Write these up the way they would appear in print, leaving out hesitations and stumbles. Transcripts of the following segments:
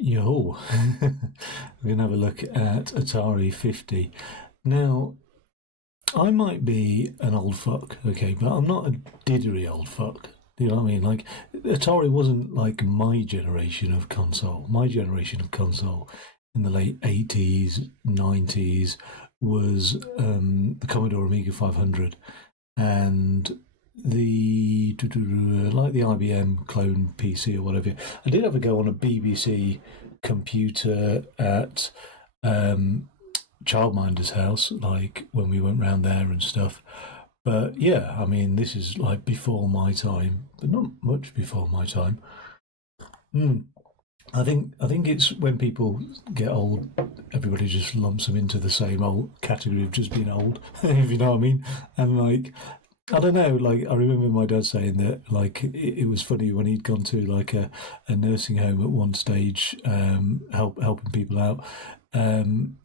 Yo, we're going to have a look at Atari 50. Now, I might be an old fuck, okay, but I'm not a diddery old fuck. Do you know what I mean? Like, Atari wasn't like my generation of console. My generation of console in the late 80s, 90s was the Commodore Amiga 500 and like the IBM clone PC or whatever. I did have a go on a BBC computer at childminder's house, like when we went round there and stuff. But yeah, I mean, this is like before my time, but not much before my time. Mm. I think it's when people get old, everybody just lumps them into the same old category of just being old, if you know what I mean. And like, I don't know, like I remember my dad saying that like it was funny when he'd gone to like a nursing home at one stage, helping people out. Um,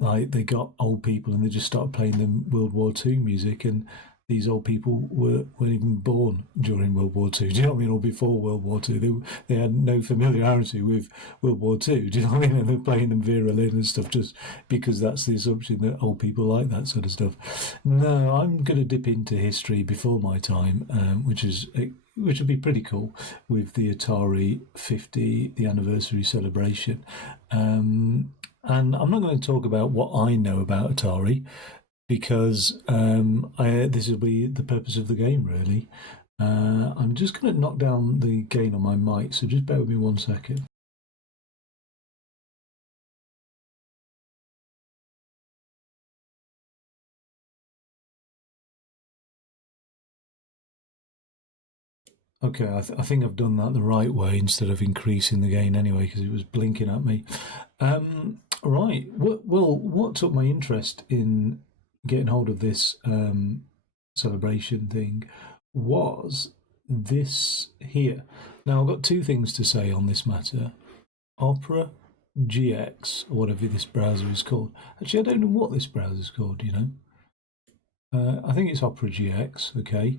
like they got old people and they just started playing them World War Two music, and these old people weren't even born during World War Two. Do you know what I mean? Or before World War Two, they had no familiarity with World War Two. Do you know what I mean? And they're playing them Vera Lynn and stuff just because that's the assumption that old people like that sort of stuff. No, I'm going to dip into history before my time, which would be pretty cool with the Atari 50, the anniversary celebration. And I'm not going to talk about what I know about Atari because this will be the purpose of the game, really. I'm just going to knock down the gain on my mic, so just bear with me 1 second. Okay, I think I've done that the right way instead of increasing the gain anyway because it was blinking at me. Right. What took my interest in getting hold of this celebration thing was this here. Now, I've got two things to say on this matter. Opera GX, or whatever this browser is called. Actually, I don't know what this browser is called, you know. I think it's Opera GX, okay.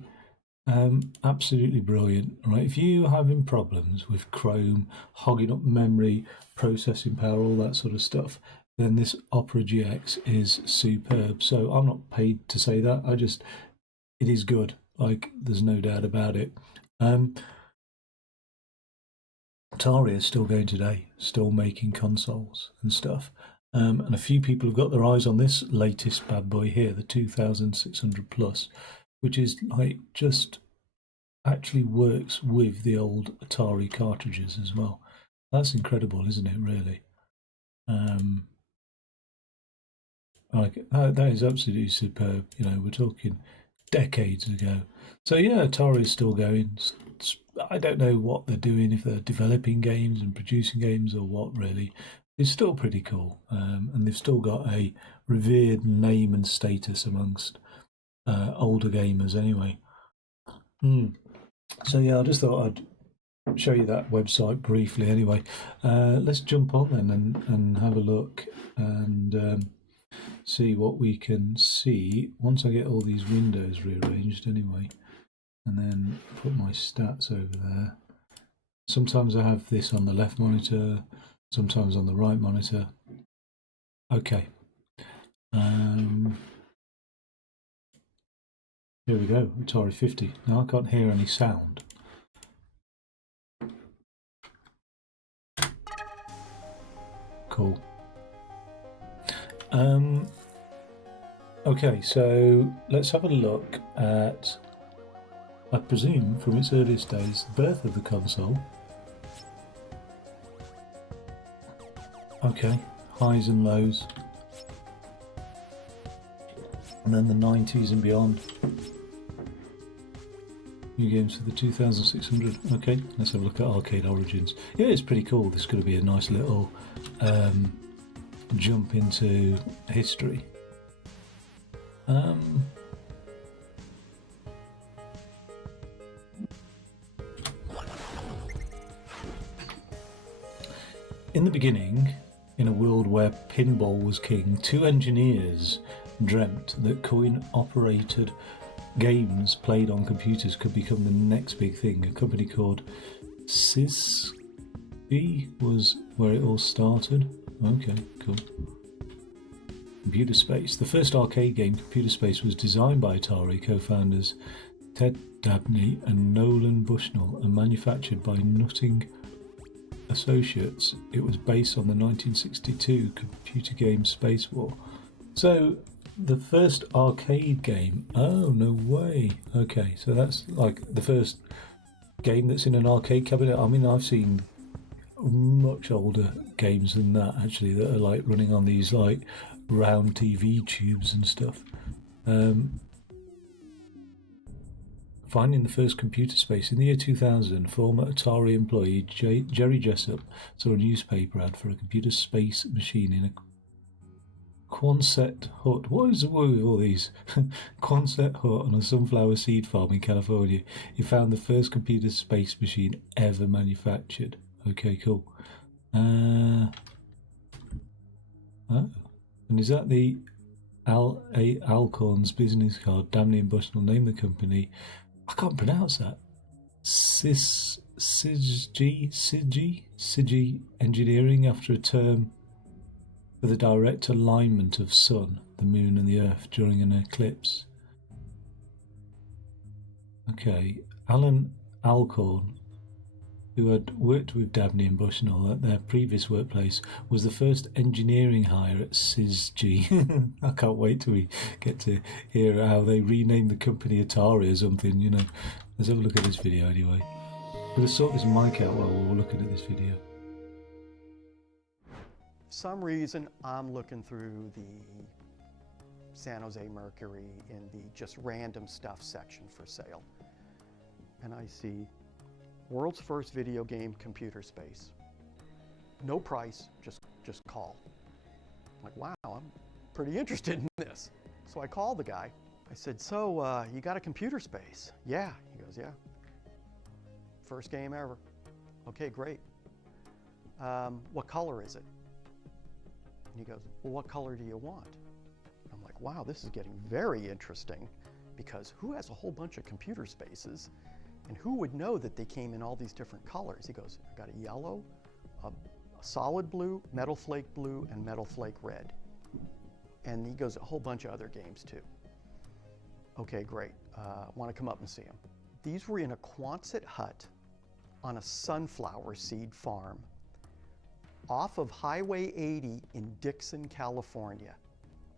Absolutely brilliant, right? If you're having problems with Chrome, hogging up memory, processing power, all that sort of stuff, then this Opera GX is superb. So I'm not paid to say that. It is good. Like, there's no doubt about it. Um, Atari is still going today, still making consoles and stuff. And a few people have got their eyes on this latest bad boy here, the 2600 plus, which is like just actually works with the old Atari cartridges as well. That's incredible, isn't it? Really, um, like that is absolutely superb. You know, we're talking decades ago. So yeah, Atari is still going. I don't know what they're doing, if they're developing games and producing games or what. Really, it's still pretty cool, and they've still got a revered name and status amongst older gamers. Anyway. Mm. So yeah, I just thought I'd show you that website briefly anyway. Let's jump on then and have a look and see what we can see once I get all these windows rearranged anyway, and then put my stats over there. Sometimes I have this on the left monitor, sometimes on the right monitor. Okay. Here we go, Atari 50. Now I can't hear any sound. Cool. Okay, so let's have a look at, I presume from its earliest days, the birth of the console. Okay, highs and lows. And then the 90s and beyond. New games for the 2600. Okay, let's have a look at Arcade Origins. Yeah, it's pretty cool. This is going to be a nice little jump into history. In the beginning, in a world where pinball was king, two engineers dreamt that coin-operated games played on computers could become the next big thing. A company called B was where it all started. Okay, cool. Computer Space. The first arcade game, Computer Space, was designed by Atari co-founders Ted Dabney and Nolan Bushnell and manufactured by Nutting Associates. It was based on the 1962 computer game Space War. So, the first arcade game. Oh, no way. Okay, so that's like the first game that's in an arcade cabinet. I mean, I've seen much older games than that, actually, that are like running on these like round TV tubes and stuff. Finding the first Computer Space. In the year 2000, former Atari employee Jerry Jessup saw a newspaper ad for a computer space machine in a Quonset hut. What is the word with all these? Quonset hut on a sunflower seed farm in California. He found the first computer space machine ever manufactured. Okay, cool. Oh. And is that the Alcorn's business card? Dabney and Bushnell named the company. I can't pronounce that. Syzygy Engineering, after a term for the direct alignment of Sun, the Moon and the Earth during an eclipse. Okay, Alan Alcorn, who had worked with Dabney and Bushnell at their previous workplace, was the first engineering hire at Syzygy. I can't wait till we get to hear how they renamed the company Atari or something, you know. Let's have a look at this video anyway. I'm going to sort this mic out while we're looking at this video. For some reason, I'm looking through the San Jose Mercury in the just random stuff section for sale. And I see world's first video game, Computer Space. No price, just call. I'm like, wow, I'm pretty interested in this. So I called the guy. I said, so you got a Computer Space? Yeah. He goes, yeah. First game ever. Okay, great. What color is it? And he goes, well, what color do you want? I'm like, wow, this is getting very interesting, because who has a whole bunch of computer spaces, and who would know that they came in all these different colors? He goes, I got a yellow, a solid blue, metal flake blue, and metal flake red. And he goes, a whole bunch of other games too. Okay, great. Want to come up and see them. These were in a Quonset hut on a sunflower seed farm off of Highway 80 in Dixon, California,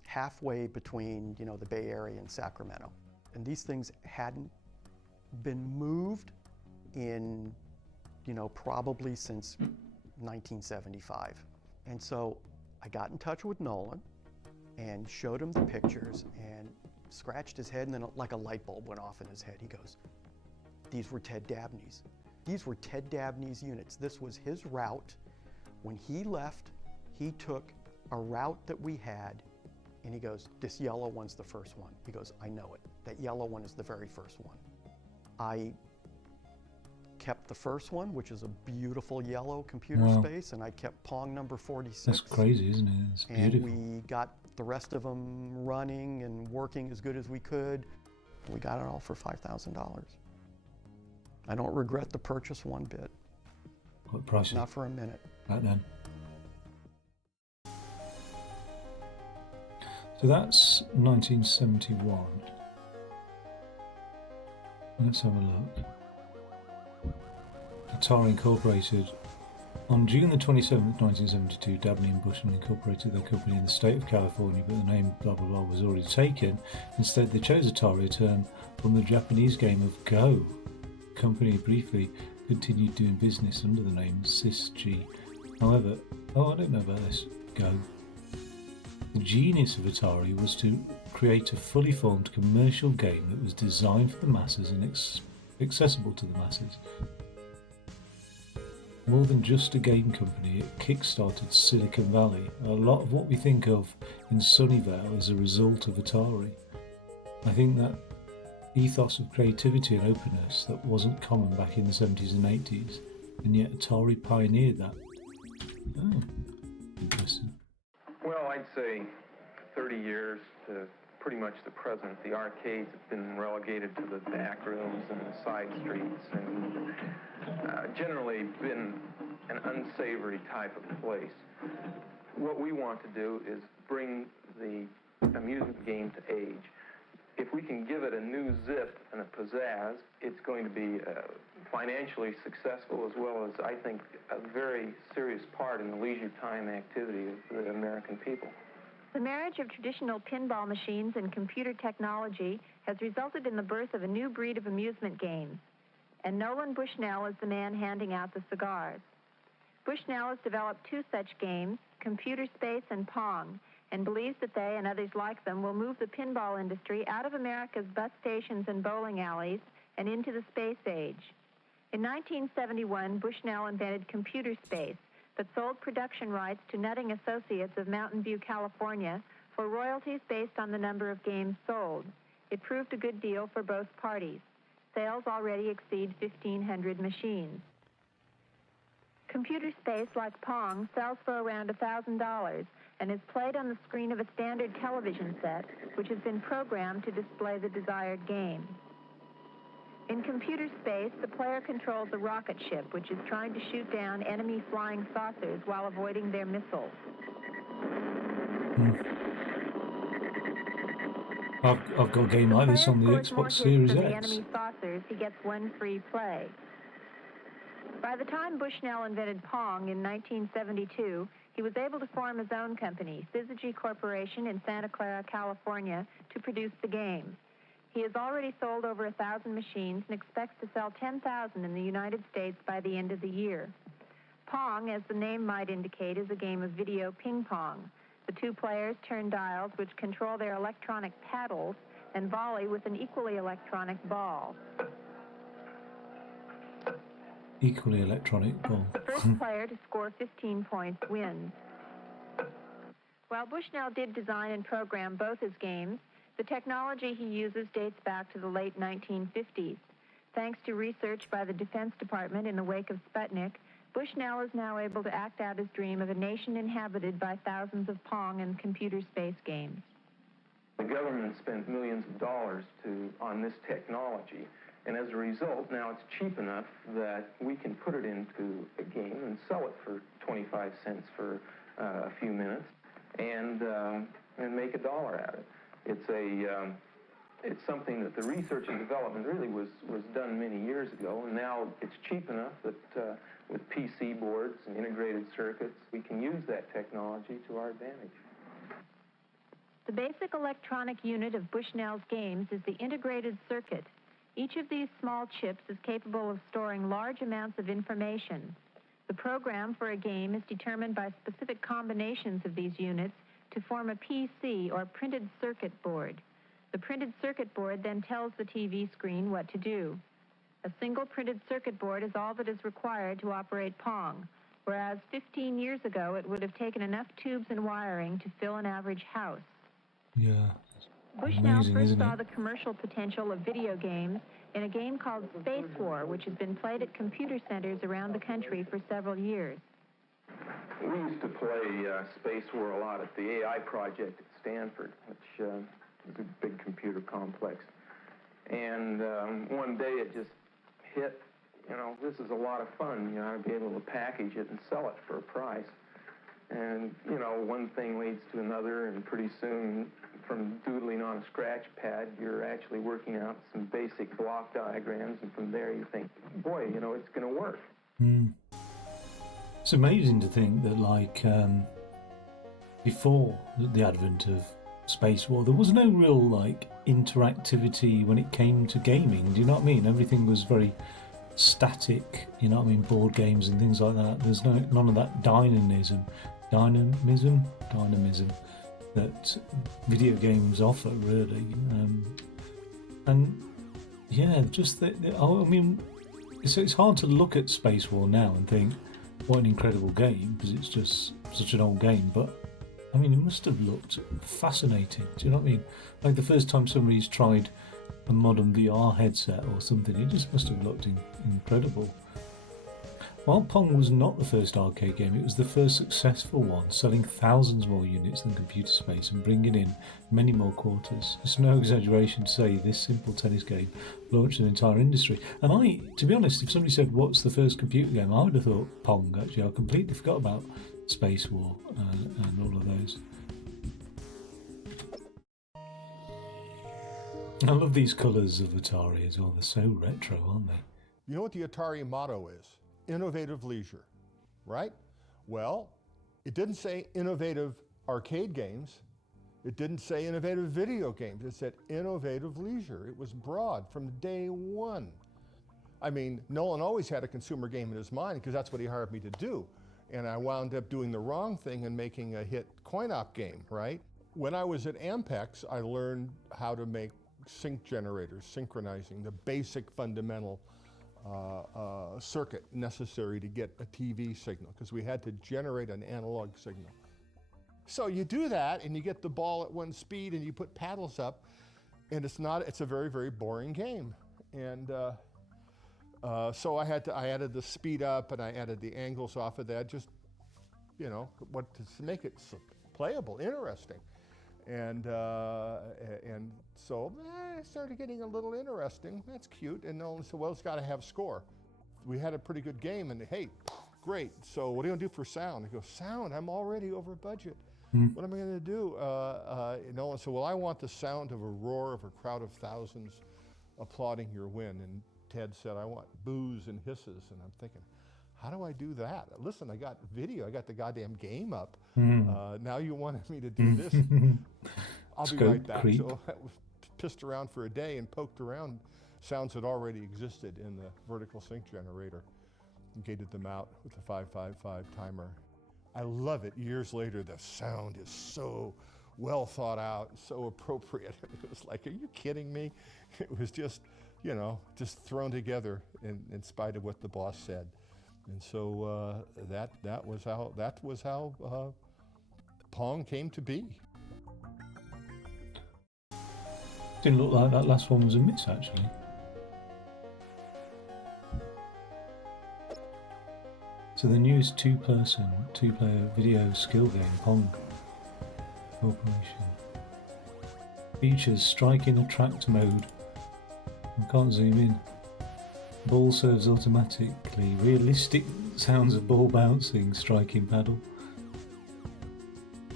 halfway between, you know, the Bay Area and Sacramento. And these things hadn't been moved in, you know, probably since 1975. And so I got in touch with Nolan and showed him the pictures and scratched his head, and then like a light bulb went off in his head. He goes, these were Ted Dabney's. These were Ted Dabney's units. This was his route. When he left, he took a route that we had, and he goes, this yellow one's the first one. He goes, I know it. That yellow one is the very first one. I kept the first one, which is a beautiful yellow computer space, and I kept Pong number 46. That's crazy, isn't it? It's beautiful. And we got the rest of them running and working as good as we could. We got it all for $5,000. I don't regret the purchase one bit. What price? Not for a minute. Back then. So that's 1971. Let's have a look. Atari Incorporated. On June the 27th, 1972, Dabney and Bushnell incorporated their company in the state of California, but the name blah blah blah was already taken. Instead, they chose Atari, a term from the Japanese game of Go. The company briefly continued doing business under the name Syzygy. However, I don't know about this, Go. The genius of Atari was to create a fully formed commercial game that was designed for the masses and accessible to the masses. More than just a game company, it kick-started Silicon Valley. A lot of what we think of in Sunnyvale is a result of Atari. I think that ethos of creativity and openness that wasn't common back in the 70s and 80s, and yet Atari pioneered that. Oh, interesting. Well, I'd say 30 years to pretty much the present. The arcades have been relegated to the back rooms and the side streets, and generally been an unsavory type of place. What we want to do is bring the amusement game to age. If we can give it a new zip and a pizzazz, it's going to be financially successful, as well as, I think, a very serious part in the leisure time activity of the American people. The marriage of traditional pinball machines and computer technology has resulted in the birth of a new breed of amusement games. And Nolan Bushnell is the man handing out the cigars. Bushnell has developed two such games, Computer Space and Pong, and believes that they and others like them will move the pinball industry out of America's bus stations and bowling alleys and into the space age. In 1971, Bushnell invented Computer Space, but sold production rights to Nutting Associates of Mountain View, California, for royalties based on the number of games sold. It proved a good deal for both parties. Sales already exceed 1,500 machines. Computer Space, like Pong, sells for around $1,000 and is played on the screen of a standard television set, which has been programmed to display the desired game. In Computer Space, the player controls a rocket ship, which is trying to shoot down enemy flying saucers while avoiding their missiles. I've got a game like this on the Xbox Series The X. enemy saucers, he gets one free play. By the time Bushnell invented Pong in 1972, he was able to form his own company, Syzygy Corporation in Santa Clara, California, to produce the game. He has already sold over 1,000 machines and expects to sell 10,000 in the United States by the end of the year. Pong, as the name might indicate, is a game of video ping pong. The two players turn dials which control their electronic paddles and volley with an equally electronic ball. Equally electronic ball. The first player to score 15 points wins. While Bushnell did design and program both his games, the technology he uses dates back to the late 1950s. Thanks to research by the Defense Department in the wake of Sputnik, Bushnell is now able to act out his dream of a nation inhabited by thousands of Pong and Computer Space games. The government spent millions of dollars on this technology, and as a result, now it's cheap enough that we can put it into a game and sell it for 25 cents for a few minutes and make $1 at it. It's something that the research and development really was done many years ago, and now it's cheap enough that with PC boards and integrated circuits, we can use that technology to our advantage. The basic electronic unit of Bushnell's games is the integrated circuit. Each of these small chips is capable of storing large amounts of information. The program for a game is determined by specific combinations of these units to form a PC, or printed circuit board. The printed circuit board then tells the TV screen what to do. A single printed circuit board is all that is required to operate Pong, whereas 15 years ago it would have taken enough tubes and wiring to fill an average house. Yeah. Bushnell Amazing, first isn't saw it? the commercial potential of video games in a game called Space War, which has been played at computer centers around the country for several years. We used to play Space War a lot at the AI project at Stanford, which is a big computer complex. And one day it just hit, this is a lot of fun, to be able to package it and sell it for a price. And, one thing leads to another, and pretty soon, from doodling on a scratch pad, you're actually working out some basic block diagrams, and from there you think, boy, it's going to work. It's amazing to think that, before the advent of Space War, there was no real, interactivity when it came to gaming. Do you know what I mean? Everything was very static, board games and things like that. There's none of that dynamism that video games offer, really. It's hard to look at Space War now and think, what an incredible game, because it's just such an old game, but it must have looked fascinating. Do you know what I mean? Like the first time somebody's tried a modern VR headset or something, it just must have looked incredible. While Pong was not the first arcade game, it was the first successful one, selling thousands more units than Computer Space and bringing in many more quarters. It's no exaggeration to say this simple tennis game launched an entire industry. And to be honest, if somebody said, what's the first computer game, I would have thought Pong, actually. I completely forgot about Space War and all of those. I love these colours of Atari as well. They're so retro, aren't they? You know what the Atari motto is? Innovative leisure, right? Well, it didn't say innovative arcade games. It didn't say innovative video games. It said innovative leisure. It was broad from day one. I mean, Nolan always had a consumer game in his mind because that's what he hired me to do. And I wound up doing the wrong thing and making a hit coin-op game, right? When I was at Ampex, I learned how to make sync generators, synchronizing, the basic fundamental circuit necessary to get a TV signal, because we had to generate an analog signal. So you do that and you get the ball at one speed and you put paddles up, and it's a very, very boring game. And so I added the speed up and I added the angles off of that, just, you know, to make it playable, interesting. And so it started getting a little interesting. That's cute. And Nolan said, well, it's got to have score. We had a pretty good game, and hey, great. So what are you going to do for sound? I go, sound? I'm already over budget. What am I going to do? Nolan said, well, I want the sound of a roar of a crowd of thousands applauding your win. And Ted said, I want boos and hisses. And I'm thinking, how do I do that? Listen, I got video. I got the goddamn game up. Now you wanted me to do this. I'll be right back. Creep. So I pissed around for a day and poked around sounds that already existed in the vertical sync generator and gated them out with the 555 timer. I love it. Years later, the sound is so well thought out, so appropriate. It was like, are you kidding me? It was just, you know, just thrown together in spite of what the boss said. And so that was how Pong came to be. Didn't look like that last one was a miss, actually. So the newest two-player video skill game, Pong Corporation, features striking attract mode. I can't zoom in. Ball serves automatically. Realistic sounds of ball bouncing, striking paddle.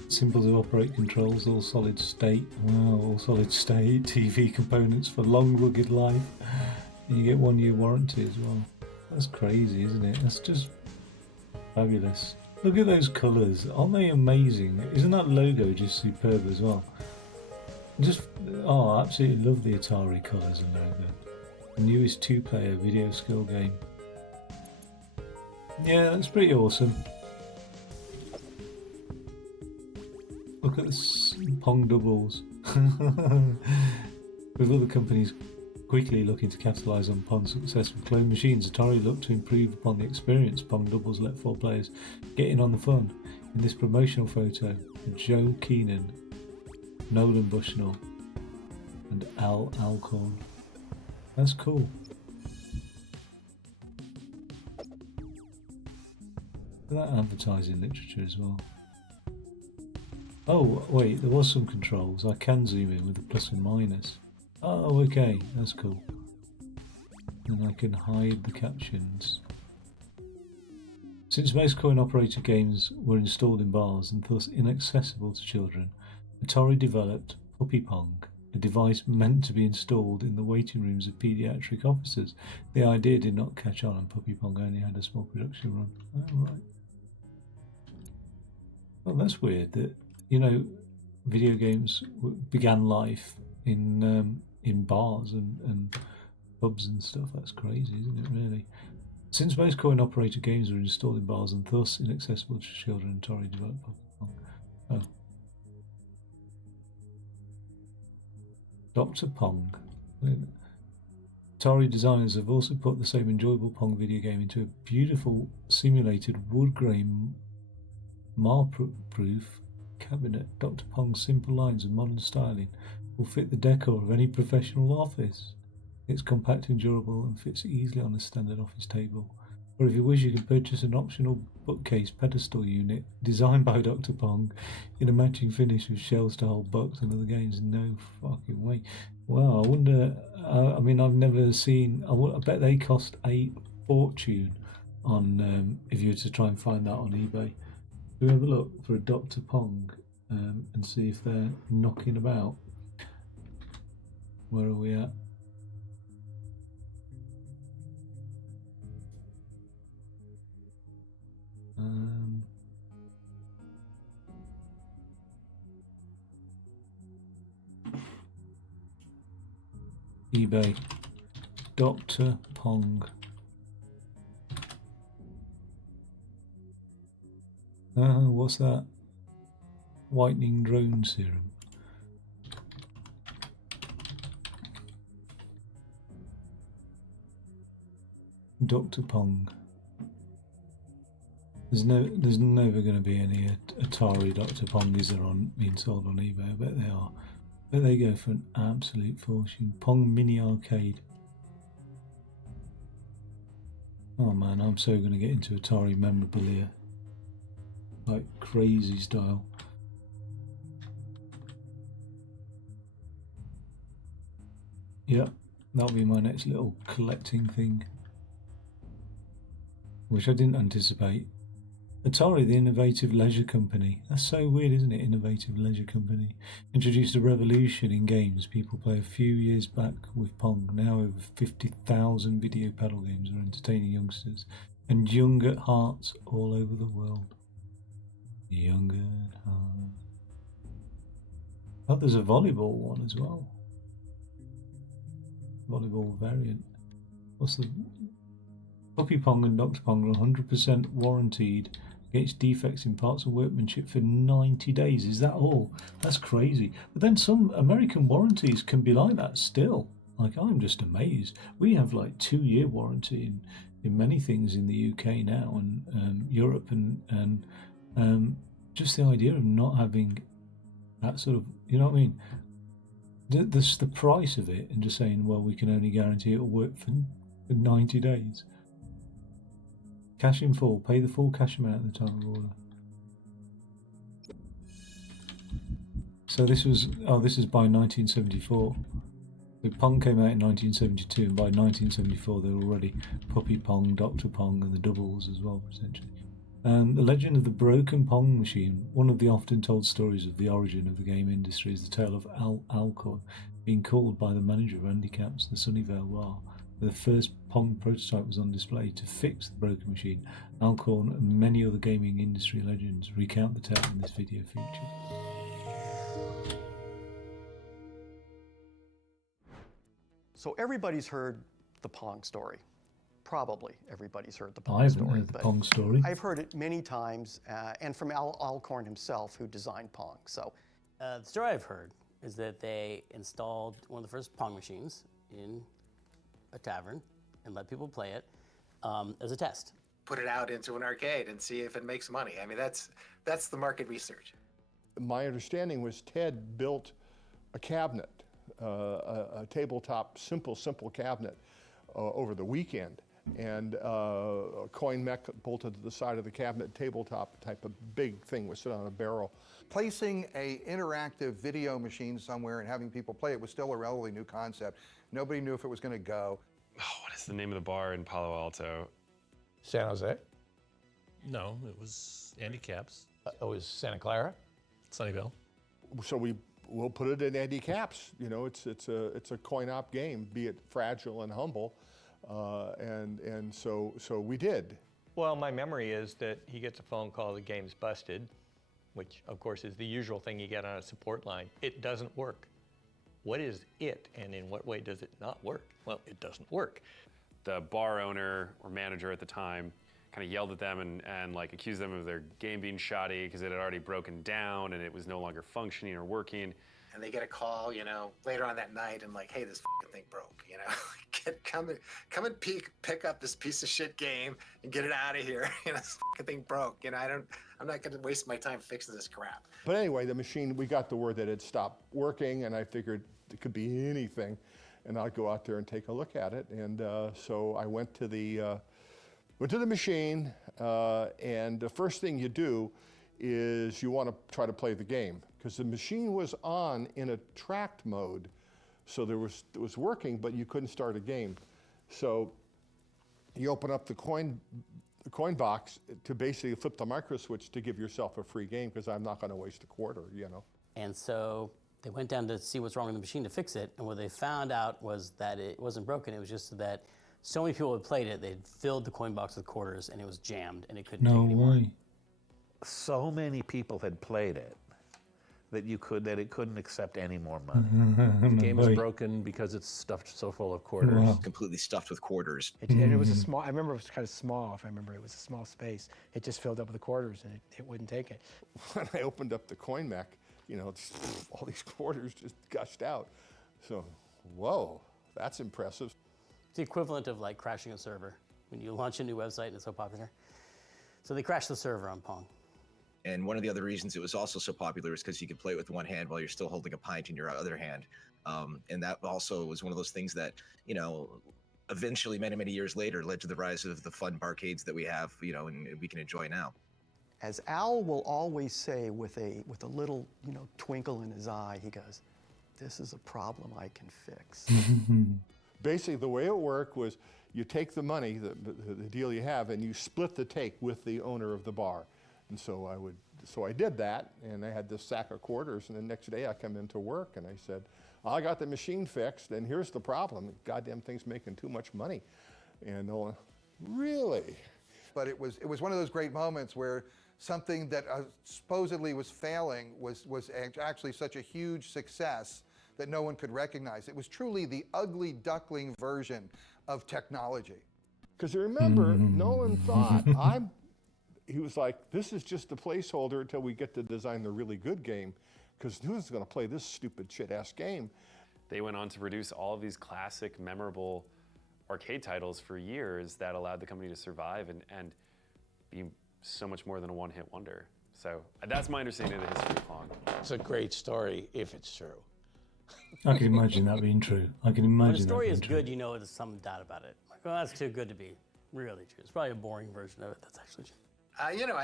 Simple to operate controls, all solid state. Wow, all solid state. TV components for long rugged life. And you get 1 year warranty as well. That's crazy, isn't it? That's just fabulous. Look at those colours. Aren't they amazing? Isn't that logo just superb as well? I absolutely love the Atari colours and logo. The newest two-player video skill game. Yeah, that's pretty awesome. Look at the Pong doubles. With other companies quickly looking to capitalise on Pong's success with clone machines, Atari looked to improve upon the experience. Pong doubles let 4 players get in on the fun. In this promotional photo, Joe Keenan, Nolan Bushnell, and Al Alcorn. That's cool. Look at that advertising literature as well. Oh, wait, there was some controls. I can zoom in with the plus and minus. Oh, okay, that's cool. And I can hide the captions. Since most coin-operated games were installed in bars and thus inaccessible to children, Atari developed Puppy Pong, a device meant to be installed in the waiting rooms of paediatric officers. The idea did not catch on, and Puppy Pong only had a small production run. Oh, right. Well, that's weird that, you know, video games began life in bars and pubs and stuff. That's crazy, isn't it, really? Since most coin-operated games were installed in bars and thus inaccessible to children, Atari developed Puppy Pong. Oh. Dr. Pong. Atari designers have also put the same enjoyable Pong video game into a beautiful simulated wood grain marble-proof cabinet. Dr. Pong's simple lines and modern styling will fit the decor of any professional office. It's compact and durable and fits easily on a standard office table. Or if you wish, you can purchase an optional bookcase pedestal unit designed by Dr. Pong in a matching finish with shelves to hold books and other games. No fucking way. Wow, I wonder. I mean, I've never seen. I bet they cost a fortune on if you were to try and find that on eBay. Do we have a look for a Dr. Pong and see if they're knocking about? Where are we at? eBay, Dr. Pong. What's that? Whitening drone serum. Dr. Pong. There's never going to be any Atari Dr. Pongies that are being sold on eBay. I bet they are. I bet they go for an absolute fortune. Pong Mini Arcade. Oh man, I'm so going to get into Atari memorabilia. Like crazy style. Yep, that'll be my next little collecting thing. Which I didn't anticipate. Atari, the innovative leisure company. That's so weird, isn't it? Innovative leisure company. Introduced a revolution in games. People play a few years back with Pong. Now over 50,000 video paddle games are entertaining youngsters and young at hearts all over the world. Young at heart. Oh, there's a volleyball one as well. Volleyball variant. What's the... Puppy Pong and Dr. Pong are 100% warranted against defects in parts and workmanship for 90 days. Is that all? That's crazy. But then some American warranties can be like that still. Like, I'm just amazed. We have like 2-year warranty in many things in the UK now and Europe and just the idea of not having that sort of, you know what I mean? The price of it and just saying, well, we can only guarantee it'll work for 90 days. Cash in full. Pay the full cash amount at the time of order. So this is by 1974. The Pong came out in 1972, and by 1974 they were already Puppy Pong, Dr. Pong, and the doubles as well, essentially. The legend of the broken Pong machine. One of the often told stories of the origin of the game industry is the tale of Al Alcorn being called by the manager of handicaps, the Sunnyvale Bar, where the first Pong prototype was on display to fix the broken machine. Alcorn and many other gaming industry legends recount the tale in this video feature. So everybody's heard the Pong story. Probably everybody's heard the Pong I haven't story. heard the Pong story. I've heard it many times, and from Al Alcorn himself, who designed Pong. So, the story I've heard is that they installed one of the first Pong machines in a tavern and let people play it as a test. Put it out into an arcade and see if it makes money. I mean, that's the market research. My understanding was Ted built a cabinet, a tabletop, simple cabinet over the weekend. And a coin mech bolted to the side of the cabinet, tabletop type of big thing was sit on a barrel. Placing a interactive video machine somewhere and having people play it was still a relatively new concept. Nobody knew if it was going to go. Oh, what is the name of the bar in Palo Alto? San Jose? No, it was Andy Caps. It was Santa Clara? Sunnyvale. So we'll put it in Andy Caps. You know, it's a coin-op game, be it fragile and humble. And so we did. Well, my memory is that he gets a phone call, the game's busted, which of course is the usual thing you get on a support line. It doesn't work. What is it, and in what way does it not work? Well, it doesn't work. The bar owner or manager at the time kind of yelled at them and like accused them of their game being shoddy because it had already broken down and it was no longer functioning or working. And they get a call, you know, later on that night and like, hey, this thing broke, you know. come and pick up this piece of shit game and get it out of here. You know, this thing broke. You know, I'm not gonna waste my time fixing this crap. But anyway, the machine, we got the word that it stopped working, and I figured it could be anything, and I'd go out there and take a look at it. And so I went to the Went to the machine, and the first thing you do is you want to try to play the game, because the machine was on in a tracked mode, so it was working, but you couldn't start a game. So you open up the coin box to basically flip the micro switch to give yourself a free game, because I'm not going to waste a quarter, you know. And so they went down to see what's wrong with the machine to fix it, and what they found out was that it wasn't broken, it was just that so many people had played it, they'd filled the coin box with quarters, and it was jammed, and it couldn't take any more. So many people had played it that it couldn't accept any more money. The game is broken because it's stuffed so full of quarters. Wow. Completely stuffed with quarters. And it was a small, I remember it was kind of small, if I remember, it was a small space. It just filled up with the quarters and it wouldn't take it. When I opened up the coin mech, you know, all these quarters just gushed out. So, whoa, that's impressive. It's the equivalent of like crashing a server when you launch a new website and it's so popular. So they crashed the server on Pong. And one of the other reasons it was also so popular is because you could play it with one hand while you're still holding a pint in your other hand. And that also was one of those things that, you know, eventually many, many years later led to the rise of the fun barcades that we have, you know, and we can enjoy now. As Al will always say with a little, you know, twinkle in his eye, he goes, "This is a problem I can fix." Basically, the way it worked was you take the money, the deal you have, and you split the take with the owner of the bar. And so I did that, and I had this sack of quarters, and the next day I come into work and I said, I got the machine fixed, and here's the problem. Goddamn thing's making too much money. And really? But it was one of those great moments where something that supposedly was failing was actually such a huge success that no one could recognize. It was truly the ugly duckling version of technology. Because remember, Nolan thought, he was like, this is just a placeholder until we get to design the really good game, because who's going to play this stupid shit-ass game? They went on to produce all of these classic, memorable arcade titles for years that allowed the company to survive and be so much more than a one-hit wonder. So that's my understanding of the history of Pong. It's a great story if it's true. I can imagine that being true. I can imagine When a story that is being true. good, you know there's some doubt about it. Like, well, that's too good to be really true. It's probably a boring version of it that's actually true. You know,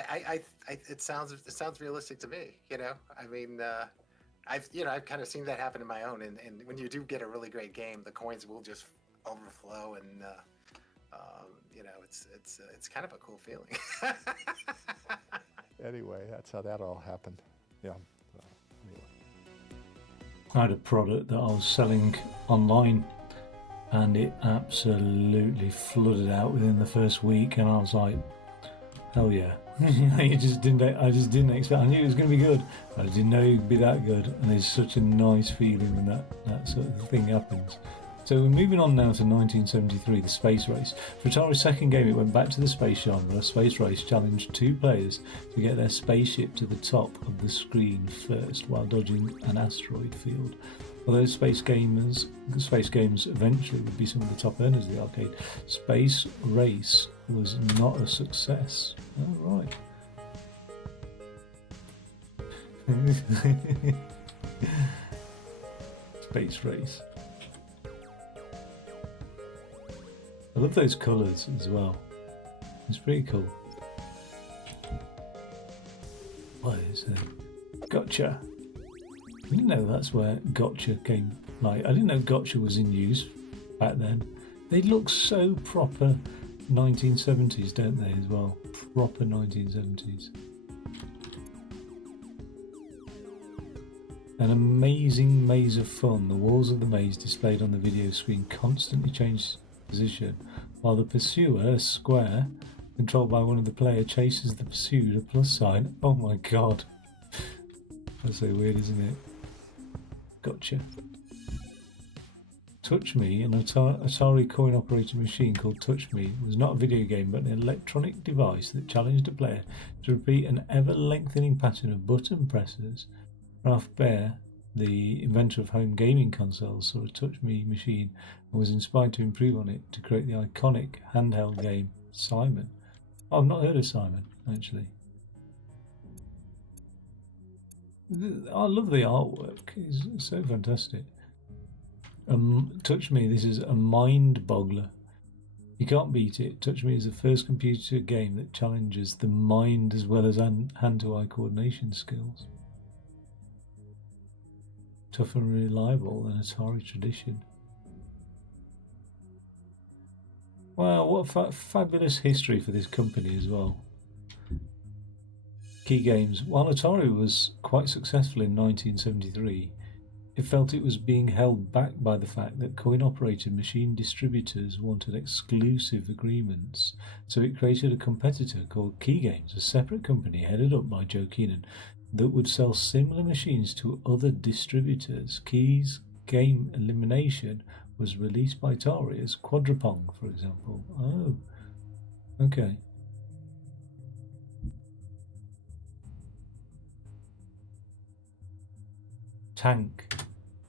it sounds realistic to me. You know, I mean, I've kind of seen that happen in my own. And when you do get a really great game, the coins will just overflow, and you know, it's kind of a cool feeling. Anyway, that's how that all happened. Yeah. Anyway. I had a product that I was selling online, and it absolutely flooded out within the first week, and I was like, hell yeah. I just didn't expect. I knew it was going to be good, but I didn't know it would be that good. And there's such a nice feeling when that sort of thing happens. So we're moving on now to 1973, the Space Race. For Atari's second game, it went back to the space genre. Space Race challenged two players to get their spaceship to the top of the screen first while dodging an asteroid field. Although space games eventually would be some of the top earners of the arcade, Space Race was not a success. Oh, right. Space Race. I love those colours as well. It's pretty cool. What is it? Gotcha. I didn't know that's where Gotcha came. Like, I didn't know Gotcha was in use back then. They look so proper 1970s, don't they, as well? Proper 1970s. An amazing maze of fun. The walls of the maze displayed on the video screen constantly changed position, while the pursuer, a square, controlled by one of the players, chases the pursued, a plus sign. Oh my god. That's so weird, isn't it? Gotcha. Touch Me, an Atari coin-operated machine called Touch Me, was not a video game but an electronic device that challenged a player to repeat an ever-lengthening pattern of button presses. Ralph Baer, the inventor of home gaming consoles, saw a Touch Me machine and was inspired to improve on it to create the iconic handheld game Simon. Oh, I've not heard of Simon, actually. I love the artwork. It's so fantastic. Touch Me, this is a mind boggler. You can't beat it. Touch Me is the first computer game that challenges the mind as well as hand-to-eye coordination skills. Tough and reliable than Atari tradition. Wow, what a fabulous history for this company as well. Key Games. While Atari was quite successful in 1973, it felt it was being held back by the fact that coin-operated machine distributors wanted exclusive agreements, so it created a competitor called Key Games, a separate company headed up by Joe Keenan, that would sell similar machines to other distributors. Key's Game Elimination was released by Atari as Quadrapong, for example. Oh, okay. Tank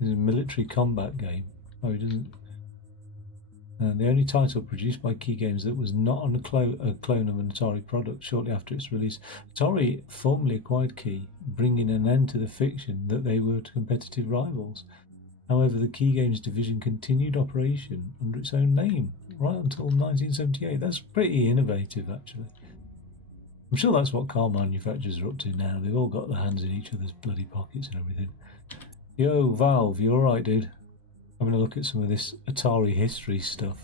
is a military combat game. Oh, it doesn't. The only title produced by Key Games that was not on a clone of an Atari product shortly after its release. Atari formally acquired Key, bringing an end to the fiction that they were competitive rivals. However, the Key Games division continued operation under its own name right until 1978. That's pretty innovative, actually. I'm sure that's what car manufacturers are up to now. They've all got their hands in each other's bloody pockets and everything. Yo, Valve, you alright, dude? I'm going to look at some of this Atari history stuff.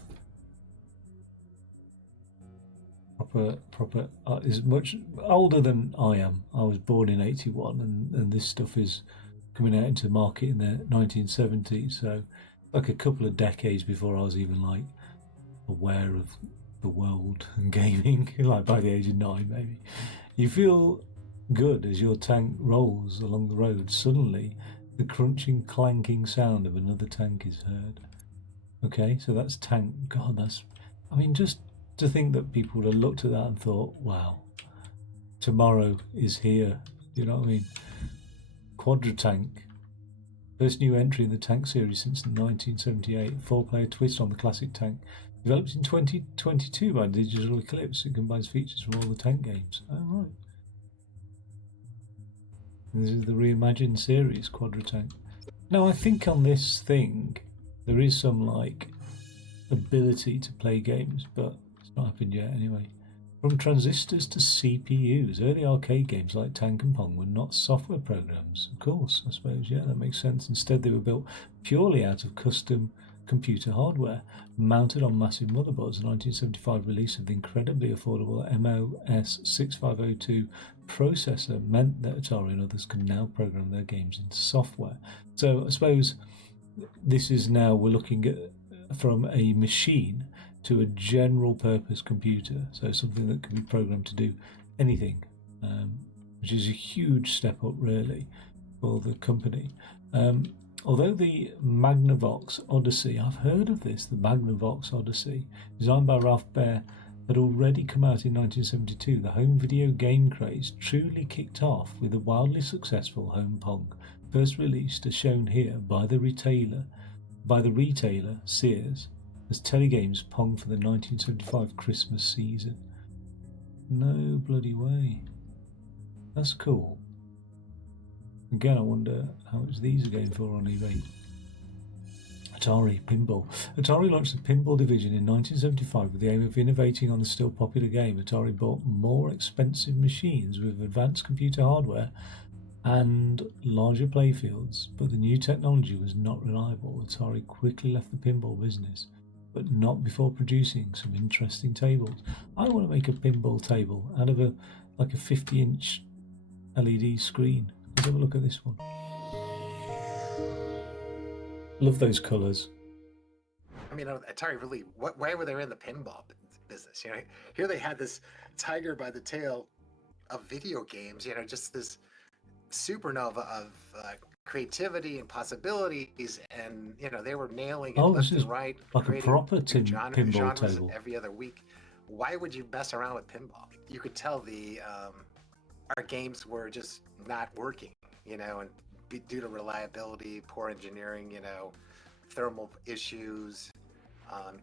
Proper is much older than I am. I was born in 81 and this stuff is coming out into the market in the 1970s, so like a couple of decades before I was even like aware of the world and gaming, like by the age of 9 maybe. You feel good as your tank rolls along the road. Suddenly the crunching, clanking sound of another tank is heard. Okay, so that's tank. God, that's... I mean, just to think that people would have looked at that and thought, wow, tomorrow is here. You know what I mean? Quadratank. First new entry in the tank series since 1978. 4-player twist on the classic tank. Developed in 2022 by Digital Eclipse. It combines features from all the tank games. Oh, right. This is the reimagined series, Quadratank. Now, I think on this thing, there is some, like, ability to play games, but it's not happened yet anyway. From transistors to CPUs, early arcade games like Tank and Pong were not software programs. Of course, I suppose, yeah, that makes sense. Instead, they were built purely out of custom computer hardware, mounted on massive motherboards. The 1975 release of the incredibly affordable MOS 6502 processor meant that Atari and others can now program their games in software. So I suppose this is now, we're looking at from a machine to a general purpose computer, so something that can be programmed to do anything, which is a huge step up really for the company. Although the Magnavox Odyssey, I've heard of this, the Magnavox Odyssey, designed by Ralph Baer, had already come out in 1972, the home video game craze truly kicked off with a wildly successful home Pong, first released as shown here by the retailer Sears as Telegames Pong for the 1975 Christmas season. No bloody way. That's cool. Again, I wonder how much these are going for on eBay. Atari Pinball. Atari launched the pinball division in 1975 with the aim of innovating on the still popular game. Atari bought more expensive machines with advanced computer hardware and larger playfields, but the new technology was not reliable. Atari quickly left the pinball business, but not before producing some interesting tables. I want to make a pinball table out of a 50-inch LED screen. Let's have a look at this one. Love those colours. I mean, Atari really, why were they in the pinball business? You know, here they had this tiger by the tail of video games, you know, just this supernova of creativity and possibilities, and, you know, they were nailing it left and right, like a proper pinball genres table. every other week. Why would you mess around with pinball? You could tell our games were just not working, you know, and due to reliability, poor engineering, you know, thermal issues,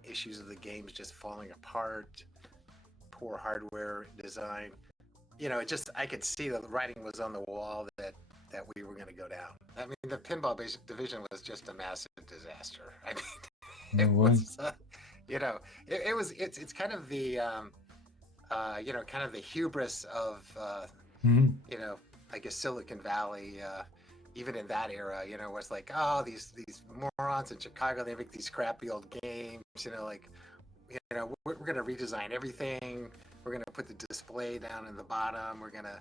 issues of the games just falling apart, poor hardware design. You know, it just, I could see the writing was on the wall that we were going to go down. I mean, the pinball division was just a massive disaster. I mean, You know, it's kind of the you know, kind of the hubris of you know, I guess Silicon Valley. Even in that era, you know, was like, oh, these morons in Chicago, they make these crappy old games. You know, like, you know, we're going to redesign everything. We're going to put the display down in the bottom. We're going to,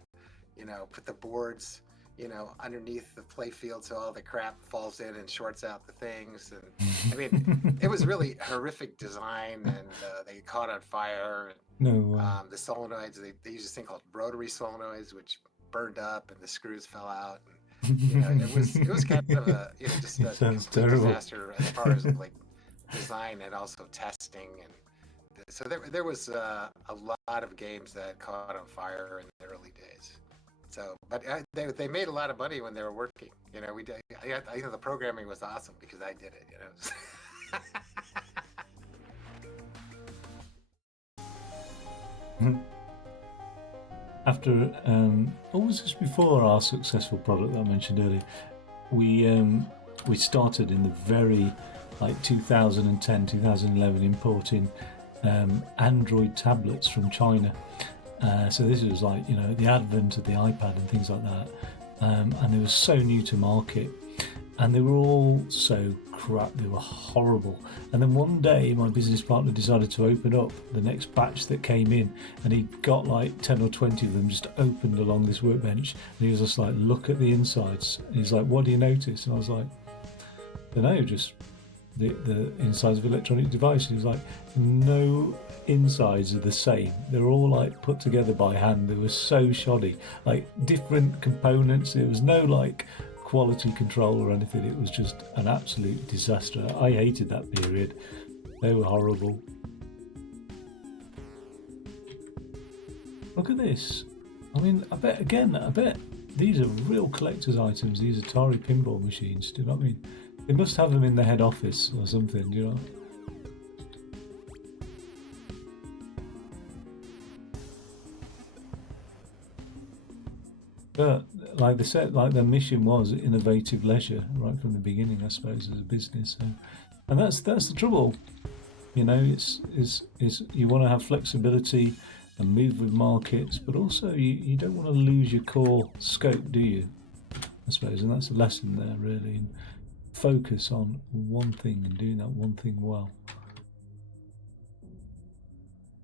you know, put the boards, you know, underneath the play field so all the crap falls in and shorts out the things. And I mean, it was really horrific design, and they caught on fire. No. The solenoids, they used this thing called rotary solenoids, which burned up, and the screws fell out. And, you know, it was kind of a, you know, just a complete disaster as far as like design and also testing. And so there was a lot of games that caught on fire in the early days. So, but they made a lot of money when they were working. You know, I think the programming was awesome because I did it. You know. After, what was this before our successful product that I mentioned earlier? We started in the very, like 2010, 2011, importing Android tablets from China. So this was like, you know, the advent of the iPad and things like that. And they were so new to market. And they were all so crap, they were horrible. And then one day my business partner decided to open up the next batch that came in, and he got like 10 or 20 of them just opened along this workbench, and he was just like, look at the insides. And he's like, what do you notice? And I was like, I don't know, just the insides of electronic devices. He was like, no insides are the same. They're all like put together by hand. They were so shoddy, like different components. There was no like quality control or anything. It was just an absolute disaster. I hated that period. They were horrible. Look at this. I mean, I bet these are real collector's items, these Atari pinball machines. Do you know what I mean? They must have them in the head office or something, do you know? But like they said, like their mission was innovative leisure right from the beginning, I suppose, as a business. So, and that's the trouble, you know. It's you want to have flexibility and move with markets, but also you don't want to lose your core scope, do you? I suppose, and that's a lesson there really. And focus on one thing and doing that one thing well.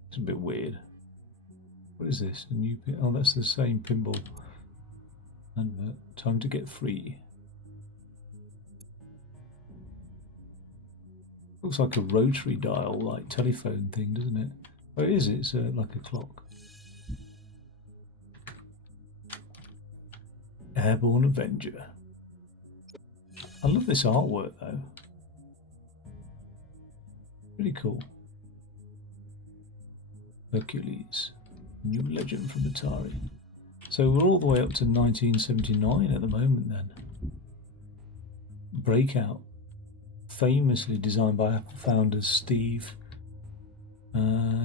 It's a bit weird. What is this? A new pin? Oh, that's the same pinball advert. Time to get free. Looks like a rotary dial, like telephone thing, doesn't it? Oh, it is. It's like a clock. Airborne Avenger. I love this artwork though. Pretty cool. Hercules. New legend from Atari. So we're all the way up to 1979 at the moment then. Breakout. Famously designed by Apple founders Steve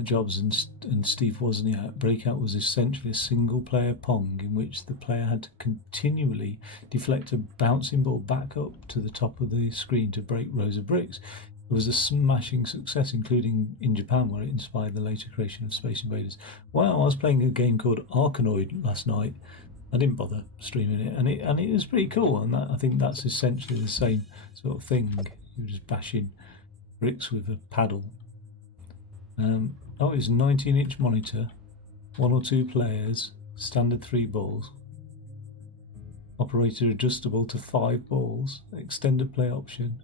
Jobs and Steve Wozniak. Breakout was essentially a single-player Pong in which the player had to continually deflect a bouncing ball back up to the top of the screen to break rows of bricks. It was a smashing success, including in Japan, where it inspired the later creation of Space Invaders. Wow, I was playing a game called Arkanoid last night. I didn't bother streaming it, and it was pretty cool. And I think that's essentially the same sort of thing. You're just bashing bricks with a paddle. Oh, it's a 19-inch monitor, 1 or 2 players, standard 3 balls, operator adjustable to 5 balls, extended play option,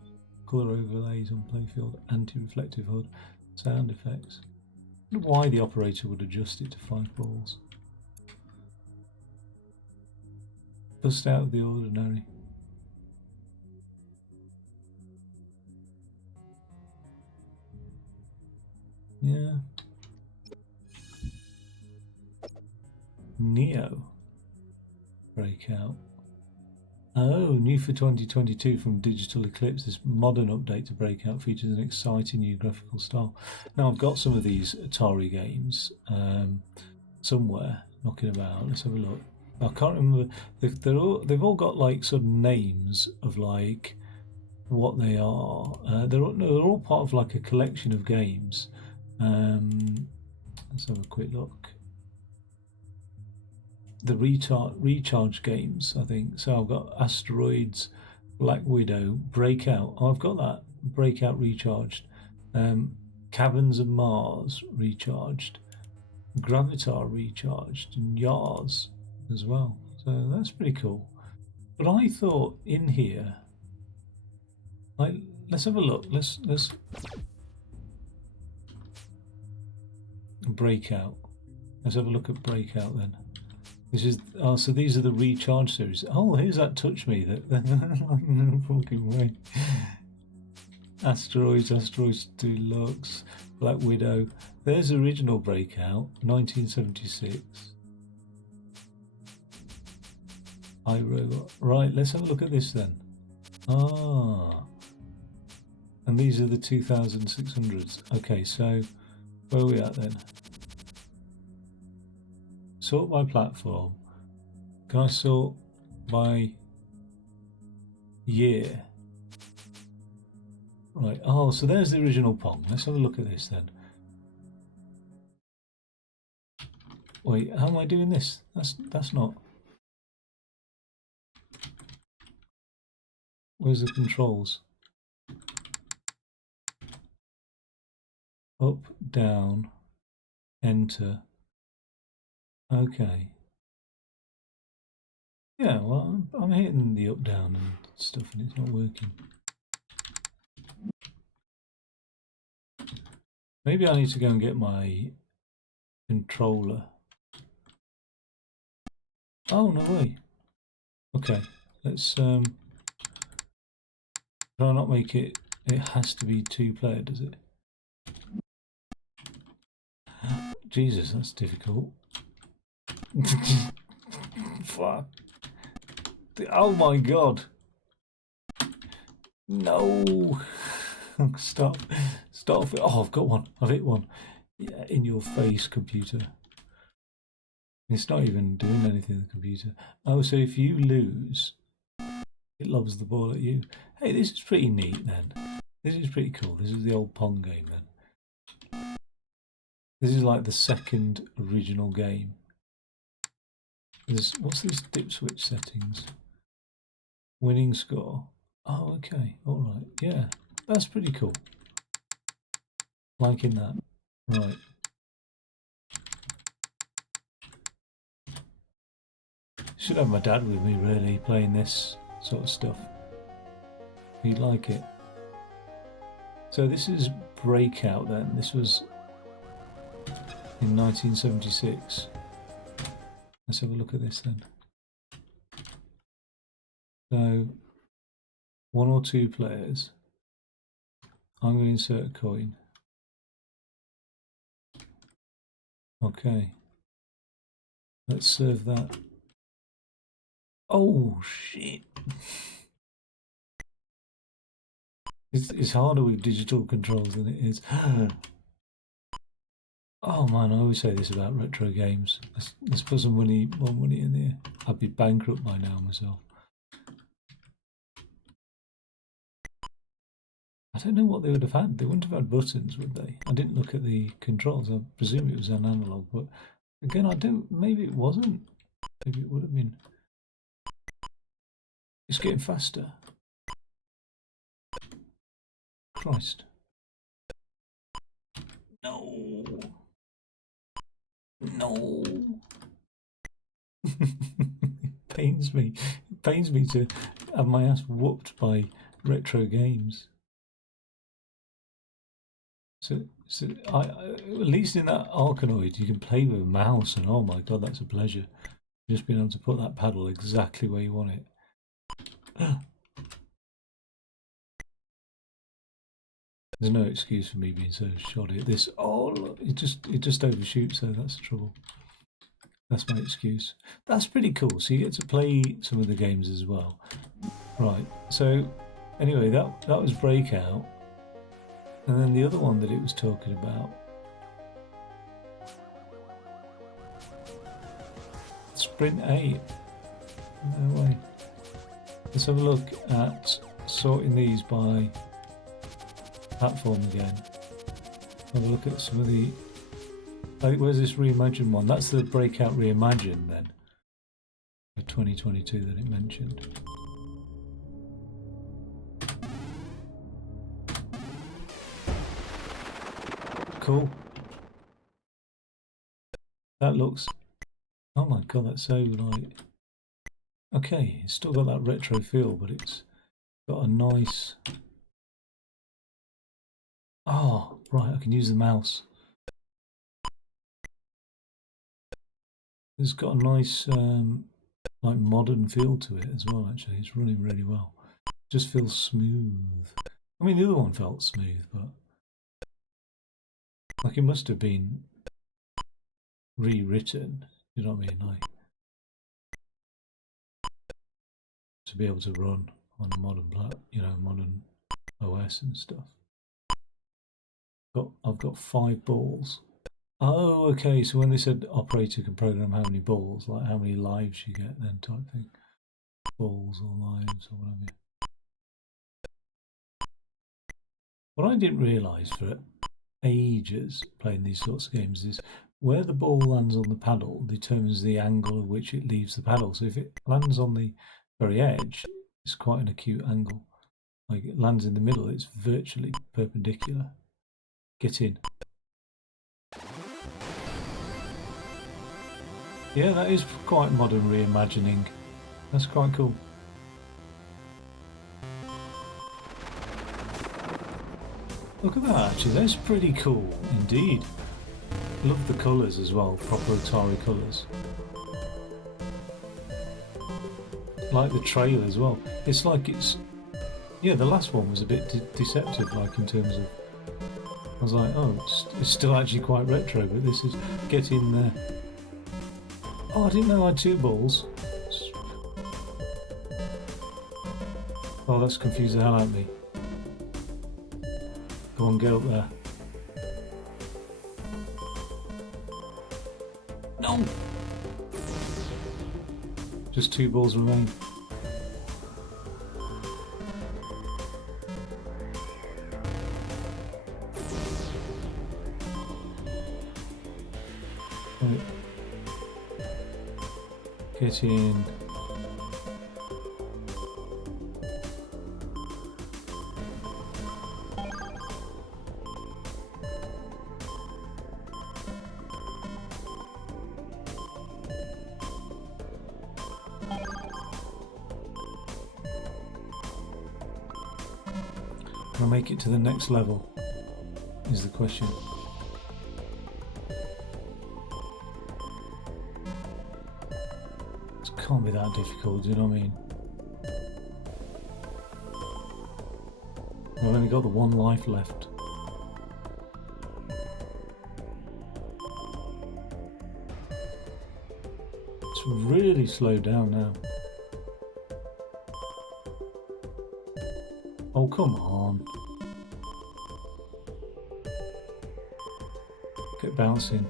colour overlays on playfield, anti-reflective HUD, sound effects. I wonder why the operator would adjust it to 5 balls. Bust out of the ordinary. Yeah. Neo. Breakout. Oh, new for 2022 from Digital Eclipse. This modern update to Breakout features an exciting new graphical style. Now, I've got some of these Atari games somewhere knocking about. Let's have a look. I can't remember. They've all got like sort of names of like what they are. They're all part of like a collection of games. Let's have a quick look. The recharge games, I think. So I've got Asteroids, Black Widow, Breakout. Oh, I've got that. Breakout recharged. Caverns of Mars recharged. Gravitar recharged. And Yars as well. So that's pretty cool. But I thought in here, like, let's have a look. Let's Breakout. Let's have a look at Breakout then. This is so these are the recharge series. Oh, here's that Touch Me that no fucking way. Asteroids Deluxe, Black Widow. There's original Breakout, 1976. iRobot. Right, let's have a look at this then. Ah, and these are the 2600s. Okay, so where are we at then? Sort by platform. Can I sort by year? Right. Oh, so there's the original Pong. Let's have a look at this then. Wait, how am I doing this? That's not. Where's the controls? Up, down, enter. Okay. Yeah, well, I'm hitting the up, down and stuff and it's not working. Maybe I need to go and get my controller. Oh, no way. Okay, let's try not make it, it has to be 2-player, does it? Jesus, that's difficult. Fuck. Oh my god. No. Stop. Stop. Oh, I've got one. I've hit one. Yeah, in your face, computer. It's not even doing anything, the computer. Oh, so if you lose, it lobs the ball at you. Hey, this is pretty neat then. This is pretty cool. This is the old Pong game then. This is like the second original game. What's this dip switch settings? Winning score. Oh, okay. All right. Yeah, that's pretty cool. Liking that. Right. Should have my dad with me really playing this sort of stuff. He'd like it. So this is Breakout then. This was in 1976. Let's have a look at this then. So 1 or 2 players. I'm going to insert a coin. Okay. Let's serve that. Oh shit. It's harder with digital controls than it is. Oh man, I always say this about retro games. Let's put some more money in there. I'd be bankrupt by now myself. I don't know what they would have had. They wouldn't have had buttons, would they? I didn't look at the controls. I presume it was an analog, but again, I don't. Maybe it wasn't. Maybe it would have been. It's getting faster. Christ. No. No. It pains me. It pains me to have my ass whooped by retro games. So at least in that Arkanoid, you can play with a mouse, and oh my god, that's a pleasure. Just being able to put that paddle exactly where you want it. There's no excuse for me being so shoddy at this. Oh, look, it just overshoots, so that's the trouble. That's my excuse. That's pretty cool. So you get to play some of the games as well. Right. So anyway, that was Breakout, and then the other one that it was talking about, Sprint 8. No way. Let's have a look at sorting these by platform again. Have a look at some of the. Like, where's this reimagined one? That's the Breakout Reimagined then. The 2022 that it mentioned. Cool. That looks. Oh my god, that's so like. Okay, it's still got that retro feel, but it's got a nice. Oh, right, I can use the mouse. It's got a nice, like modern feel to it as well. Actually, it's running really well. Just feels smooth. I mean, the other one felt smooth, but like it must have been rewritten. You know what I mean? Like to be able to run on a modern modern OS and stuff. I've got 5 balls. Oh, okay. So when they said operator can program how many balls, like how many lives you get, then type thing, balls or lives or whatever. What I didn't realise for ages playing these sorts of games is where the ball lands on the paddle determines the angle at which it leaves the paddle. So if it lands on the very edge, it's quite an acute angle. Like it lands in the middle, it's virtually perpendicular. Get in. Yeah, that is quite modern reimagining. That's quite cool. Look at that, actually, that's pretty cool indeed. Love the colours as well, proper Atari colours. Like the trail as well. It's like it's... Yeah, the last one was a bit deceptive, like in terms of... I was like, oh, it's still actually quite retro, but this is getting there. Oh, I didn't know I had 2 balls. Oh, that's confused the hell out of me. Go on, get up there. No! Just 2 balls remain. Right. Get in. Can I make it to the next level? Is the question. It can't be that difficult, do you know what I mean? I've only got the 1 life left. It's really slowed down now. Oh, come on. Get bouncing.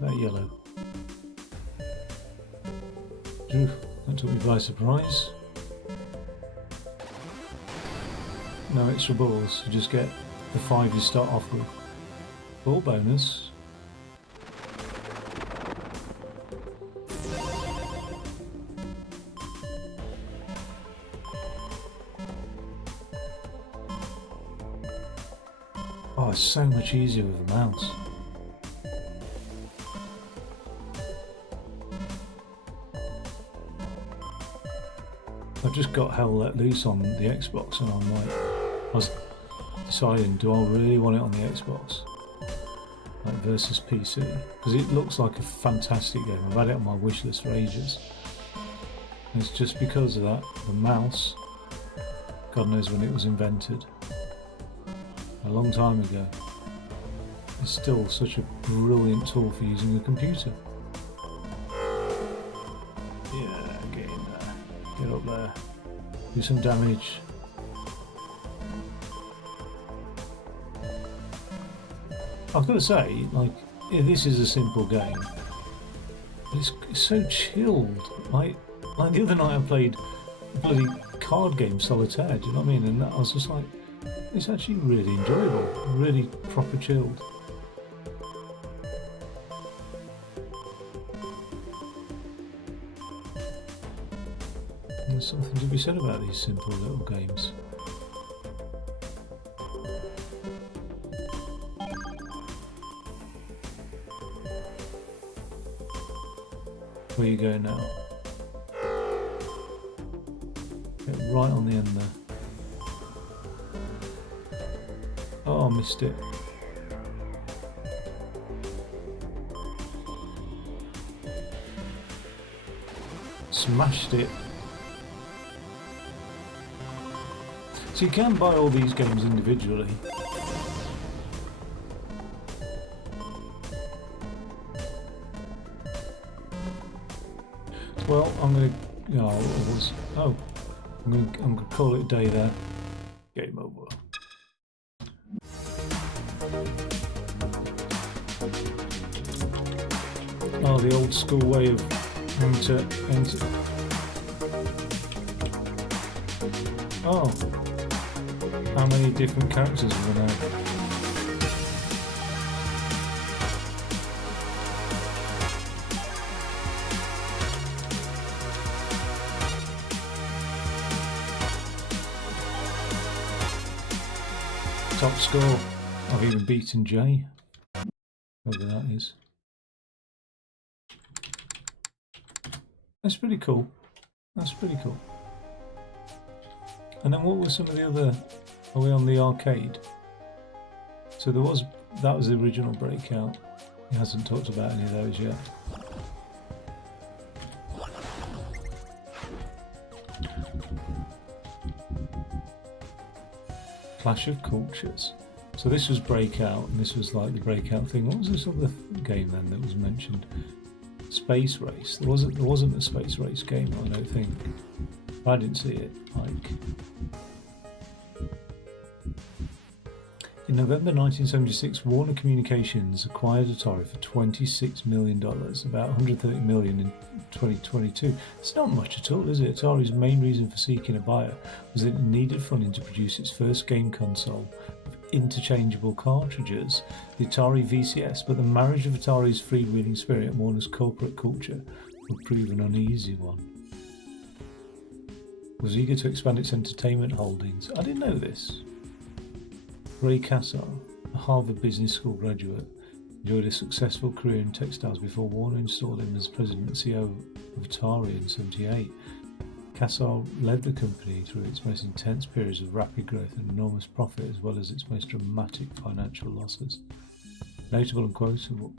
That yellow. Oof, that took me by surprise. No extra balls, you just get the 5 you start off with. Ball bonus. Oh, it's so much easier with the mouse. I've just got hell let loose on the Xbox and I'm like, I was deciding, do I really want it on the Xbox? Like versus PC? Because it looks like a fantastic game. I've had it on my wish list for ages. And it's just because of that, the mouse, God knows when it was invented. A long time ago. It's still such a brilliant tool for using a computer. Yeah, get in there. Get up there. Do some damage. I've got to say, like, yeah, this is a simple game. But it's so chilled. Like, Like the other night, I played a bloody card game, Solitaire. Do you know what I mean? And I was just like, it's actually really enjoyable, really proper chilled. And there's something to be said about these simple little games. Where you go now? Get right on the end there. Oh, I missed it. Smashed it. So you can buy all these games individually. Well, I'm gonna, I'm gonna call it a day there. Game over. Oh, the old school way of enter. Oh, how many different characters are there? Top score. I've even beaten Jay. Whoever that is. That's pretty cool. That's pretty cool. And then what were some of the other... Are we on the arcade? So that was the original Breakout. He hasn't talked about any of those yet. Clash of Cultures. So this was Breakout, and this was like the Breakout thing. What was this other game then that was mentioned? Space Race. There wasn't a Space Race game, I don't think. I didn't see it. Like in November 1976, Warner Communications acquired Atari for $26 million, about $130 million in 2022. It's not much at all, is it? Atari's main reason for seeking a buyer was that it needed funding to produce its first game console with interchangeable cartridges, the Atari VCS, but the marriage of Atari's freewheeling spirit and Warner's corporate culture would prove an uneasy one. It was eager to expand its entertainment holdings. I didn't know this. Ray Kassar, a Harvard Business School graduate, enjoyed a successful career in textiles before Warner installed him as president and CEO of Atari in '78. Kassar led the company through its most intense periods of rapid growth and enormous profit, as well as its most dramatic financial losses. Notable and quotable.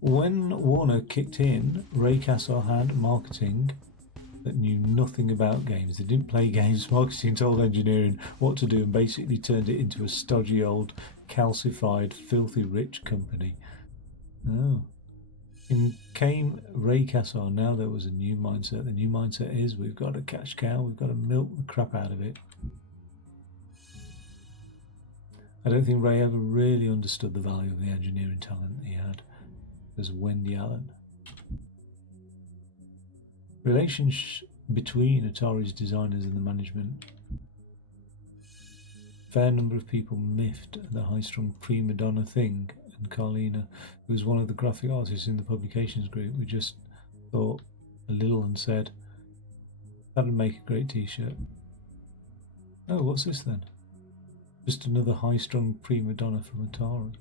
When Warner kicked in, Ray Kassar had marketing that knew nothing about games. They didn't play games. Marketing told engineering what to do and basically turned it into a stodgy old, calcified, filthy rich company. Oh. In came Ray Kassar. Now there was a new mindset. The new mindset is we've got a cash cow, we've got to milk the crap out of it. I don't think Ray ever really understood the value of the engineering talent he had. There's Wendy Allen. Relations between Atari's designers and the management. Fair number of people miffed at the high-strung prima donna thing, and Carlina, who was one of the graphic artists in the publications group, we just thought a little and said, that'd make a great t-shirt. Oh, what's this then? Just another high-strung prima donna from Atari.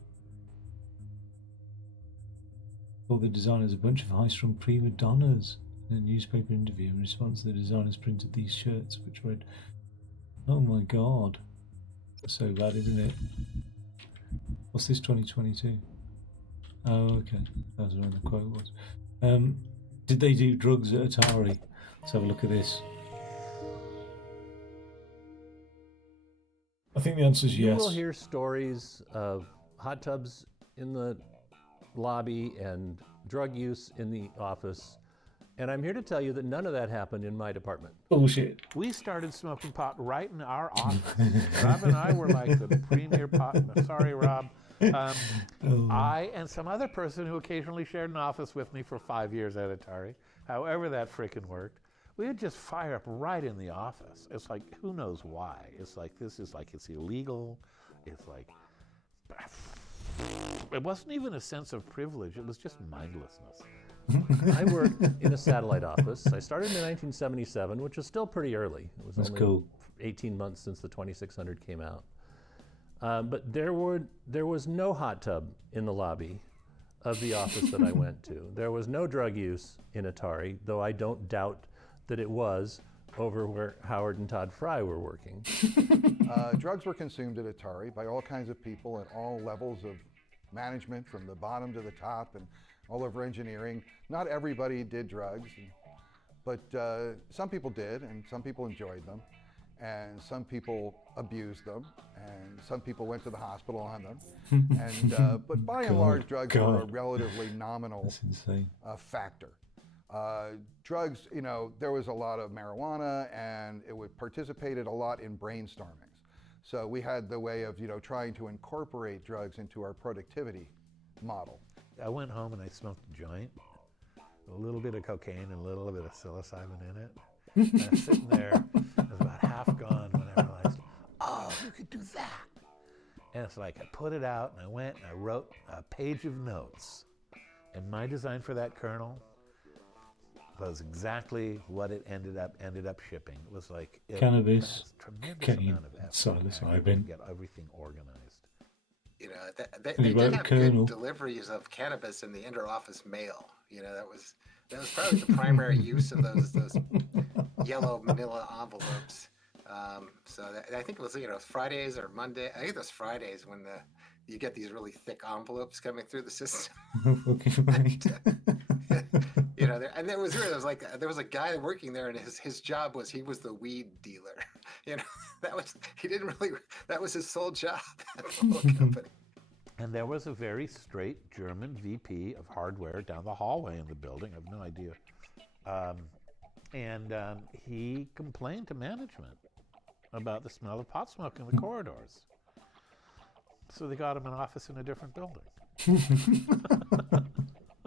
Called the designers a bunch of high-strung prima donnas. In a newspaper interview in response, the designers printed these shirts which read, oh my god, that's so bad, isn't it? What's this, 2022? Oh, okay, that was when the quote was. Did they do drugs at Atari? Let's have a look at this. I think the answer is yes. You will hear stories of hot tubs in the lobby and drug use in the office. And I'm here to tell you that none of that happened in my department. Bullshit. We started smoking pot right in our office. Rob and I were like the premier pot. Sorry, Rob. I and some other person who occasionally shared an office with me for 5 years at Atari, however that frickin' worked, we would just fire up right in the office. It's like, who knows why? It's like, this is like, it's illegal. It's like, it wasn't even a sense of privilege. It was just mindlessness. I worked in a satellite office. I started in 1977, which was still pretty early. It was only cool. 18 months since the 2600 came out. But there was no hot tub in the lobby of the office that I went to. There was no drug use in Atari, though I don't doubt that it was over where Howard and Todd Fry were working. Drugs were consumed at Atari by all kinds of people at all levels of management, from the bottom to the top and all over engineering. Not everybody did drugs, but some people did, and some people enjoyed them, and some people abused them, and some people went to the hospital on them. And but by and large, drugs were a relatively nominal factor. Drugs, you know, there was a lot of marijuana, and it would participated a lot in brainstormings. So we had the way of, you know, trying to incorporate drugs into our productivity model. I went home and I smoked a joint, a little bit of cocaine and a little bit of psilocybin in it. And I was sitting there, it was about half gone when I realized, oh, you could do that. And it's like, I put it out and I went and I wrote a page of notes. And my design for that kernel was exactly what it ended up shipping. It was like cannabis, cocaine, psilocybin. Get everything organized. You know, they did have good deliveries of cannabis in the inter-office mail. You know, that was probably the primary use of those yellow manila envelopes. I think it was, you know, Fridays or Monday. I think it was Fridays when you get these really thick envelopes coming through the system. You know, and there was there was a guy working there, and his job was he was the weed dealer. You know, that was his sole job at the whole company. And there was a very straight German VP of hardware down the hallway in the building. I have no idea. He complained to management about the smell of pot smoke in the corridors. So they got him an office in a different building.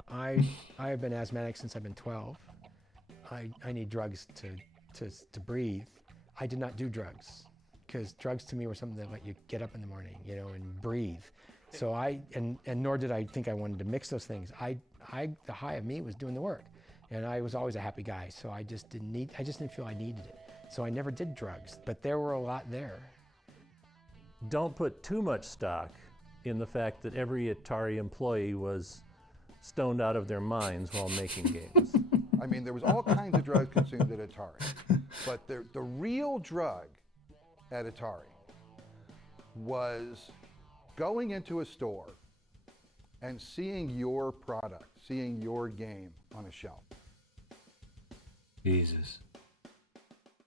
I have been asthmatic since I've been 12. I need drugs to breathe. I did not do drugs because drugs to me were something that let you get up in the morning, you know, and breathe. So and nor did I think I wanted to mix those things. The high of me was doing the work, and I was always a happy guy. So I just didn't feel I needed it. So I never did drugs, but there were a lot there. Don't put too much stock in the fact that every Atari employee was stoned out of their minds while making games. I mean, there was all kinds of drugs consumed at Atari, but the real drug at Atari was going into a store and seeing your product, seeing your game on a shelf. Jesus.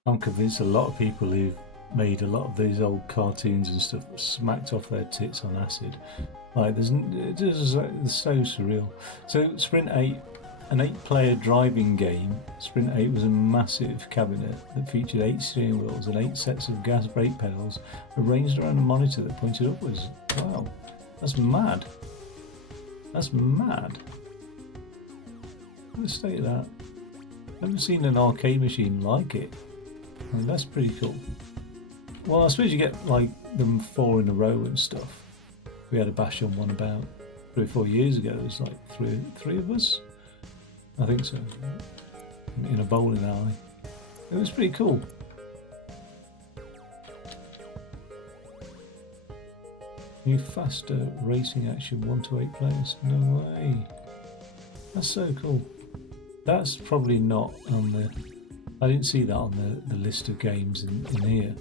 I'm convinced a lot of people who've made a lot of these old cartoons and stuff smacked off their tits on acid. Like, it's so surreal. So Sprint 8, an 8-player driving game. Sprint 8 was a massive cabinet that featured 8 steering wheels and 8 sets of gas brake pedals arranged around a monitor that pointed upwards. Wow, that's mad. That's mad. Look at the state of that. Never seen an arcade machine like it. I mean, that's pretty cool. Well, I suppose you get like them 4 in a row and stuff. We had a bash on one about 3 or 4 years ago. It was like three of us. I think so. In a bowling alley. It was pretty cool. New faster racing action 1 to 8 players. No way. That's so cool. That's probably not on the... I didn't see that on the list of games in here.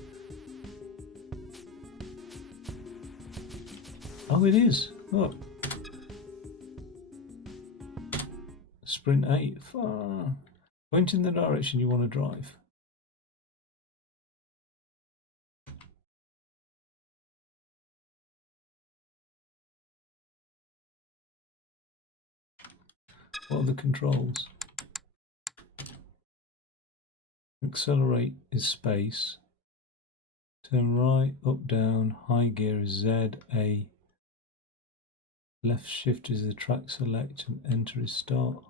Oh, it is. Look. Sprint 8. Point in the direction you want to drive. What are the controls? Accelerate is space. Turn right, up, down. High gear is Z, A. Left shift is the track select, and enter is start.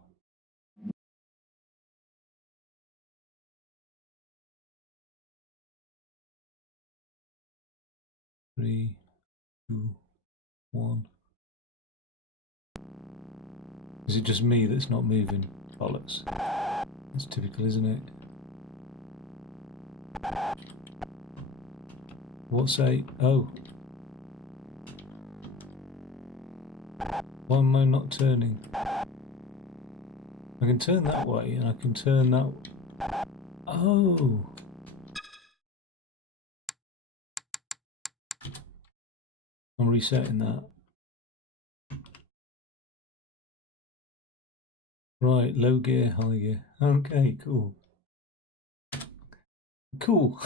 3, 2, 1. Is it just me that's not moving? Bollocks. That's typical, isn't it? What's a... Oh. Why am I not turning? I can turn that way and I can turn that... Oh. I'm resetting that. Right, low gear, high gear. Okay, cool. Cool.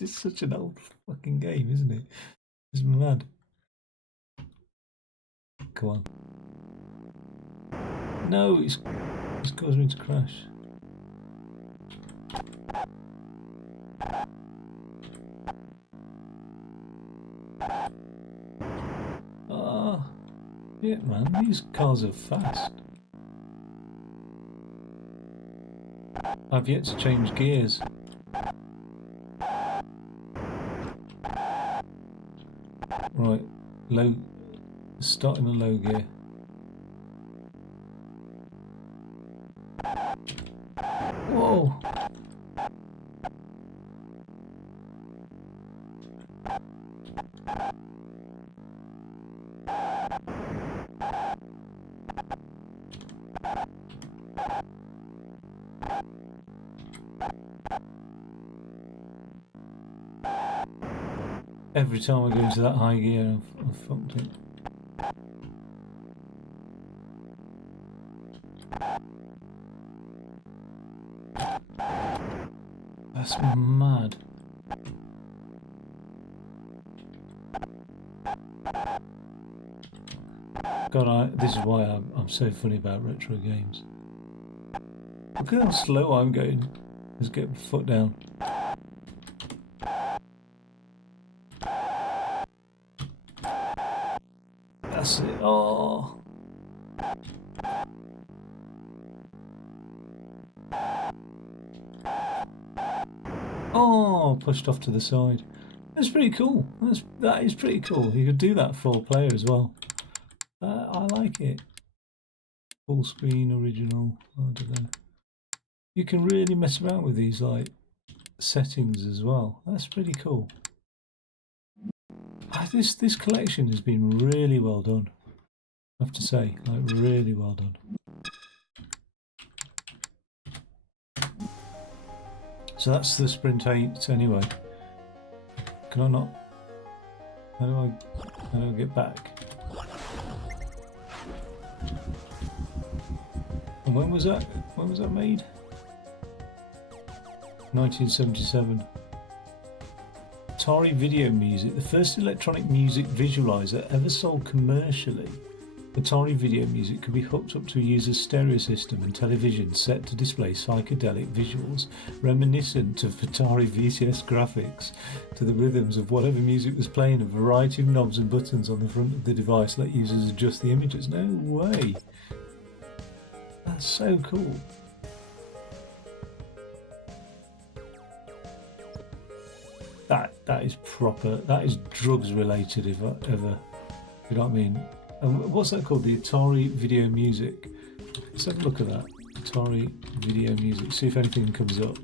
It's such an old fucking game, isn't it? It's mad. Come on. No, it's causing me to crash. Ah, yeah, man, these cars are fast. I've yet to change gears. Right, low, starting a low gear. Whoa! Every time I go into that high gear, I've fucked it. That's mad. God, this is why I'm so funny about retro games. Look at how slow I'm going. Just get my foot down. That's it. Oh. Oh, pushed off to the side. That's pretty cool. That is pretty cool. You could do that 4-player as well. I like it. Full screen, original. I don't know. You can really mess around with these like settings as well. That's pretty cool. This collection has been really well done. I have to say, like really well done. So that's the Sprint 8 anyway. Can I not? How do I get back? And when was that? When was that made? 1977. Atari Video Music, the first electronic music visualizer ever sold commercially. Atari Video Music could be hooked up to a user's stereo system and television set to display psychedelic visuals, reminiscent of Atari VCS graphics, to the rhythms of whatever music was playing. A variety of knobs and buttons on the front of the device let users adjust the images. No way! That's so cool. That is proper. That is drugs related, if I ever. You know what I mean? And what's that called? The Atari Video Music. Let's have a look at that. Atari Video Music. See if anything comes up.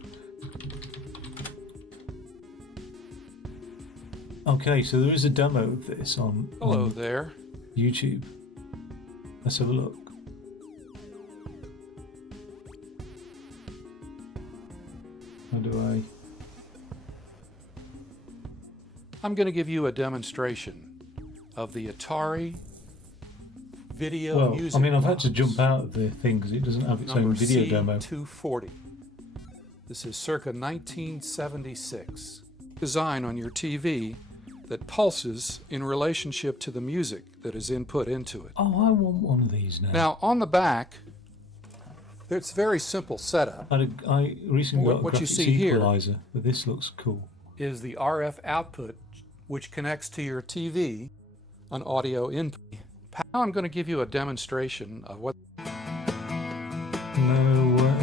Okay, so there is a demo of this on. Hello there. YouTube. Let's have a look. How do I? I'm going to give you a demonstration of the Atari Video Music. I mean, I've had to jump out of the thing because it doesn't have its own video demo. C240. This is circa 1976. Design on your TV that pulses in relationship to the music that is input into it. Oh, I want one of these now. Now, on the back, it's a very simple setup. I recently got a what you graphics see here equalizer, but this looks cool. Is the RF output, which connects to your TV, an audio input. Now I'm going to give you a demonstration of what... No way.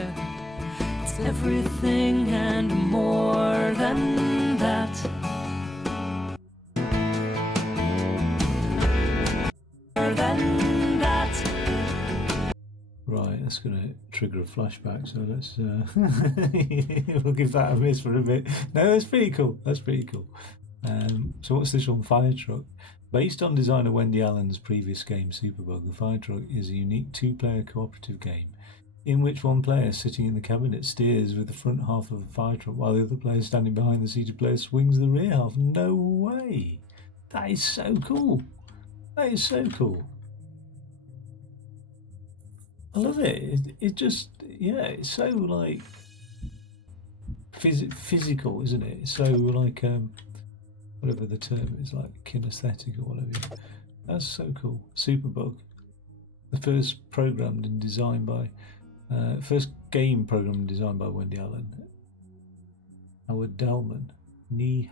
fire. It's everything and more than that. More than that. Right, that's going to trigger a flashback, so let's we'll give that a miss for a bit. No, that's pretty cool. That's pretty cool. So what's this one? Fire Truck. Based on designer Wendy Allen's previous game Superbug, the Fire Truck is a unique two-player cooperative game in which one player sitting in the cabinet steers with the front half of a fire truck while the other player standing behind the seated player swings the rear half. No way! That is so cool. That is so cool. I love it. It just, yeah, it's so like physical, isn't it? It's so like whatever the term is, like kinesthetic or whatever. That's so cool. Superbug, the first programmed and designed by, first game programmed and designed by Wendy Allen. Howard Dellman.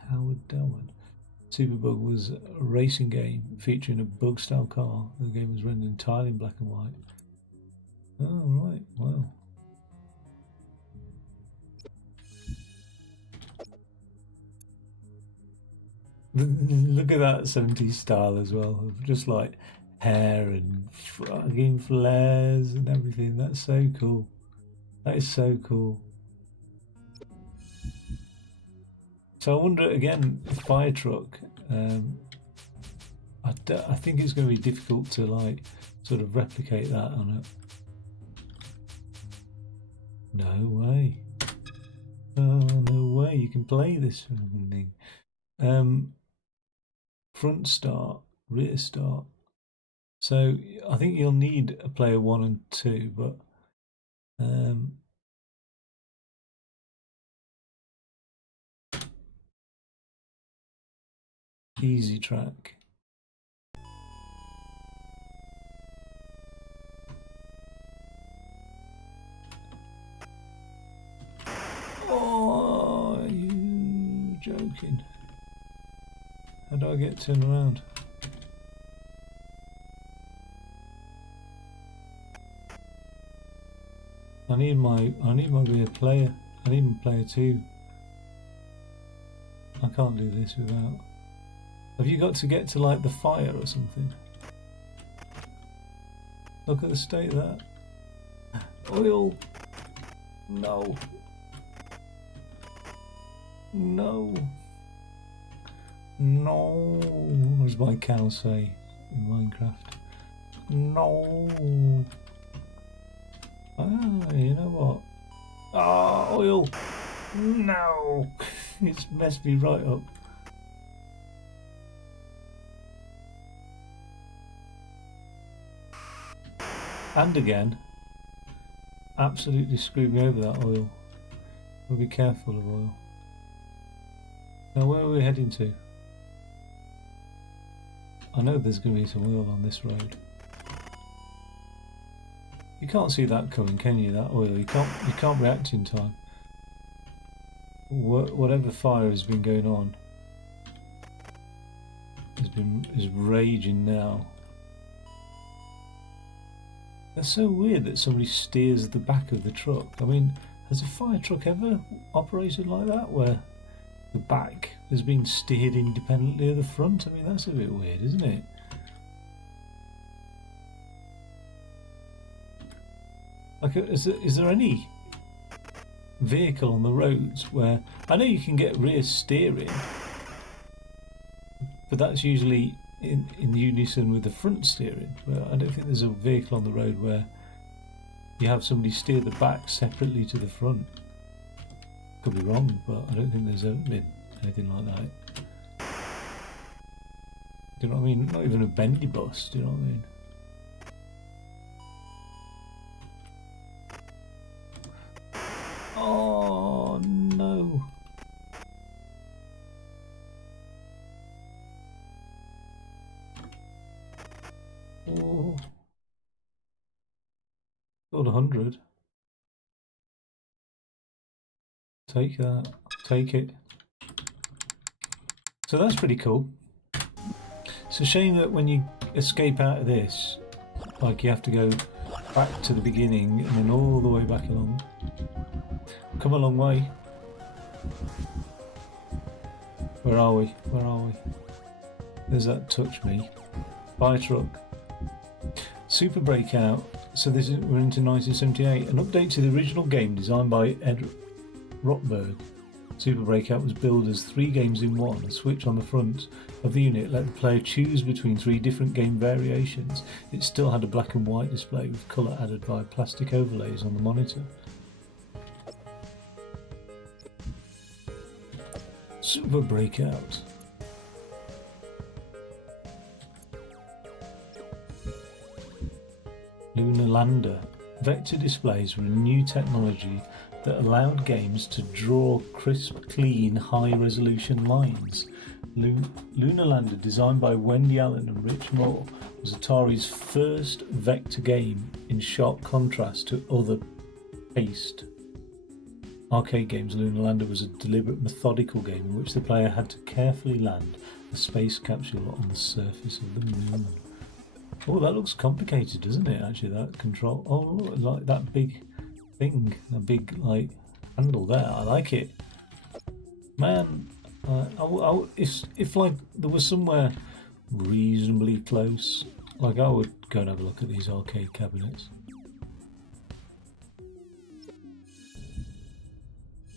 Howard Dellman. Superbug was a racing game featuring a bug-style car. The game was rendered entirely in black and white. Oh, right, wow. Look at that 70s style as well, of just like hair and fucking flares and everything. That's so cool. That is so cool. So I wonder again, Fire Truck. I think it's going to be difficult to like sort of replicate that on it. No way. Oh, no way. You can play this thing. Front start, rear start. So I think you'll need a player 1 and 2, but easy track. Oh, are you joking? How do I get turned around? I need my rear player. I need my player 2. I can't do this without. Have you got to get to like the fire or something? Look at the state of that. Oil. No. No. No. What does my cow say in Minecraft? No. Ah, you know what? Ah, oil. No. It's messed me right up. And again. Absolutely screwed me over, that oil. We'll be careful of oil. Now where are we heading to? I know there's going to be some oil on this road. You can't see that coming, can you? That oil. You can't react in time. Whatever fire has been going on is raging now. That's so weird that somebody steers the back of the truck. I mean, has a fire truck ever operated like that, where the back has been steered independently of the front? I mean, that's a bit weird, isn't it? Like, is there any vehicle on the roads where, I know you can get rear steering, but that's usually in unison with the front steering. But I don't think there's a vehicle on the road where you have somebody steer the back separately to the front. Could be wrong, but I don't think there's ever been anything like that. Do you know what I mean? Not even a bendy bus, do you know what I mean? Oh no. Oh. Got 100. Take that. Take it. So that's pretty cool. It's a shame that when you escape out of this, like you have to go back to the beginning and then all the way back along. come a long way. Where are we? Where are we? There's that touch me. Fire truck. Super Breakout. So we're into 1978. An update to the original game designed by Ed Rotberg. Super Breakout was billed as 3 games in one. A switch on the front of the unit let the player choose between 3 different game variations. It still had a black and white display with colour added via plastic overlays on the monitor. Super Breakout. Lunar Lander. Vector displays were a new technology that allowed games to draw crisp, clean, high-resolution lines. Lunar Lander, designed by Wendy Allen and Rich Moore, was Atari's first vector game, in sharp contrast to other paced arcade games. Lunar Lander was a deliberate, methodical game in which the player had to carefully land a space capsule on the surface of the moon. Oh, that looks complicated, doesn't it, actually, that control? Oh, look, like that big thing, a big, like, handle there. I like it. Man, if like, there was somewhere reasonably close, like, I would go and have a look at these arcade cabinets.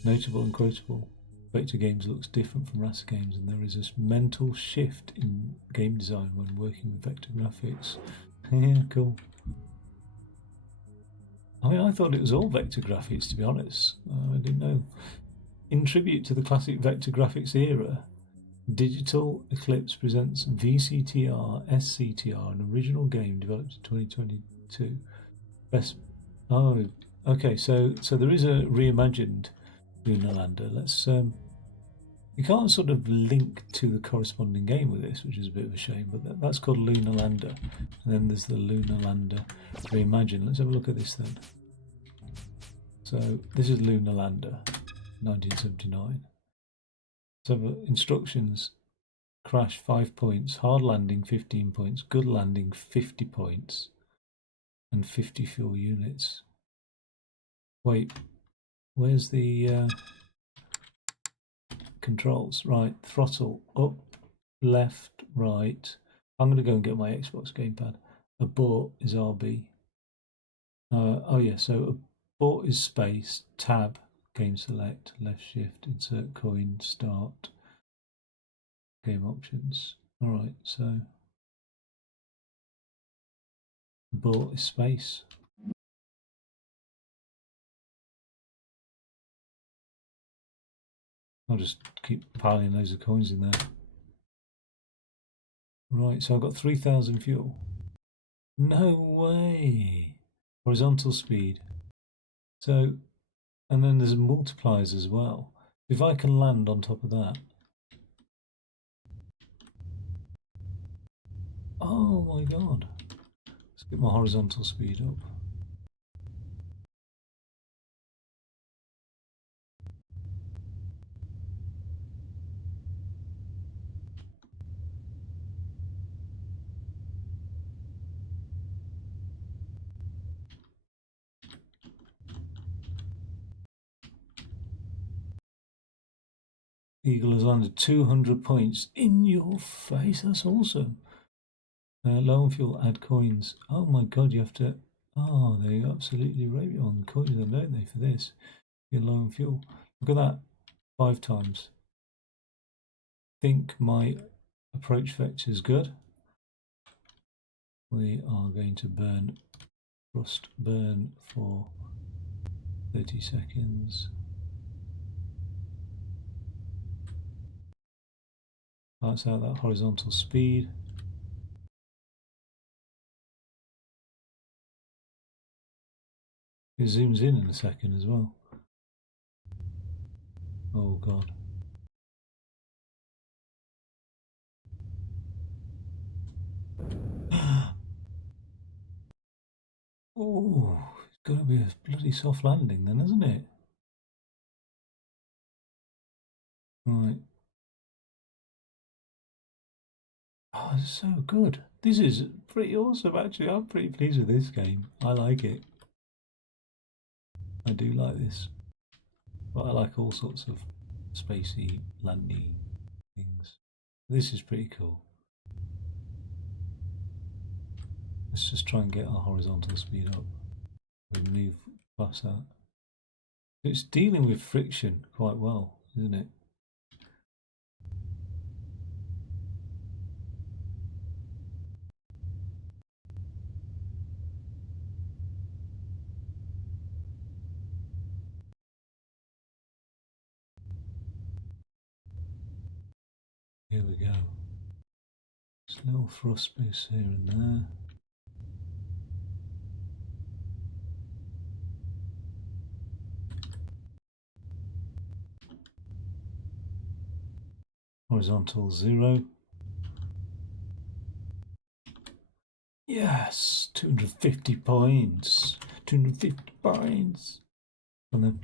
Notable and quotable. Vector games looks different from raster games, and there is this mental shift in game design when working with vector graphics. Yeah, cool. I mean, I thought it was all vector graphics, to be honest. I didn't know. In tribute to the classic vector graphics era, Digital Eclipse presents VCTR SCTR, an original game developed in 2022. Best. Oh, okay. So there is a reimagined Lunar Lander. Let's you can't sort of link to the corresponding game with this, which is a bit of a shame, but that's called Lunar Lander. And then there's the Lunar Lander Reimagined. Let's have a look at this then. So this is Lunar Lander, 1979. So instructions: crash 5 points, hard landing 15 points, good landing 50 points, and 50 fuel units. Wait, where's the controls? Right, throttle up, left, right. I'm going to go and get my Xbox gamepad. Abort is RB. Oh yeah, so abort is space, tab, game select, left shift, insert coin, start, game options. Alright, so abort is space. I'll just keep piling loads of coins in there. Right, so I've got 3,000 fuel. No way! Horizontal speed. So, and then there's multipliers as well. If I can land on top of that. Oh my god. Let's get my horizontal speed up. Eagle has landed 200 points in your face. That's awesome. Low on fuel, add coins. Oh my god, you have to. Oh, they absolutely rape you on coins, then, don't they, for this? You're low on fuel. Look at that. 5 times. Think my approach vector is good. We are going to burn thrust burn for 30 seconds. That's out that horizontal speed. It zooms in a second as well. Oh god. Oh, it's got to be a bloody soft landing then, isn't it? Right. Oh, it's so good. This is pretty awesome, actually. I'm pretty pleased with this game. I like it. I do like this. But I like all sorts of spacey, landy things. This is pretty cool. Let's just try and get our horizontal speed up. We move past that. It's dealing with friction quite well, isn't it? Here we go. Just little thrust boosts here and there. Horizontal 0. Yes, 250 points. 250 points. And then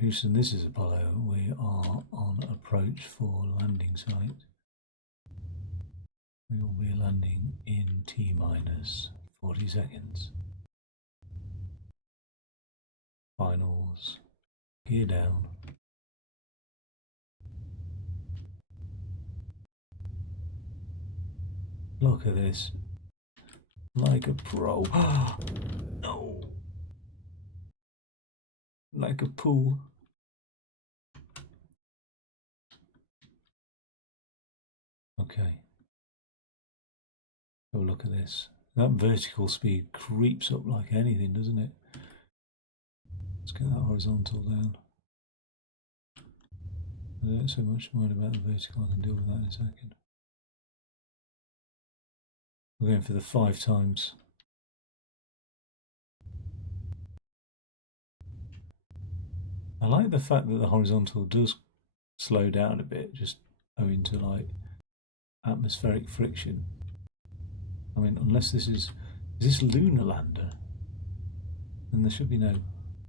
Houston, this is Apollo. We are on approach for landing site. We will be landing in T minus 40 seconds. Finals. Gear down. Look at this. Like a pro. No. Like a pool. Okay. Oh, look at this. That vertical speed creeps up like anything, doesn't it? Let's get that horizontal down. I don't so much mind about the vertical, I can deal with that in a second. We're going for the 5 times. I like the fact that the horizontal does slow down a bit, just owing to like atmospheric friction. I mean, unless this is this lunar lander? Then there should be no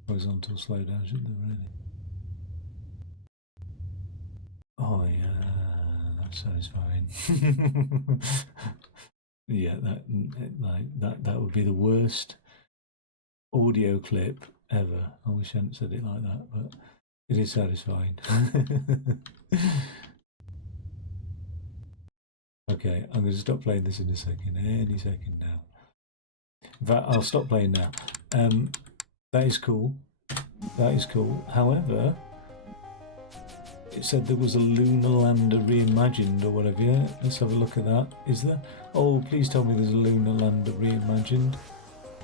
horizontal slowdown, shouldn't there, really? Oh yeah, that's satisfying. Yeah, that would be the worst audio clip ever. I wish I hadn't said it like that, but it is satisfying. Okay, I'm going to stop playing this in a second, any second now. In fact, I'll stop playing now. That is cool. That is cool. However, it said there was a lunar lander reimagined or whatever. Yeah, let's have a look at that. Is there? Oh, please tell me there's a lunar lander reimagined.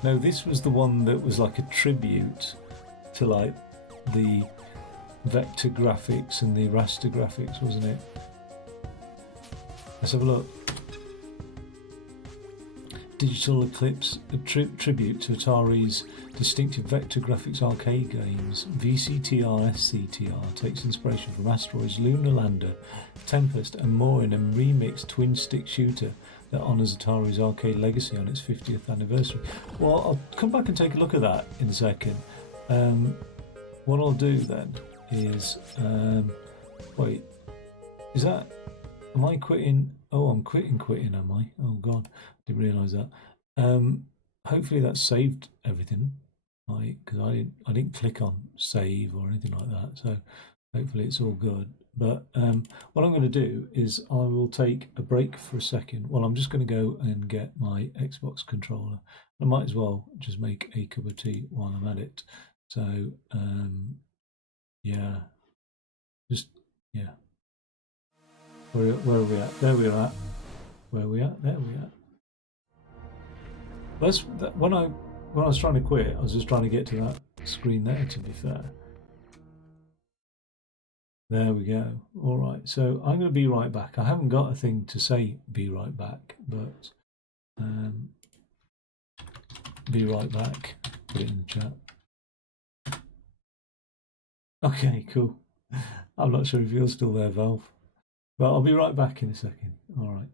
No, this was the one that was like a tribute to like the vector graphics and the raster graphics, wasn't it? Let's have a look. Digital Eclipse, a tribute to Atari's distinctive vector graphics arcade games. VCTR SCTR takes inspiration from Asteroids, Lunar Lander, Tempest and more in a remixed twin-stick shooter that honours Atari's arcade legacy on its 50th anniversary. Well, I'll come back and take a look at that in a second. What I'll do then is... wait, is that... Am I quitting? Oh, I'm quitting, am I? Oh God, didn't realise that. Hopefully that saved everything, like, because I didn't click on save or anything like that. So hopefully it's all good. But what I'm going to do is I will take a break for a second. Well, I'm just going to go and get my Xbox controller. I might as well just make a cup of tea while I'm at it. So yeah, just yeah. Where are we at? There we are at. Where are we at? There we are. When I was trying to quit, I was just trying to get to that screen there, to be fair. There we go. All right, so I'm going to be right back. I haven't got a thing to say be right back, but be right back. Put it in the chat. Okay, cool. I'm not sure if you're still there, Valve. But I'll be right back in a second. All right.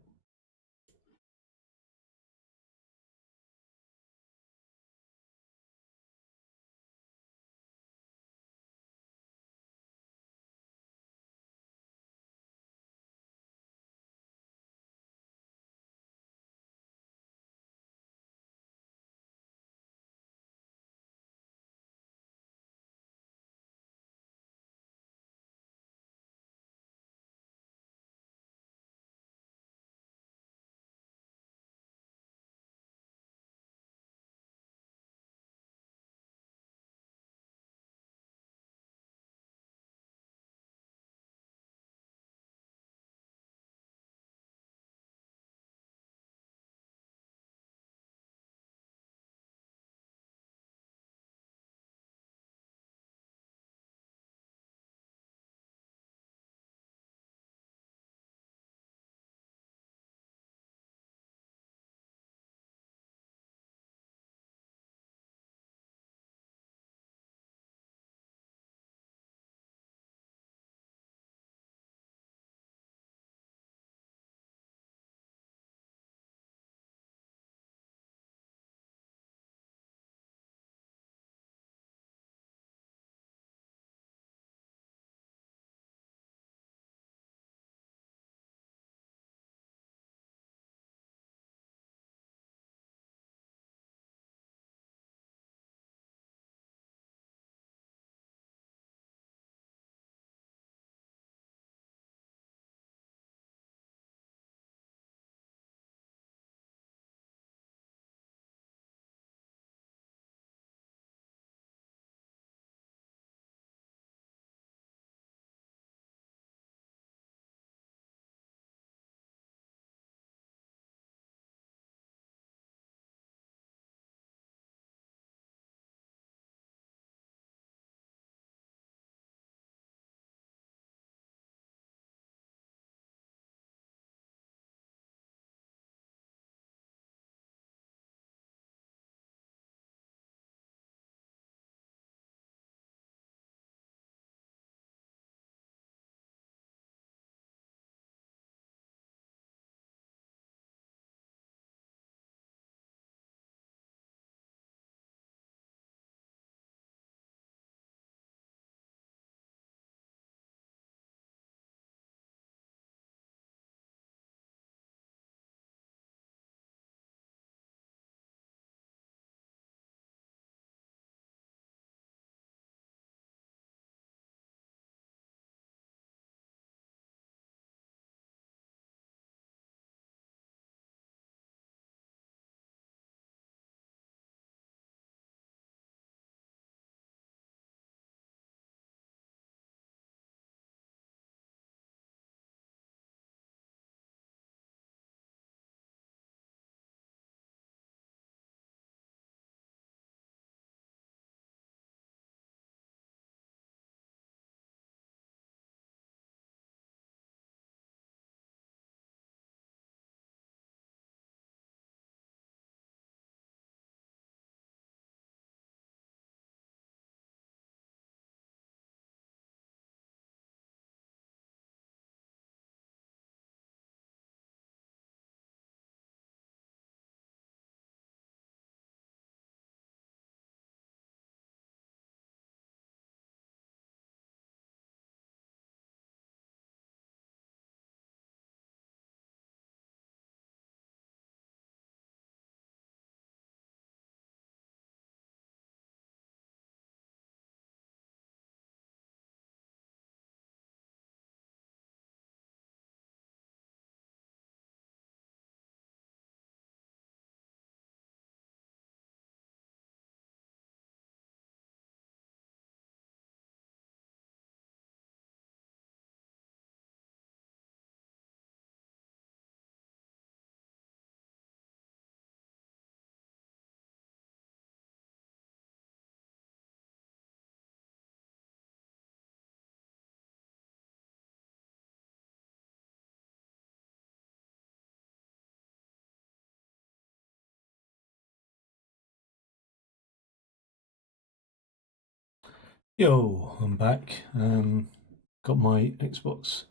Yo, I'm back. Got my Xbox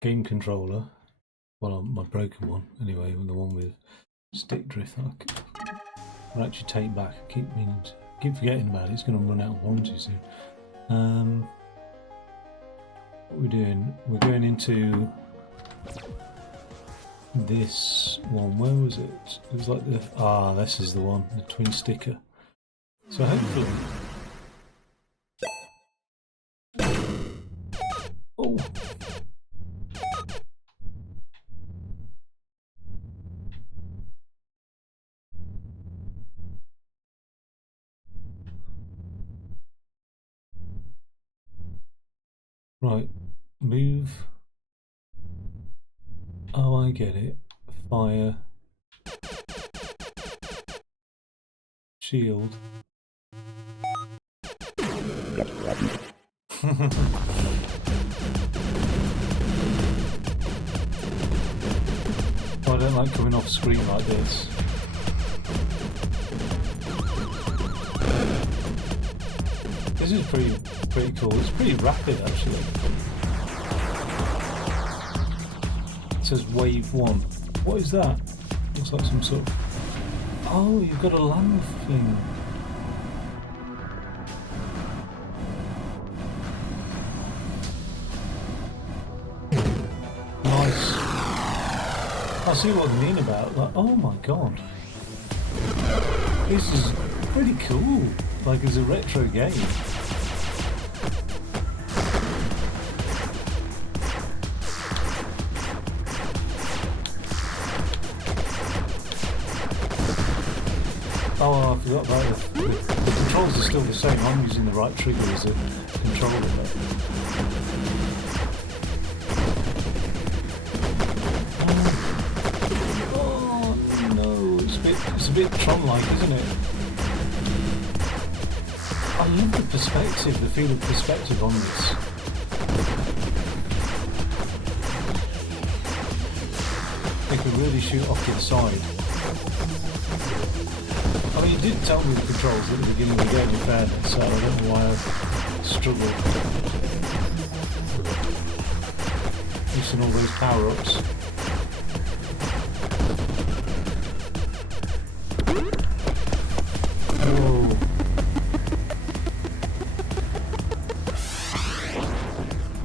game controller. Well, my broken one, anyway, the one with stick drift. I'll actually take back. I keep forgetting about it. It's going to run out of warranty soon. What we're doing? We're going into this one. Where was it? It was like this is the one, the twin sticker. So hopefully. Oh. Right, move. Oh, I get it. Fire. Shield. I don't like coming off screen like this. This is pretty cool. It's pretty rapid actually. It says wave 1. What is that? Looks like some sort of... Oh, you've got a land thing. Nice. I see what they mean about like, oh my god. This is pretty cool. Like it's a retro game. Oh, I forgot about it. The controls are still the same. I'm using the right trigger as a controller. Oh no, it's a bit Tron-like, isn't it? I love the perspective, the feel of perspective on this. They could really shoot off to the side. I mean, you did tell me the controls at the beginning of the game, in fairness, so I don't know why I struggled. Using all those power-ups. Whoa.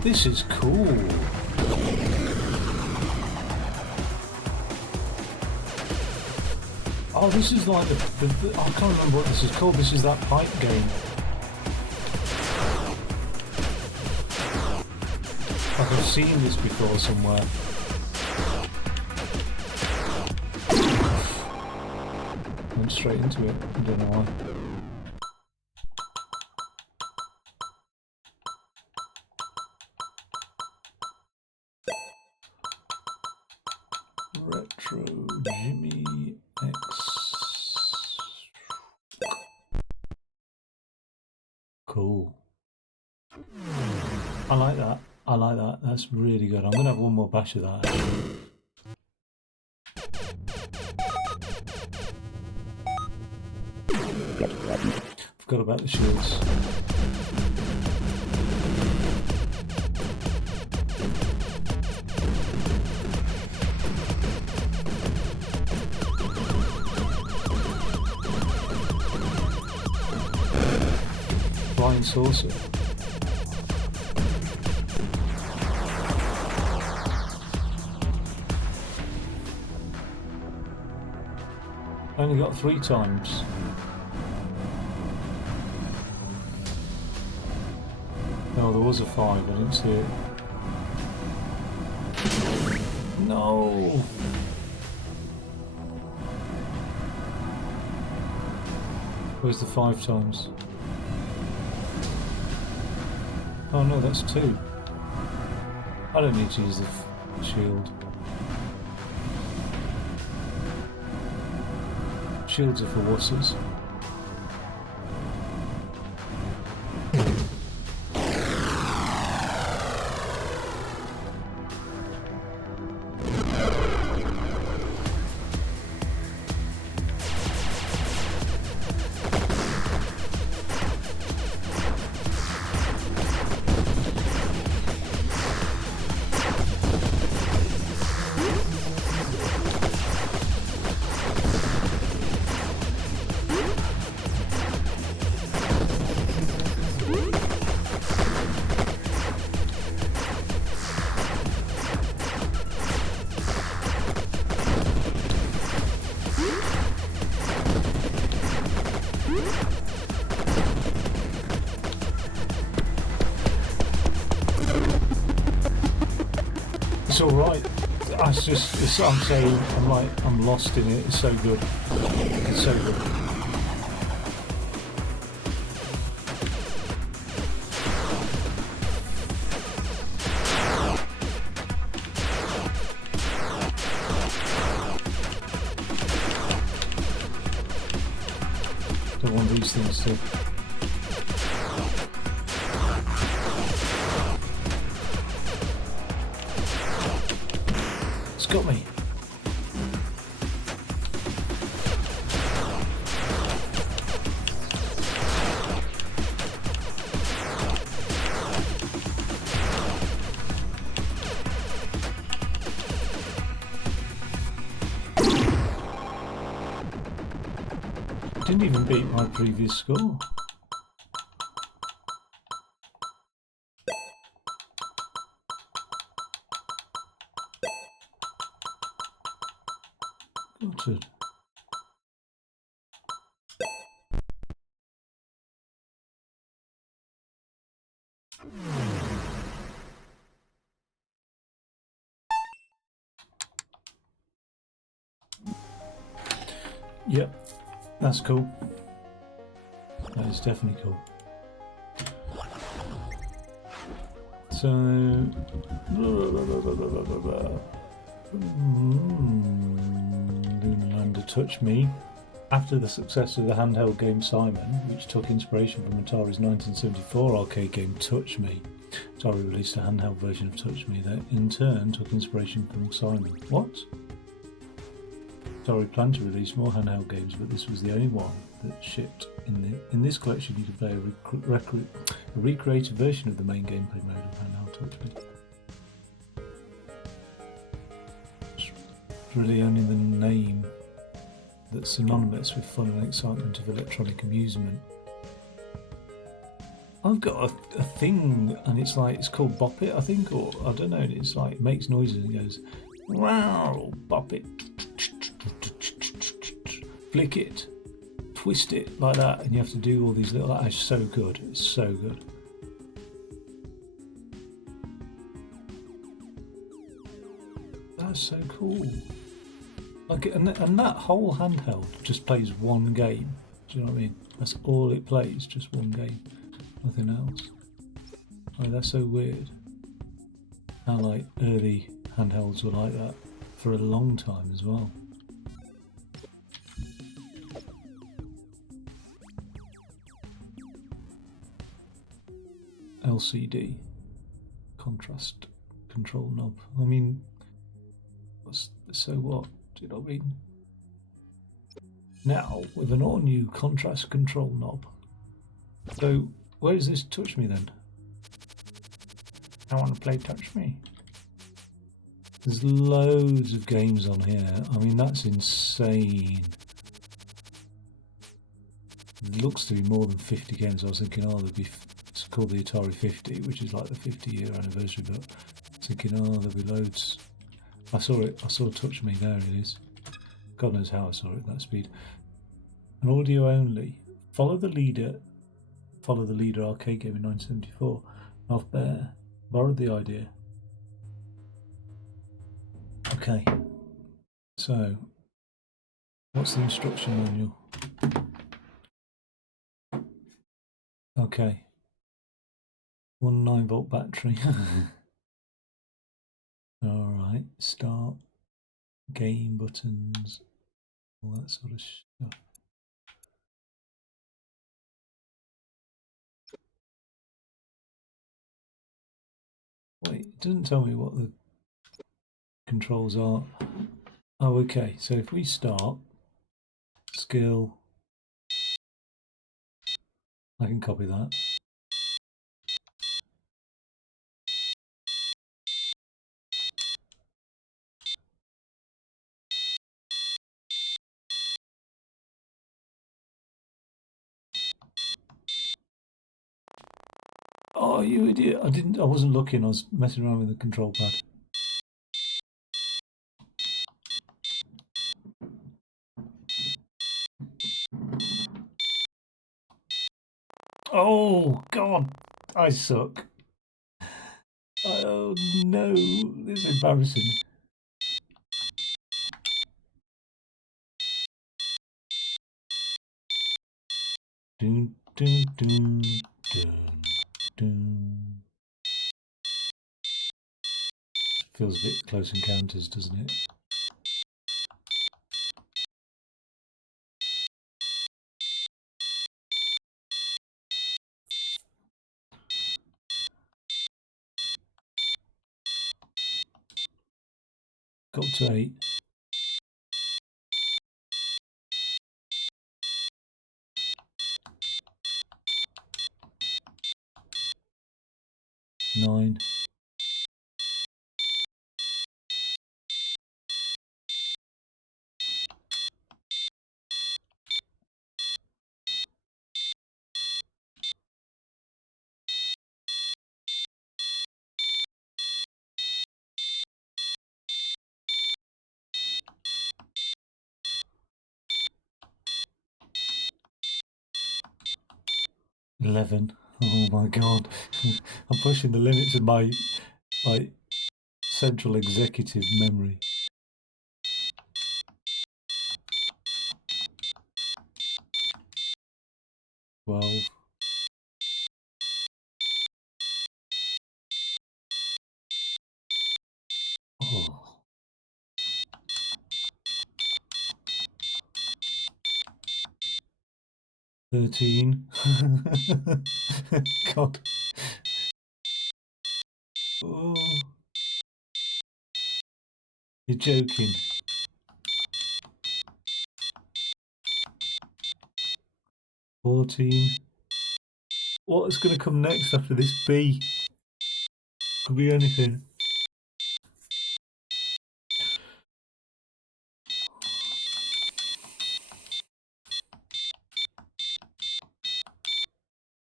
This is cool. Oh, this is like the I can't remember what this is called. This is that pipe game. Like I've seen this before somewhere. Went straight into it. I don't know why. Retro Jimmy X. Cool. I like that. I like that. That's really good. I'm going to have one more bash of that. Forgot about the shields. Flying saucer. I only got 3 times. No, there was a 5, I didn't see it. No! Where's the 5 times? Oh no, that's 2. I don't need to use the shield. Shields are for wusses. It's all right. That's just. I'm saying. I'm lost in it. It's so good. It's so good. Don't want these things to. It's got me. Didn't even beat my previous score. Got it. Yep, that's cool. That is definitely cool. So, Lunalander Touch Me. After the success of the handheld game Simon, which took inspiration from Atari's 1974 arcade game Touch Me, Atari released a handheld version of Touch Me that in turn took inspiration from Simon. What? Atari planned to release more handheld games, but this was the only one that shipped. In this collection, you can play a recreated version of the main gameplay mode of handheld Touch Me. It's really only the name that's synonymous with fun and excitement of electronic amusement. I've got a thing, and it's called Bop It, I think, or I don't know. It's like it makes noises and it goes, wow, bop it, flick it, twist it like that, and you have to do all these little. That is so good. It's so good. That's so cool. Like, and that whole handheld just plays one game. Do you know what I mean? That's all it plays, just one game, nothing else. Oh, that's so weird. How like early handhelds were like that for a long time as well. LCD contrast control knob. I mean, so what? Do you know what I mean? Now, with an all-new contrast control knob. So, where does this Touch Me then? I want to play Touch Me. There's loads of games on here. I mean, that's insane. It looks to be more than 50 games. I was thinking, oh, it's called the Atari 50, which is like the 50-year anniversary, but I was thinking, oh, there'll be loads. I saw it. I saw Touch Me. There it is. God knows how I saw it at that speed. An audio only. Follow the leader arcade game in 1974. Off Bear borrowed the idea. Okay. So, what's the instruction manual? Okay. 1 9-volt battery. Alright, start, game buttons, all that sort of stuff. Wait, it doesn't tell me what the controls are. Oh, okay, so if we start, skill, I can copy that. Oh, you idiot. I wasn't looking, I was messing around with the control pad. Oh, God, I suck. Oh no, this is embarrassing. Dun, dun, dun, dun, dun. Feels a bit Close Encounters, doesn't it? Got to 8. Nine. $11. Oh my god. I'm pushing the limits of my central executive memory. 12. Oh. 13. God. Oh. You're joking. 14. What's going to come next after this B? Could be anything.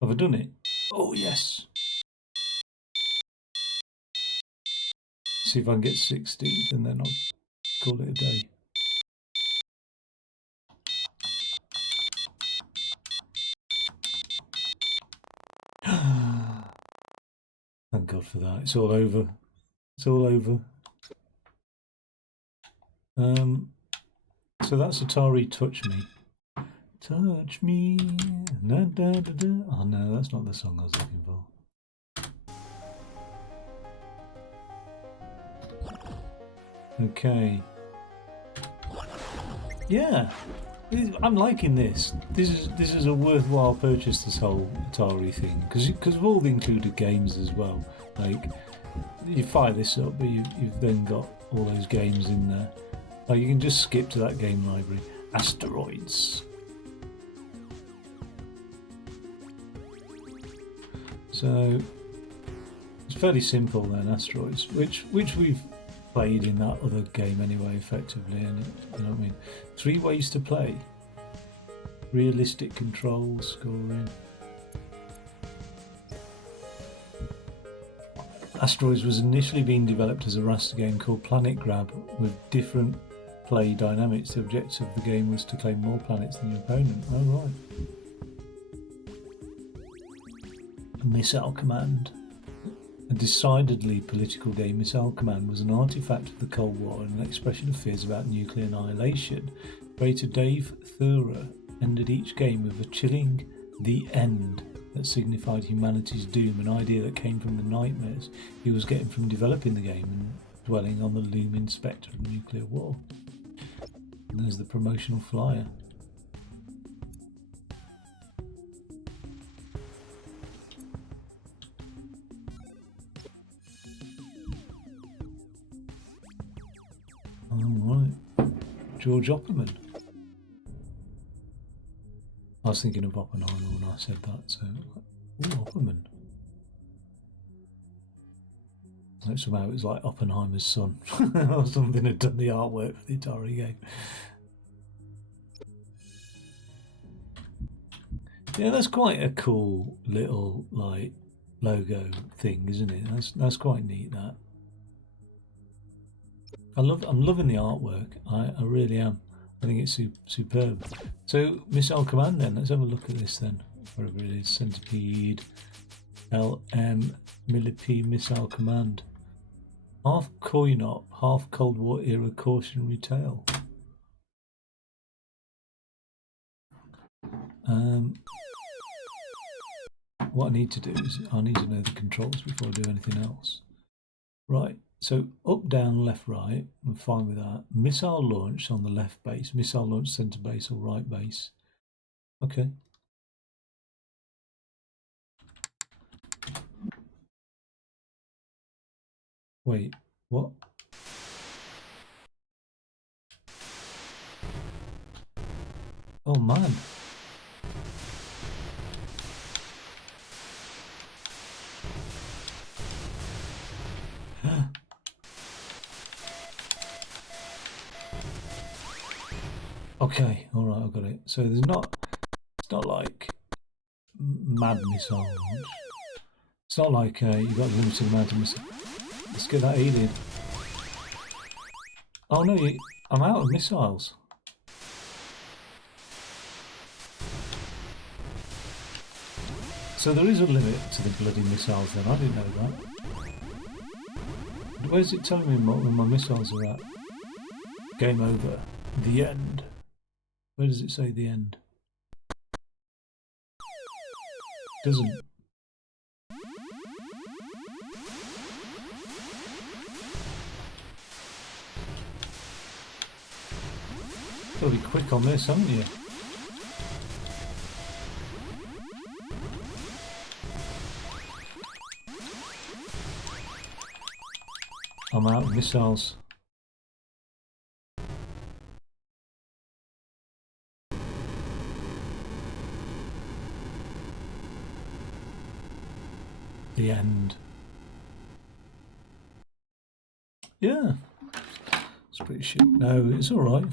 Have I done it? Oh yes. See if I can get 16th and then I'll call it a day. Thank God for that. It's all over. It's all over. So that's Atari Touch Me. Touch me. Da, da, da, da. Oh no, that's not the song I was looking for. Okay. Yeah. I'm liking this. This is a worthwhile purchase, this whole Atari thing, because of all the included games as well. Like, you fire this up, but you've then got all those games in there. Like, you can just skip to that game library. Asteroids. So it's fairly simple then, Asteroids, which we've played in that other game anyway, effectively, and you know what I mean. 3 ways to play. Realistic controls, scoring. Asteroids was initially being developed as a raster game called Planet Grab, with different play dynamics. The objective of the game was to claim more planets than your opponent. Oh right. Missile Command. A decidedly political game, Missile Command was an artifact of the Cold War and an expression of fears about nuclear annihilation. Creator Dave Thurer ended each game with a chilling "the end" that signified humanity's doom, an idea that came from the nightmares he was getting from developing the game and dwelling on the looming spectre of nuclear war. And there's the promotional flyer. Alright, George Opperman. I was thinking of Oppenheimer when I said that, so... Ooh, Opperman. Like somehow it was like Oppenheimer's son, or something had done the artwork for the Atari game. Yeah, that's quite a cool little, like, logo thing, isn't it? That's quite neat, that. I'm loving the artwork. I really am. I think it's superb. So Missile Command then. Let's have a look at this then. Wherever it is, Centipede. LM Millipede Missile Command. Half coin-op, half Cold War era cautionary tale. What I need to do is I need to know the controls before I do anything else. Right, so up, down, left, right, I'm fine with that. Missile launch on the left base, missile launch center base or right base. Okay. Wait, what? Oh man. Okay, all right, I've got it. So it's not like mad missile launch. It's not like you've got a limited amount of missiles. Let's get that alien. Oh no, I'm out of missiles. So there is a limit to the bloody missiles then, I didn't know that. Where's it telling me where my missiles are at? Game over. The end. Where does it say the end? Doesn't. Gotta be quick on this, haven't you? I'm out of missiles. The end. Yeah. It's pretty shit. No, it's alright.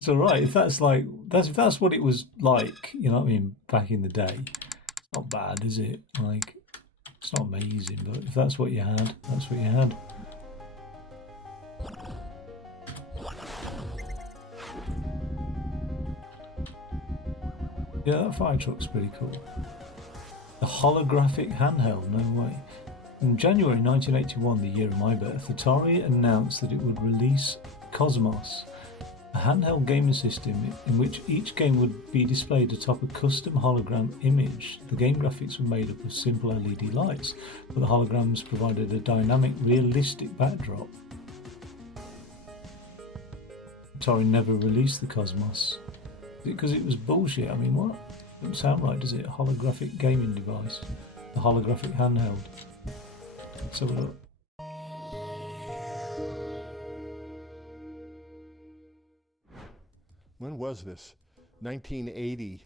It's alright. If that's like if that's what it was like, you know what I mean, back in the day, it's not bad, is it? Like, it's not amazing, but if that's what you had, that's what you had. Yeah, that fire truck's pretty cool. The holographic handheld, no way. In January 1981, the year of my birth, Atari announced that it would release Cosmos, a handheld gaming system in which each game would be displayed atop a custom hologram image. The game graphics were made up of simple LED lights, but the holograms provided a dynamic, realistic backdrop. Atari never released the Cosmos. Is it because it was bullshit? I mean, what? It doesn't sound right, does it? A holographic gaming device. The holographic handheld. Let's have a look. When was this? 1980,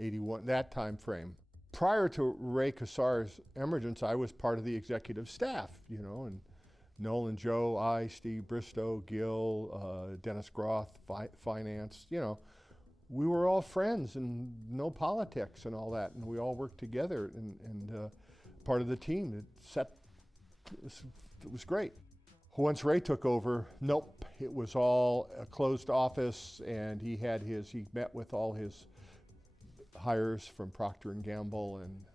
81, that time frame. Prior to Ray Kassar's emergence, I was part of the executive staff, you know, and Nolan, Joe, I, Steve Bristow, Gil, Dennis Groth, finance, you know. We were all friends and no politics and all that, and we all worked together and part of the team that it was great. Once Ray took over, nope, it was all a closed office, and he met with all his hires from Procter & Gamble, and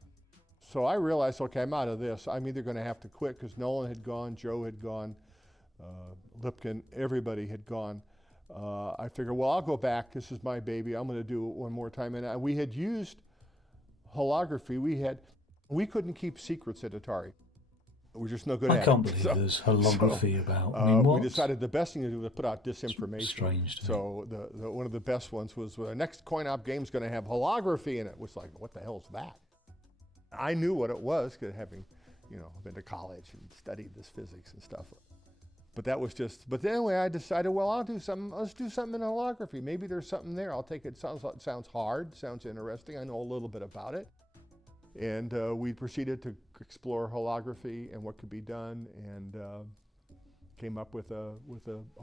so I realized, okay, I'm out of this. I'm either gonna have to quit because Nolan had gone, Joe had gone, Lipkin, everybody had gone. I figured, well, I'll go back. This is my baby. I'm gonna do it one more time. And we had used holography. We couldn't keep secrets at Atari. We're just no good at it. I can't believe there's holography about. I mean, what? We decided the best thing to do was put out disinformation. It's strange. So one of the best ones was the next coin-op game's going to have holography in it. It was like, what the hell is that? I knew what it was, because having, you know, been to college and studied this physics and stuff. But that was just. But anyway, I decided, well, I'll do something. Let's do something in holography. Maybe there's something there. I'll take it. Sounds hard. Sounds interesting. I know a little bit about it. And we proceeded to explore holography and what could be done, and came up with a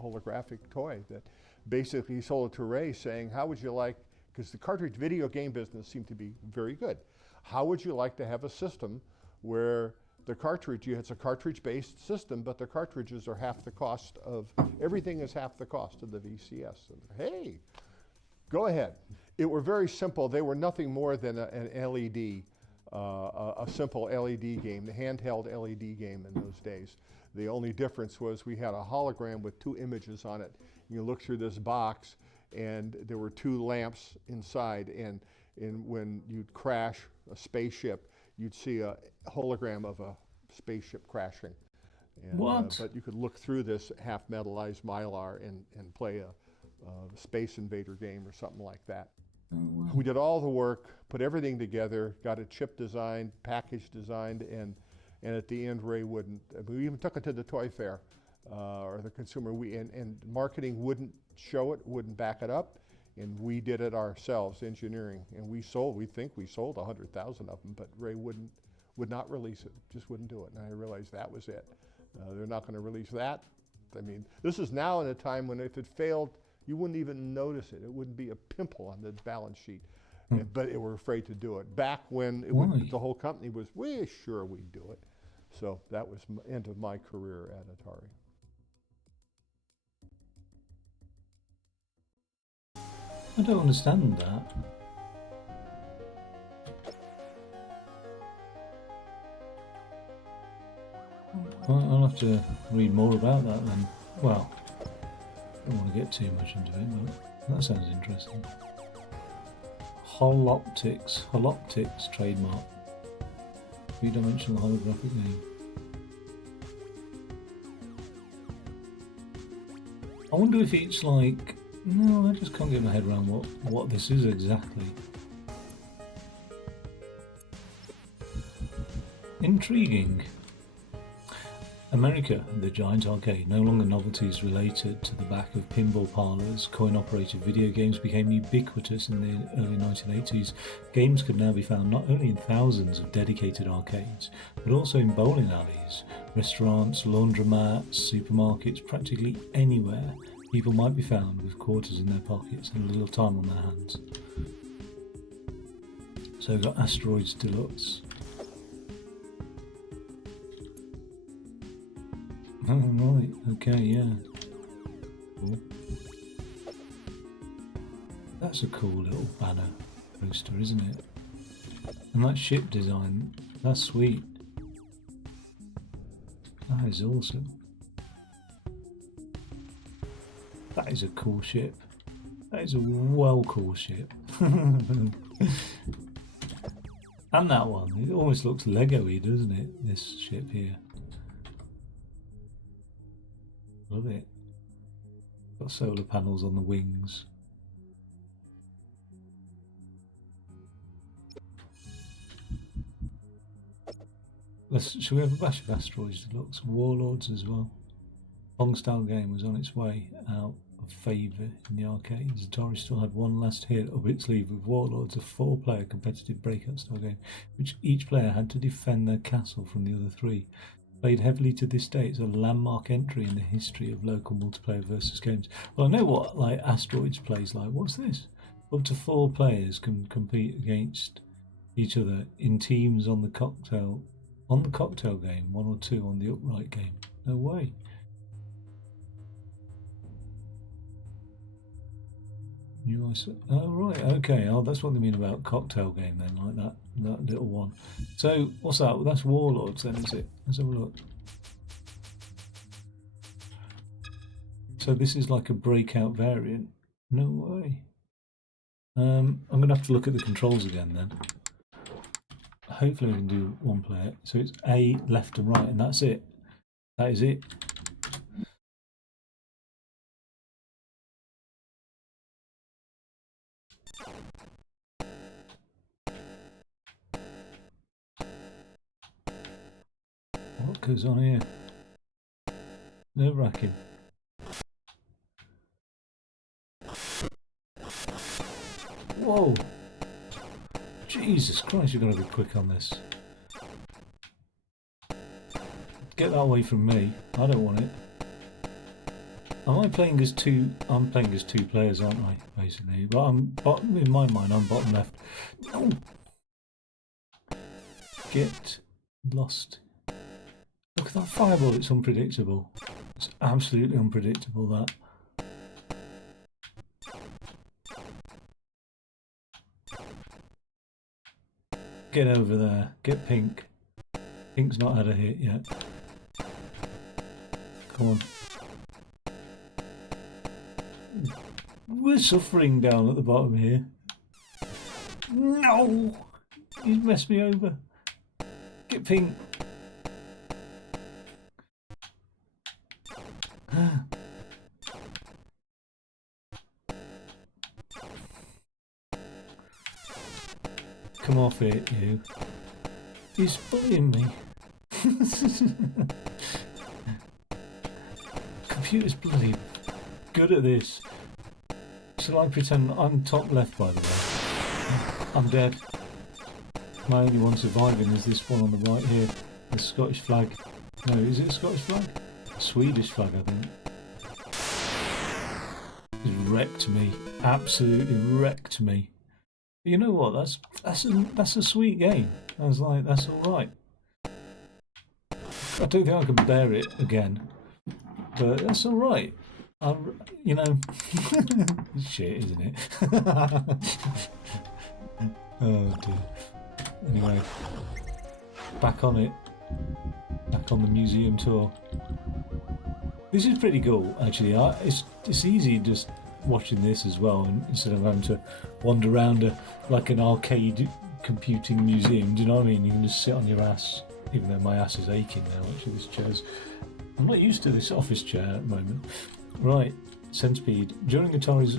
holographic toy that basically sold it to Ray, saying, how would you like, because the cartridge video game business seemed to be very good, how would you like to have a system where the cartridge, it's a cartridge-based system, but the cartridges are half the cost of, everything is half the cost of the VCS. And, hey, go ahead. It were very simple. They were nothing more than an LED, a simple LED game, the handheld LED game in those days. The only difference was we had a hologram with 2 images on it. You look through this box, and there were 2 lamps inside, and when you'd crash a spaceship, you'd see a hologram of a spaceship crashing. And, what? But you could look through this half-metallized mylar and play a Space Invader game or something like that. Oh, wow. We did all the work, put everything together, got a chip designed, package designed, and at the end, Ray wouldn't. We even took it to the toy fair or the consumer. And marketing wouldn't show it, wouldn't back it up, and we did it ourselves, engineering, and we think we sold 100,000 of them, but Ray would not release it, just wouldn't do it. And I realized that was it. They're not going to release that. I mean, this is now in a time when if it failed, you wouldn't even notice it. It wouldn't be a pimple on the balance sheet. But they were afraid to do it. Back when the whole company was, we're sure we'd do it. So that was the end of my career at Atari. I don't understand that. I'll have to read more about that then. Well, I don't want to get too much into it, but that sounds interesting. Holoptics trademark. 3-dimensional holographic game. I wonder if it's like... No, I just can't get my head around what this is exactly. Intriguing. America, the giant arcade, no longer novelties related to the back of pinball parlours. Coin-operated video games became ubiquitous in the early 1980s. Games could now be found not only in thousands of dedicated arcades, but also in bowling alleys, restaurants, laundromats, supermarkets, practically anywhere. People might be found with quarters in their pockets and a little time on their hands. So we've got Asteroids Deluxe. Oh, right, okay, yeah. Cool. That's a cool little banner poster, isn't it? And that ship design, that's sweet. That is awesome. That is a cool ship. That is a well cool ship. And that one, it almost looks Lego-y, doesn't it? This ship here. Love it. Got solar panels on the wings. Shall we have a bash of Asteroids Deluxe? Warlords as well. Long-style game was on its way out of favour in the arcades. Atari still had one last hit up its sleeve with Warlords, a 4-player competitive breakout style game, which each player had to defend their castle from the other 3. Played heavily to this day, it's a landmark entry in the history of local multiplayer versus games. Well, I know what like Asteroids plays like. What's this? Up to 4 players can compete against each other in teams on the cocktail game, 1 or 2 on the upright game. No way. Oh right, okay. Oh, that's what they mean about cocktail game then, like that little one. So what's that? Well, that's Warlords then, is it? Let's have a look. So this is like a breakout variant. No way. I'm gonna have to look at the controls again then. Hopefully we can do 1 player. So it's A, left and right, and that's it. That is it. What goes on here? Nerve-wracking. Whoa! Jesus Christ, you're going to be quick on this. Get that away from me. I don't want it. Am I playing as 2? I'm playing as 2 players, aren't I? Basically, but I'm bottom. In my mind, I'm bottom left. No. Get lost. Look at that fireball. It's unpredictable. It's absolutely unpredictable. That. Get over there. Get Pink. Pink's not had a hit yet. Come on. We're suffering down at the bottom here. No! He's messed me over. Get Pink. Come off it, you. He's bullying me. Computer's bloody good at this. Shall I pretend I'm top left, by the way? I'm dead. My only one surviving is this one on the right here. The Scottish flag. No, is it a Scottish flag? Swedish flag, I think. He's wrecked me. Absolutely wrecked me. But you know what? That's a sweet game. I was like, that's all right. I don't think I can bear it again, but that's all right. You know, shit, isn't it? Oh dear. Anyway, back on it. Back on the museum tour. This is pretty cool, actually. It's easy just watching this as well, and instead of having to wander around like an arcade computing museum. Do you know what I mean? You can just sit on your ass, even though my ass is aching now. Actually, this chair's. I'm not used to this office chair at the moment. Right, Centipede. During Atari's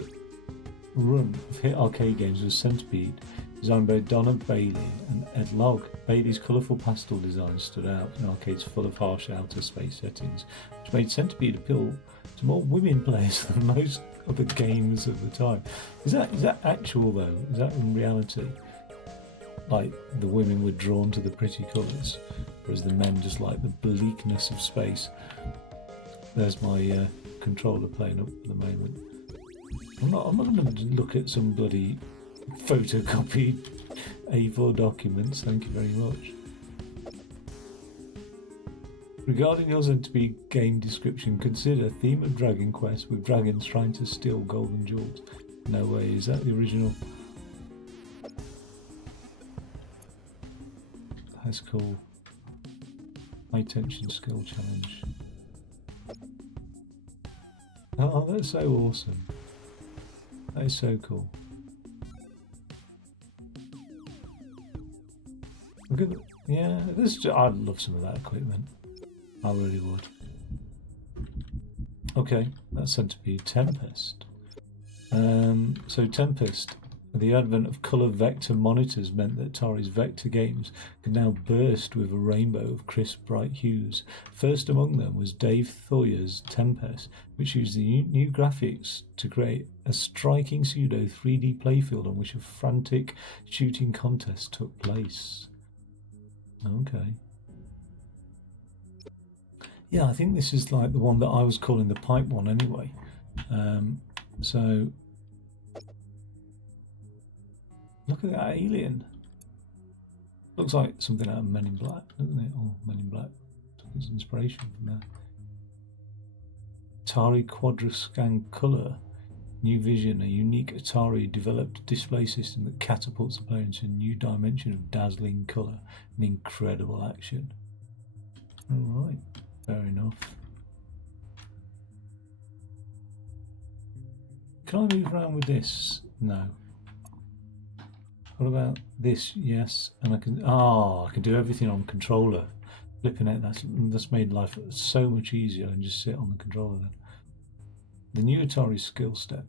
run of hit arcade games was Centipede, designed by Donna Bailey and Ed Logg. Bailey's colourful pastel design stood out in arcades full of harsh outer space settings, which made Centipede appeal to more women players than most other games of the time. Is that actual though? Is that in reality? Like the women were drawn to the pretty colours, whereas the men just like the bleakness of space. There's my controller playing up at the moment. I'm not going to look at some bloody photocopied A4 documents. Thank you very much. Regarding your Centipede game description, consider theme of Dragon Quest with dragons trying to steal golden jewels. No way, is that the original? That's cool. High tension skill challenge. Oh, that's so awesome. That is so cool. Look at yeah, I'd love some of that equipment. I really would. Okay, that's Centipede. Tempest. So Tempest, the advent of colour vector monitors meant that Atari's vector games could now burst with a rainbow of crisp, bright hues. First among them was Dave Thoyer's Tempest, which used the new graphics to create a striking pseudo 3D playfield on which a frantic shooting contest took place. Okay. Yeah, I think this is like the one that I was calling the pipe one anyway. So look at that alien. Looks like something out of Men in Black, doesn't it? Oh, Men in Black took its inspiration from there. Atari Quadrascan Color. New Vision, a unique Atari developed display system that catapults the player into a new dimension of dazzling colour and incredible action. Alright, fair enough. Can I move around with this? No. What about this? Yes, and I can. I can do everything on controller. Flipping it, that's made life so much easier and just sit on the controller then. The new Atari skill step.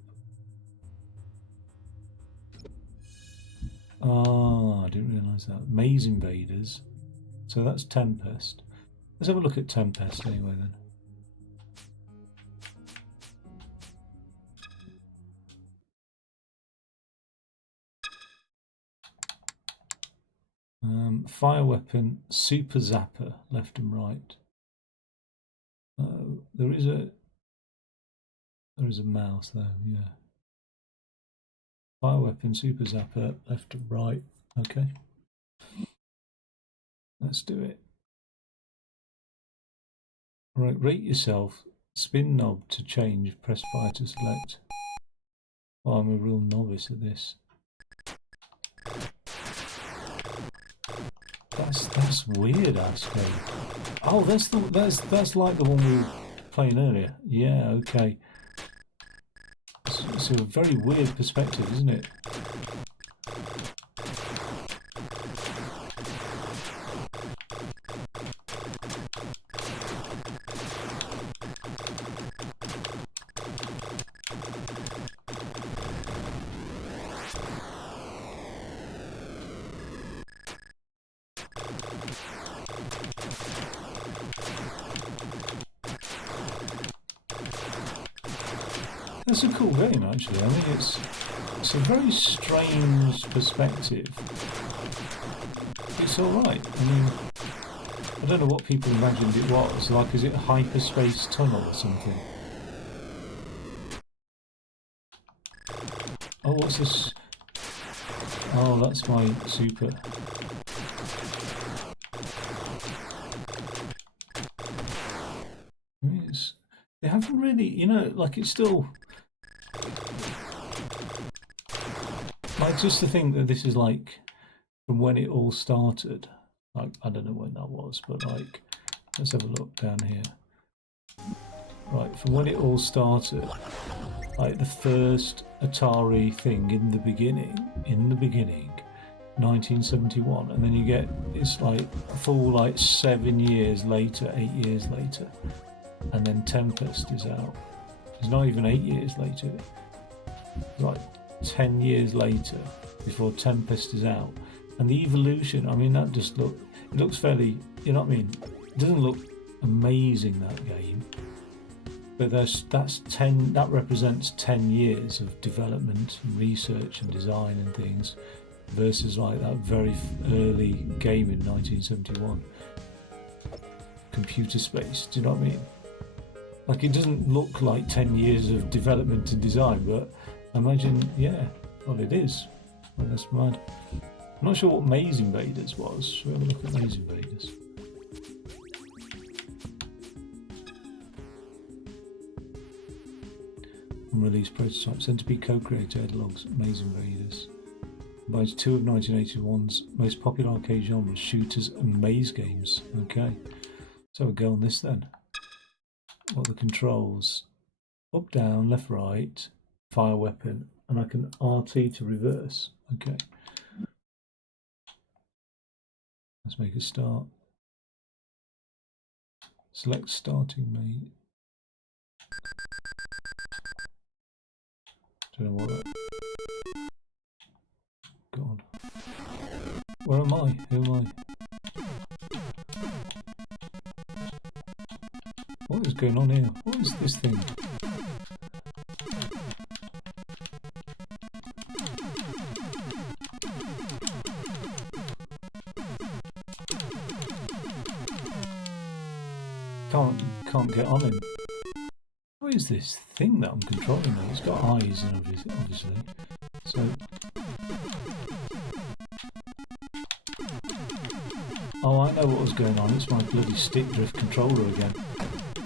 I didn't realise that. Maze Invaders. So that's Tempest. Let's have a look at Tempest anyway then. Fire weapon, super zapper, left and right. There is a mouse though, yeah. Fire weapon, super zapper, left and right. Okay. Let's do it. Right, rate yourself. Spin knob to change, press fire to select. Oh, I'm a real novice at this. That's weird, actually. Oh, that's like the one we were playing earlier. Yeah, okay. It's a very weird perspective, isn't it? It's a cool game, actually. I mean, it's a very strange perspective. It's all right. I mean, I don't know what people imagined it was. Like, is it a hyperspace tunnel or something? Oh, what's this? Oh, that's my super. I mean, they haven't really, you know, like it's still. Like, just to think that this is like from when it all started. Like, I don't know when that was, but like, let's have a look down here. Right, from when it all started, like the first Atari thing in the beginning, 1971, and then you get, it's like a full like 7 years later, 8 years later, and then Tempest is out. It's not even 8 years later, like 10 years later before Tempest is out. And the evolution, I mean, that just it looks fairly, you know what I mean? It doesn't look amazing, that game, but that represents 10 years of development and research and design and things versus like that very early game in 1971. Computer Space, do you know what I mean? Like, it doesn't look like 10 years of development and design, but imagine, yeah, well, it is. Well, that's mad. I'm not sure what Maze Invaders was. Should we have a look at Maze Invaders? Unreleased prototype. Centipede co-creator Ed Logg's Maze Invaders. Combines two of 1981's most popular arcade genres, shooters and maze games. Okay, so we'll go on this then. What are the controls? Up, down, left, right, fire weapon, and I can RT to reverse. Okay. Let's make a start. Select starting maze. Don't know what that. God. Where am I? Who am I? What is going on here? What is this thing? Can't get on him. What is this thing that I'm controlling now? It's got eyes and obviously. So oh, I know what was going on. It's my bloody stick drift controller again.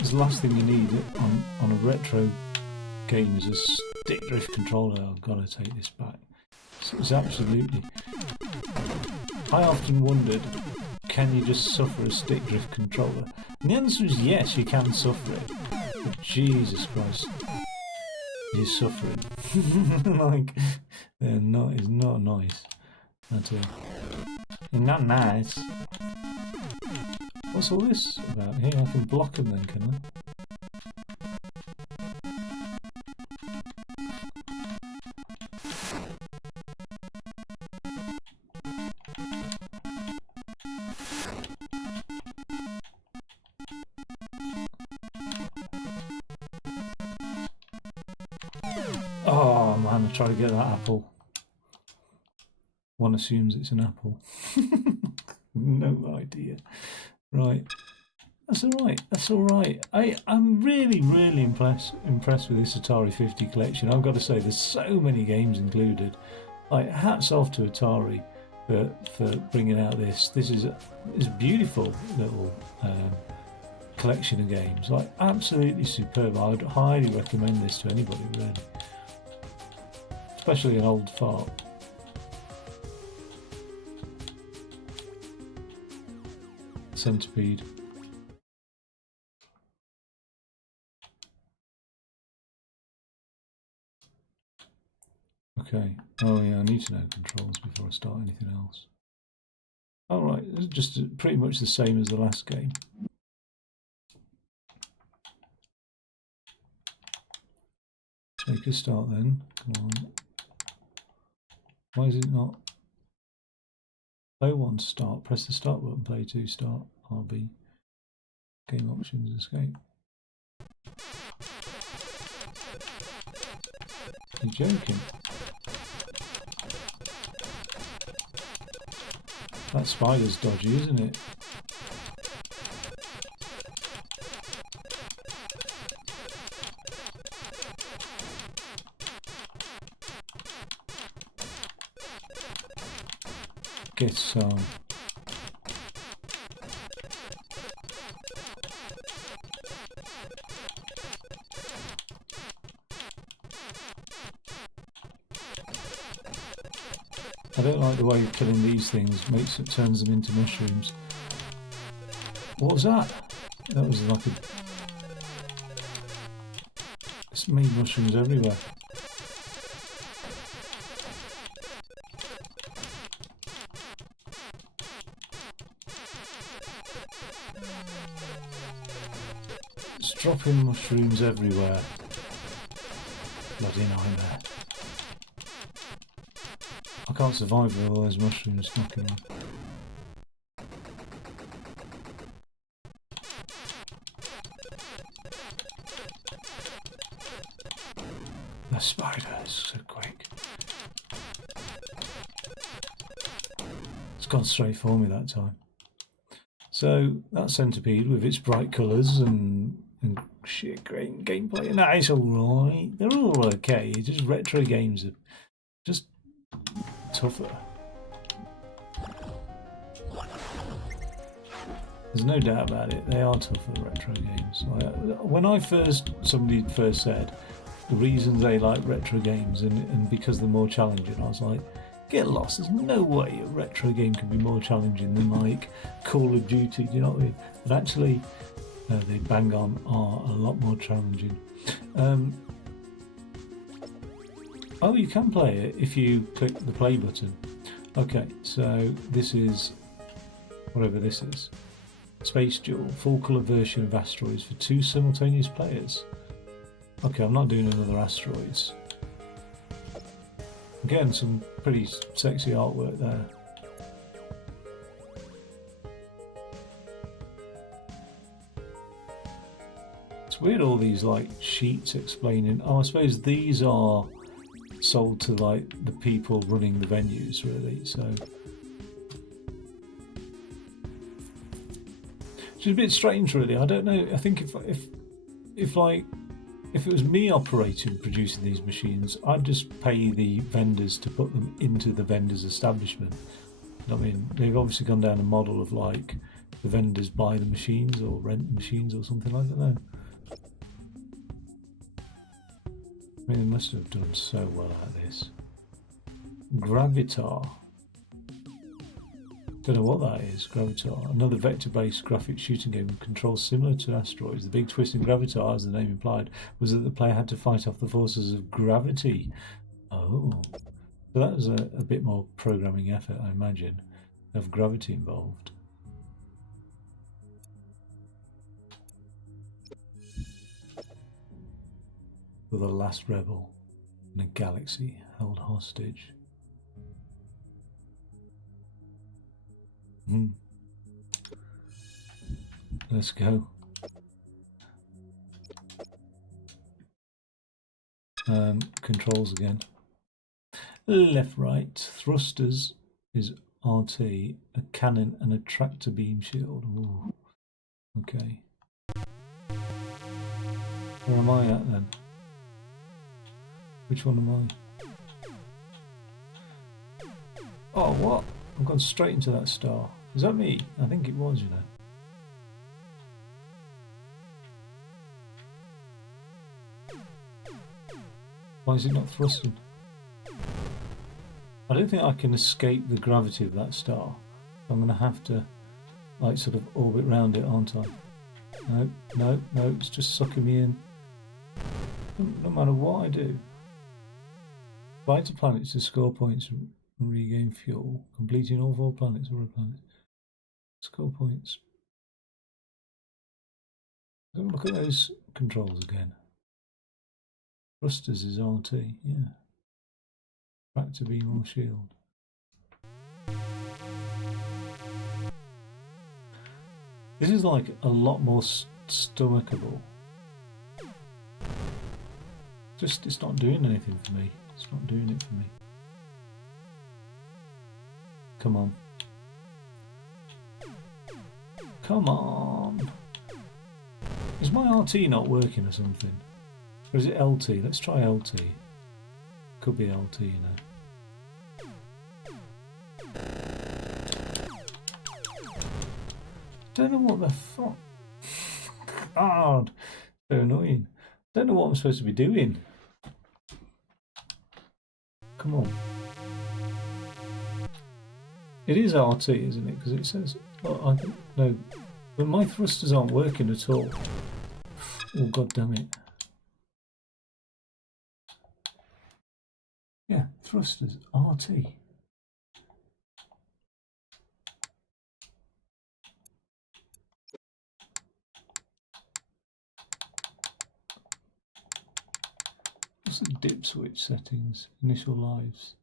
It's the last thing you need on a retro game is a stick drift controller. I've got to take this back. So it's absolutely. I often wondered, can you just suffer a stick drift controller? And the answer is yes, you can suffer it. But Jesus Christ, you're suffering. Like, it's not nice at all. Not nice. What's all this about here? I can block them then, can I? Oh man, I try to get that apple. One assumes it's an apple. No idea. Right. That's alright. That's alright. I'm really impressed with this Atari 50 collection. I've got to say, there's so many games included. Like, hats off to Atari for bringing out this. This is a beautiful little collection of games. Like, absolutely superb. I would highly recommend this to anybody, really. Especially an old fart. centipede. Okay. Oh yeah, I need to know controls before I start anything else. All right, it's just pretty much the same as the last game. Make a start then. Come on. Why is it not? Play 1 start. Press the start button. Play 2 start. RB. Game options. Escape. You're joking. That spider's dodgy, isn't it? Get some. I don't like the way killing these things turns them into mushrooms. What was that? That was like a... It's made mushrooms everywhere. It's dropping mushrooms everywhere. Bloody nightmare. I can't survive with all those mushrooms knocking on. The spider is so quick. It's gone straight for me that time. So that centipede with its bright colours and shit, great gameplay. No, it's alright. They're all okay. Just retro games are just tougher. There's no doubt about it. They are tougher retro games. When somebody first said the reasons they like retro games and because they're more challenging, I was like, get lost. There's no way a retro game can be more challenging than like Call of Duty. Do you know what I mean? But actually, they bang on are a lot more challenging. Oh, you can play it if you click the play button. Okay, so this is whatever this is. Space Duel, full colour version of Asteroids for 2 simultaneous players. Okay, I'm not doing another Asteroids. Again, some pretty sexy artwork there. It's weird, all these like sheets explaining. Oh, I suppose these are sold to like the people running the venues, really. So it's a bit strange, really. I don't know. I think if it was me operating, producing these machines, I'd just pay the vendors to put them into the vendors' establishment. I mean, they've obviously gone down a model of like the vendors buy the machines or rent the machines or something. I don't know. I mean, they must have done so well at this. Gravitar. Don't know what that is. Gravitar. Another vector-based graphic shooting game with controls similar to Asteroids. The big twist in Gravitar, as the name implied, was that the player had to fight off the forces of gravity. Oh. So that was a bit more programming effort, I imagine, of gravity involved. For the last rebel in a galaxy held hostage. Let's go. Controls again. Left, right. Thrusters is RT, a cannon and a tractor beam shield. Ooh. Okay. Where am I at then? Which one am I? Oh, what? I've gone straight into that star. Is that me? I think it was, you know. Why is it not thrusting? I don't think I can escape the gravity of that star. I'm going to have to like sort of orbit round it, aren't I? No, it's just sucking me in. No matter what I do. Fly to planets to score points and regain fuel. Completing all 4 planets or a planet. Score points. Look at those controls again. Thrusters is RT, yeah. Tractor beam or shield. This is like a lot more stomachable. Just, it's not doing anything for me. It's not doing it for me. Come on. Come on. Is my RT not working or something? Or is it LT? Let's try LT. Could be LT, you know. Don't know what the fuck. God, so annoying. Don't know what I'm supposed to be doing. Come on. It is RT, isn't it? Because it says, oh, I don't know, but my thrusters aren't working at all. Oh, god damn it. Yeah, thrusters, RT. What's the dip switch settings? Initial lives.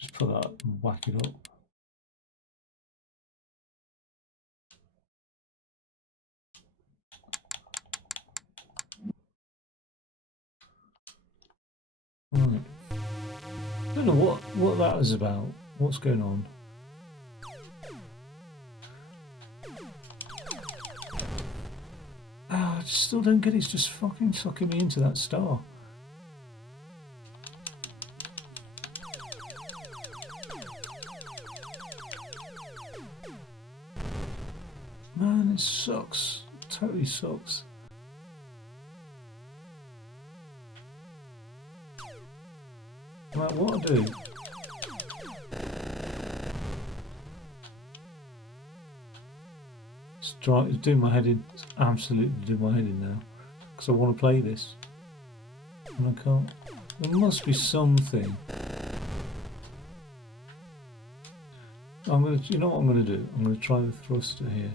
Just put that and whack it up. Right. I don't know what that was about. What's going on? I still don't get it. It's just fucking sucking me into that star. Man, it sucks. It totally sucks. Right, what I do? It's doing my head in. It's absolutely doing my head in now. Because I want to play this. And I can't. There must be something. You know what I'm gonna do? I'm gonna try the thruster here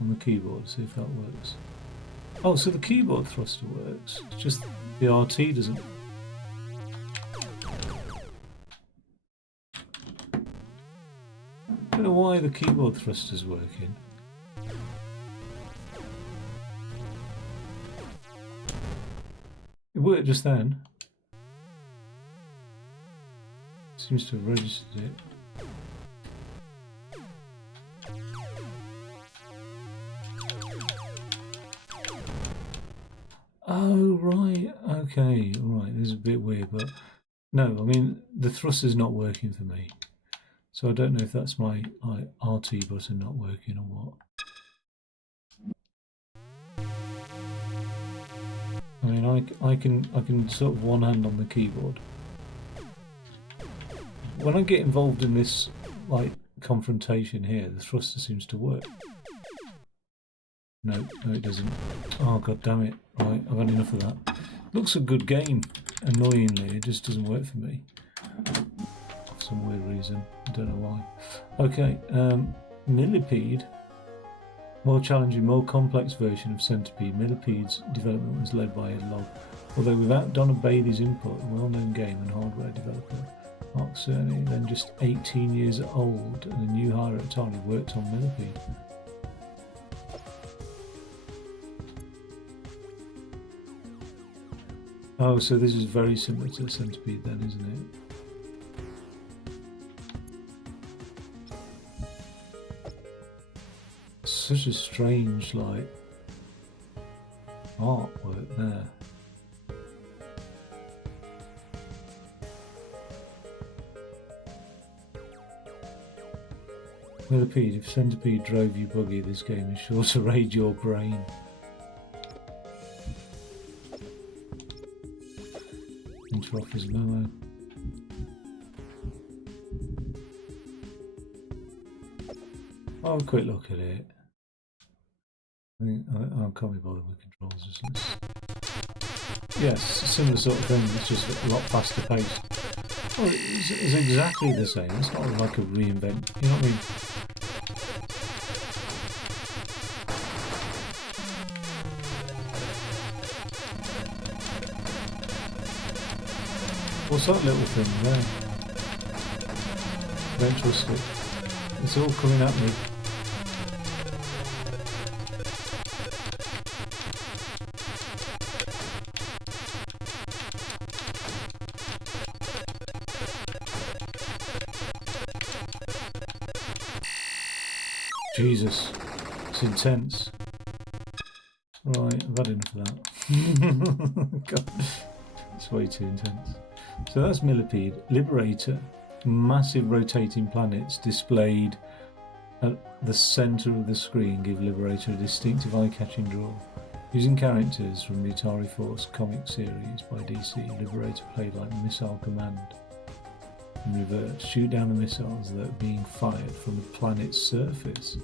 on the keyboard, see if that works. Oh, so the keyboard thruster works. It's just the RT doesn't. I don't know why the keyboard thruster's working. It worked just then. Seems to have registered it. Oh, right. Okay. All right. This is a bit weird, but no, I mean, the thruster's not working for me. So I don't know if that's my RT button not working or what. I mean, I can sort of one hand on the keyboard. When I get involved in this like confrontation here, the thruster seems to work. No, it doesn't. Oh, god damn it. Right, I've had enough of that. Looks a good game. Annoyingly, it just doesn't work for me. For some weird reason. I don't know why. Okay, Millipede. More challenging, more complex version of Centipede. Millipede's development was led by Ed Log. Although without Donna Bailey's input, a well-known game and hardware developer, Mark Cerny, then just 18 years old and a new hire at Atari, worked on Millipede. Oh, so this is very similar to Centipede then, isn't it? Such a strange, like, artwork there. Millipede, if Centipede drove you buggy, this game is sure to raid your brain. Enter offers memo. I'll have a quick look at it. I can't be bothered with controls. Yes, similar sort of thing. It's just a lot faster paced. Well, it's exactly the same. It's not like a reinvent. You know what I mean? What's that little thing there? Don't trust it. It's all coming at me. Jesus, it's intense. Right, I've had enough of that. God, it's way too intense. So that's Millipede. Liberator. Massive rotating planets displayed at the centre of the screen give Liberator a distinctive eye-catching draw. Using characters from the Atari Force comic series by DC, Liberator played like Missile Command. In reverse, shoot down the missiles that are being fired from the planet's surface.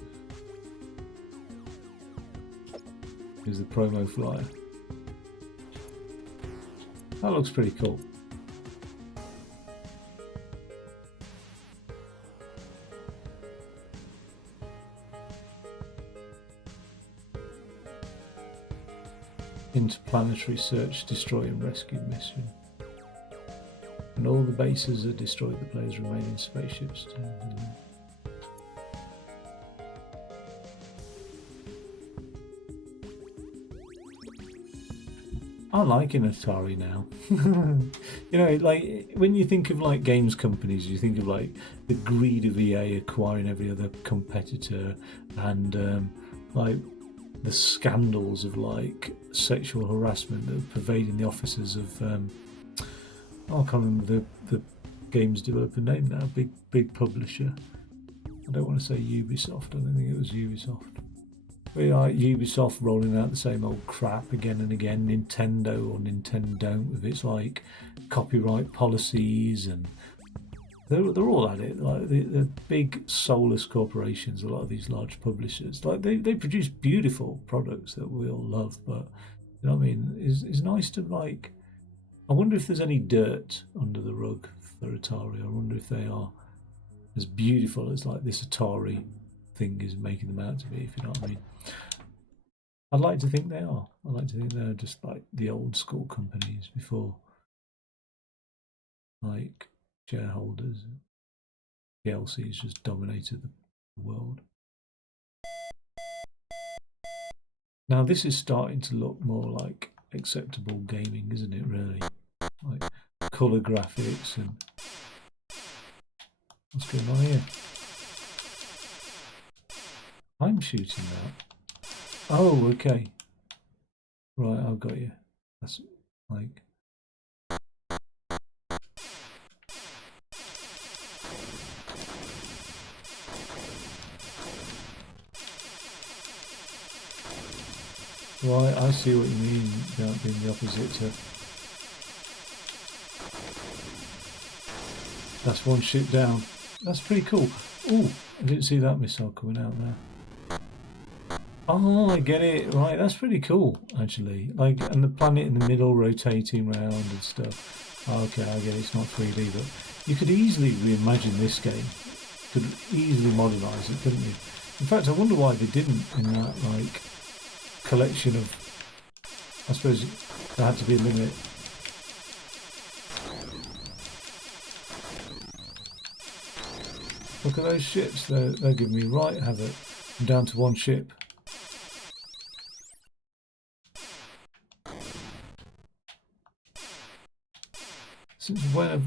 Here's the promo flyer. That looks pretty cool. Interplanetary search, destroy and rescue mission. And all the bases are destroyed, the players remain in spaceships. I like an Atari now. You know, like when you think of like games companies, you think of like the greed of EA acquiring every other competitor, and like the scandals of like sexual harassment that are pervading the offices of I can't remember the games developer name now. Big publisher. I don't want to say Ubisoft. I don't think it was Ubisoft. But like Ubisoft rolling out the same old crap again and again. Nintendo or Nintendo don't, with its like copyright policies, and they're all at it. Like the big soulless corporations. A lot of these large publishers, like they produce beautiful products that we all love. But you know what I mean? It's nice to like. I wonder if there's any dirt under the rug for Atari. I wonder if they are as beautiful as like this Atari thing is making them out to be, if you know what I mean. I'd like to think they are. I'd like to think they're just like the old school companies before like shareholders and PLCs just dominated the world. Now this is starting to look more like acceptable gaming, isn't it, really? Like colour graphics and what's going on here? I'm shooting that. Oh, okay. Right, I've got you. That's like right, I see what you mean about being the opposite to. That's one ship down. That's pretty cool. Oh, I didn't see that missile coming out there. Oh, I get it. Right, that's pretty cool, actually. Like, and the planet in the middle rotating round and stuff. Okay, I get it. It's not 3D, but you could easily reimagine this game. Could easily modernise it, couldn't you? In fact, I wonder why they didn't in that, like, collection of. I suppose there had to be a limit. Look at those ships. They're giving me right havoc. I'm down to one ship. Since when have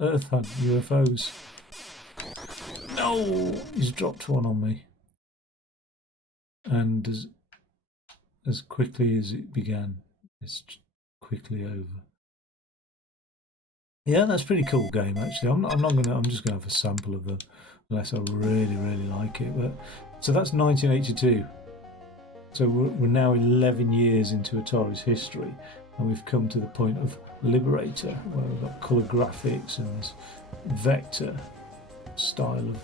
Earth had UFOs? No! He's dropped one on me. And as quickly as it began, it's quickly over. Yeah, that's a pretty cool game, actually. I'm just gonna have a sample of them, unless I really like it. But so that's 1982. So we're now 11 years into Atari's history, and we've come to the point of Liberator, where we've got colour graphics and this vector style of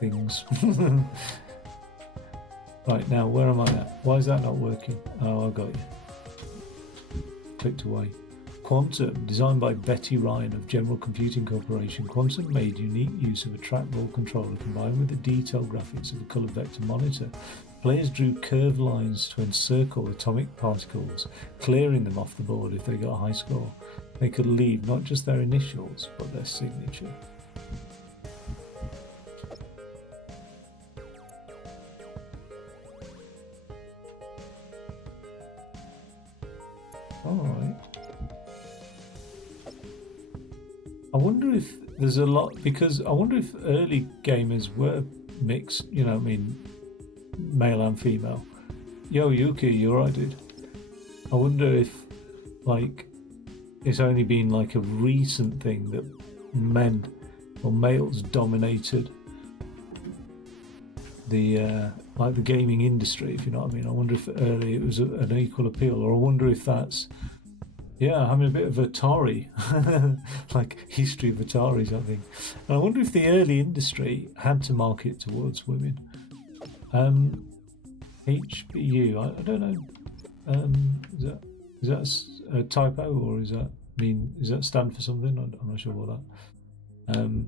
things. Right, now where am I at? Why is that not working? Oh, I got you. Clicked away. Quantum, designed by Betty Ryan of General Computing Corporation, Quantum made unique use of a trackball controller combined with the detailed graphics of a color vector monitor. Players drew curved lines to encircle atomic particles, clearing them off the board if they got a high score. They could leave not just their initials, but their signature. Alright. I wonder if there's a lot, because I wonder if early gamers were mixed, you know what I mean, male and female. Yo, Yuki, you alright, dude? I wonder if, like, it's only been like a recent thing that men or males dominated the like the gaming industry, if you know what I mean. I wonder if early it was an equal appeal, or I wonder if that's, yeah, having a bit of Atari, like history of Atari something. And I wonder if the early industry had to market towards women. HBU, I don't know. Is that a typo, or is that stand for something? I'm not sure what that.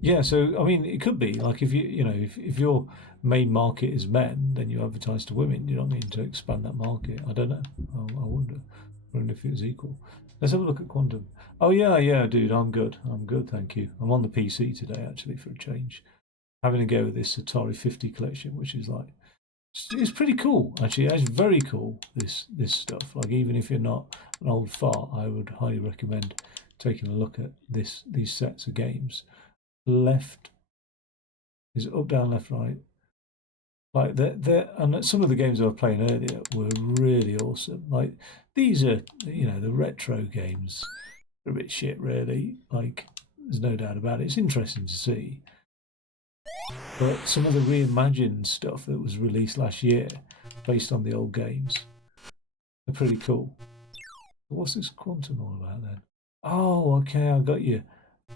Yeah, so I mean, it could be like if if your main market is men, then you advertise to women. You know what I mean, to expand that market. I don't know. I wonder if it was equal. Let's have a look at Quantum. Oh yeah, dude, I'm good, thank you. I'm on the PC today actually for a change, having a go with this Atari 50 collection, which is like, it's pretty cool actually. It's very cool, this stuff. Like, even if you're not an old fart, I would highly recommend taking a look at these sets of games. Left is up, down, left, right. Like and some of the games I was playing earlier were really awesome. Like, these are, the retro games are a bit shit really. Like, there's no doubt about it. It's interesting to see. But some of the reimagined stuff that was released last year based on the old games are pretty cool. But what's this Quantum all about then? Oh, okay, I got you.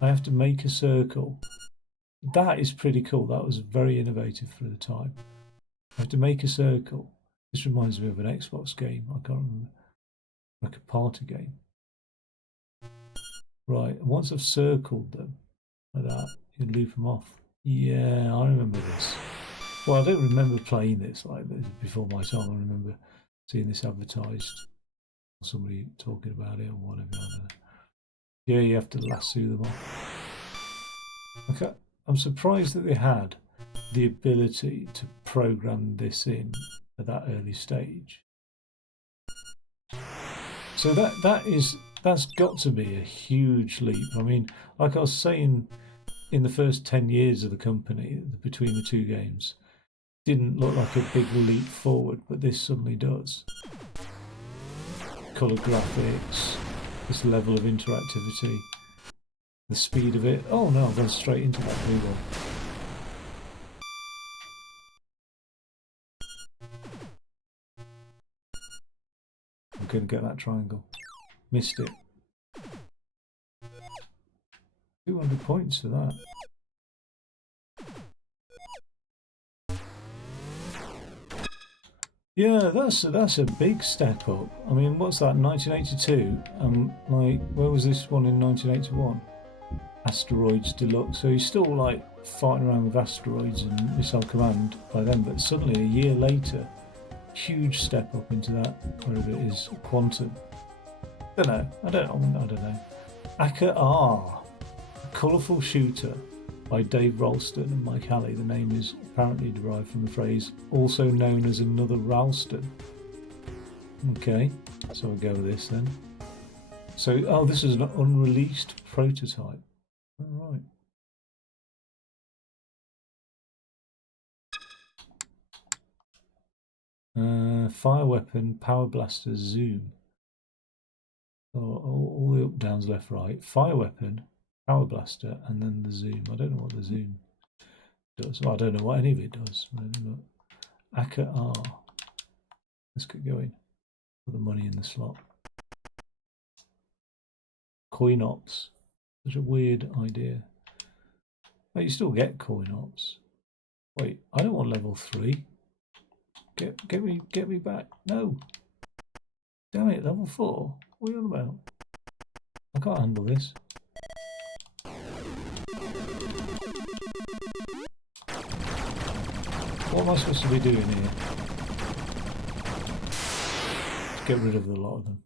I have to make a circle. That is pretty cool. That was very innovative for the time. I have to make a circle. This reminds me of an Xbox game. I can't remember. Like a party game. Right, and once I've circled them like that, you can loop them off. Yeah, I remember this. Well, I don't remember playing this like this before my time. I remember seeing this advertised, or somebody talking about it or whatever. I don't know. Yeah, you have to lasso them off. Okay, I'm surprised that they had the ability to program this in at that early stage. So that's got to be a huge leap. I mean, like I was saying, in the first 10 years of the company, between the two games, didn't look like a big leap forward, but this suddenly does. Colour graphics, this level of interactivity, the speed of it. Oh no, I've gone straight into that blue one. I'm going to get that triangle. Missed it. 200 points for that. Yeah, that's a big step up. I mean, what's that, 1982? Like, where was this one in 1981? Asteroids Deluxe. So he's still like fighting around with asteroids and Missile Command by then, but suddenly a year later, huge step up into that, wherever it is, Quantum. I don't know. Aka R, a colourful shooter by Dave Ralston and Mike Halley. The name is apparently derived from the phrase also known as another Ralston. Okay, so I'll go with this then. So, oh, this is an unreleased prototype. All right. Fire weapon, power blaster, zoom. All the up, downs, left, right. Fire weapon, power blaster, and then the zoom. I don't know what the zoom does. Well, I don't know what any of it does. Aka R. Let's get going. Put the money in the slot. Coin ops. Such a weird idea. Oh, you still get coin ops. Wait, I don't want level 3. Get me back. No. Damn it, level 4? What are you on about? I can't handle this. What am I supposed to be doing here? Let's get rid of a lot of them.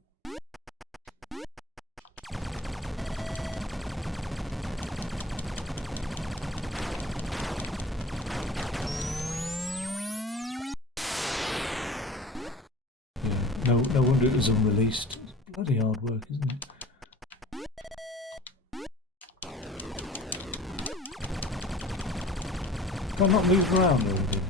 No wonder it was unreleased. Bloody hard work, isn't it? Can I not move around already?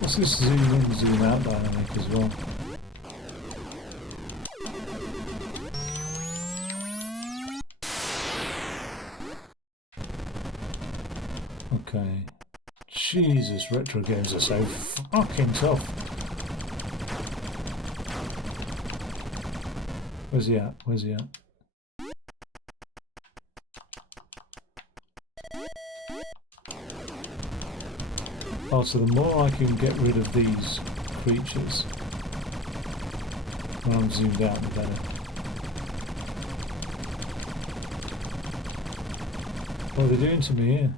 What's this zoom in, zoom out dynamic as well? Okay. Jesus, retro games are so fucking tough. Where's he at? Where's he at? Oh, so the more I can get rid of these creatures when I'm zoomed out, the better. What are they doing to me here?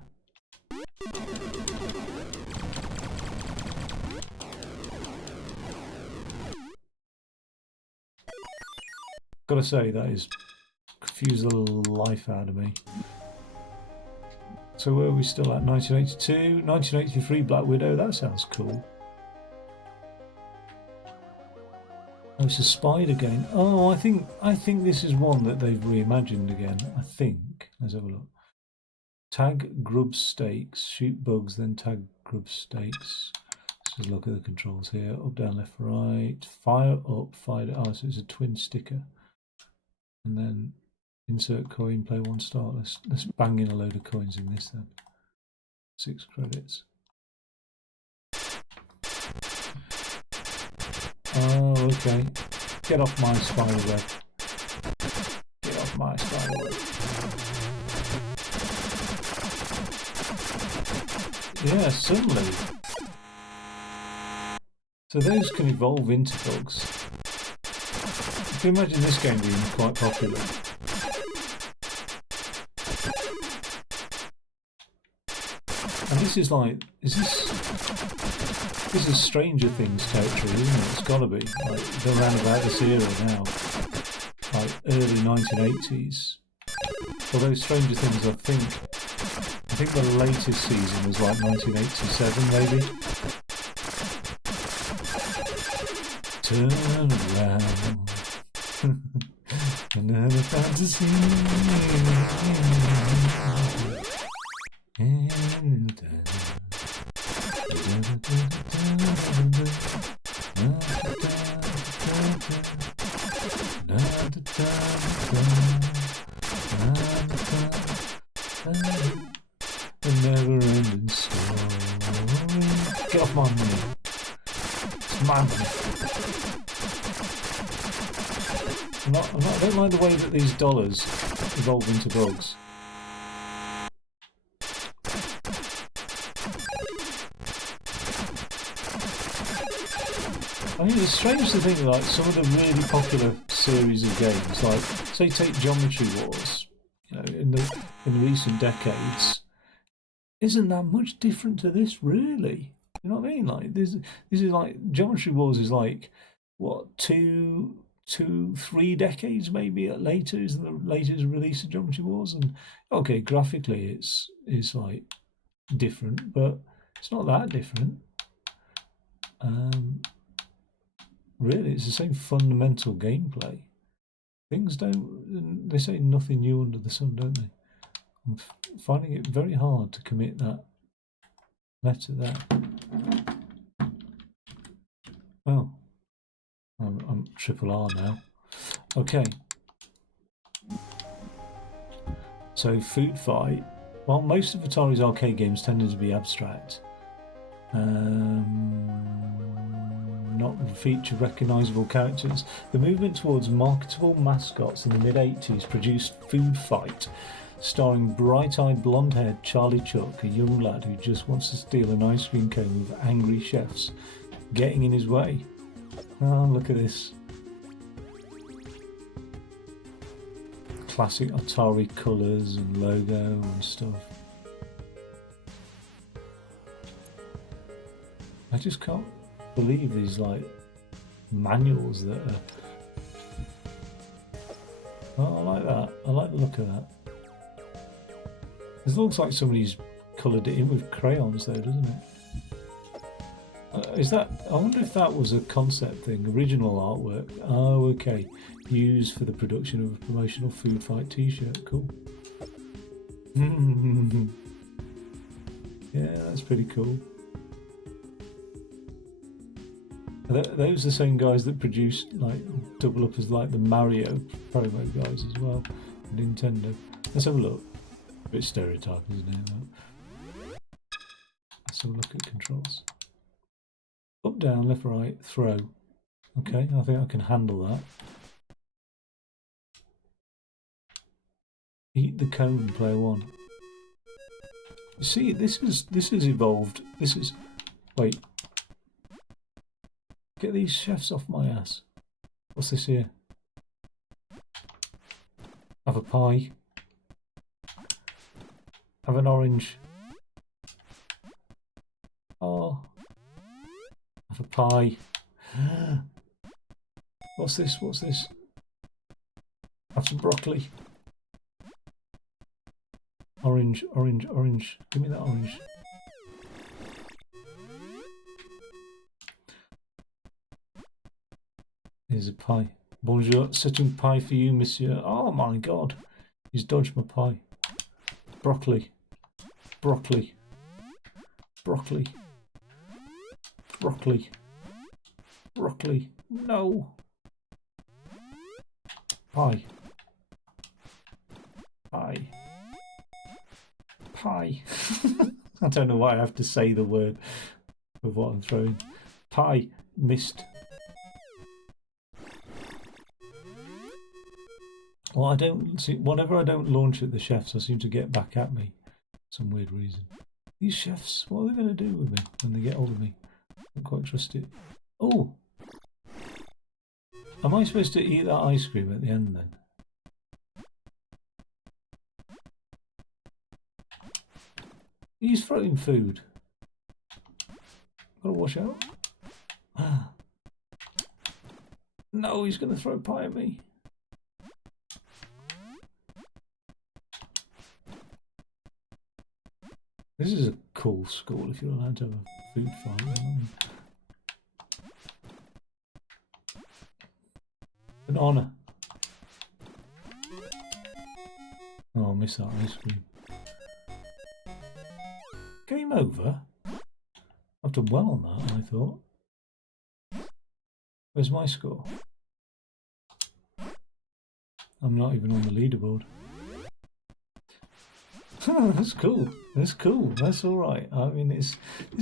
Gotta say, that is confused the life out of me. So where are we still at? 1982, 1983 Black Widow, that sounds cool. Oh, it's a spider game. Oh, I think this is one that they've reimagined again. I think. Let's have a look. Tag grub stakes, shoot bugs, then tag grub stakes. Let's just look at the controls here. Up, down, left, right. Fire up, fire down. Oh, so it's a twin sticker. And then insert coin, play 1 star. Let's bang in a load of coins in this then. 6 credits. Oh, okay. Get off my spider web. Get off my spider web. Yeah, suddenly. So those can evolve into bugs. You can imagine this game being quite popular. And this is like, this is Stranger Things territory, isn't it? It's got to be. Like, they're around about this era now, like early 1980s. Although Stranger Things, I think the latest season was like 1987, maybe. Turn around. Another fantasy. A never-ending story. Get off my money. It's my money. I don't like the way that these dollars evolve into bugs. I mean, it's strange to think like some of the really popular series of games, like say take Geometry Wars, you know, in the recent decades, isn't that much different to this really? You know what I mean? Like this is like Geometry Wars is like what 2-3 decades maybe later is the latest release of Geometry Wars, and okay, graphically it's like different, but it's not that different. Really, it's the same fundamental gameplay. Things don't. They say nothing new under the sun, don't they? I'm finding it very hard to commit that letter there. Oh, I'm triple R now. Okay. So Food Fight. Well, most of Atari's arcade games tended to be abstract. Not not feature recognisable characters, the movement towards marketable mascots in the mid-80s produced Food Fight, starring bright-eyed blonde-haired Charlie Chuck, a young lad who just wants to steal an ice cream cone with angry chefs getting in his way. Oh, look at this. Classic Atari colours and logo and stuff. I just can't believe these like manuals that are... Oh, I like that. I like the look of that. It looks like somebody's coloured it in with crayons though, doesn't it? Is that... I wonder if that was a concept thing, original artwork. Oh, okay. Used for the production of a promotional Food Fight t-shirt. Cool. Yeah, that's pretty cool. Are those the same guys that produced, like, double up as like the Mario promo guys as well? Nintendo. Let's have a look. A bit stereotyping, isn't it? Let's have a look at controls. Up, down, left, right, throw. Okay, I think I can handle that. Eat the cone, player one. See, this is evolved. This is... Wait. Get these chefs off my ass. What's this here? Have a pie. Have an orange. Oh. Have a pie. What's this? What's this? Have some broccoli. Orange, orange, orange. Give me that orange. Here's a pie. Bonjour, c'est une pie for you, monsieur. Oh my god. He's dodged my pie. Broccoli. Broccoli. Broccoli. Broccoli. Broccoli. No. Pie. Pie. Pie. I don't know why I have to say the word of what I'm throwing. Pie. Missed. Well, I don't see. Whenever I don't launch at the chefs, I seem to get back at me. For some weird reason. These chefs, what are they going to do with me when they get hold of me? I don't quite trust it. Oh! Am I supposed to eat that ice cream at the end then? He's throwing food. Gotta watch out. No, he's going to throw pie at me. This is a cool school if you're allowed to have a food fight. Banana. Oh, I missed that ice cream. Game over? I've done well on that, I thought. Where's my score? I'm not even on the leaderboard. That's cool. That's cool. That's all right. I mean, this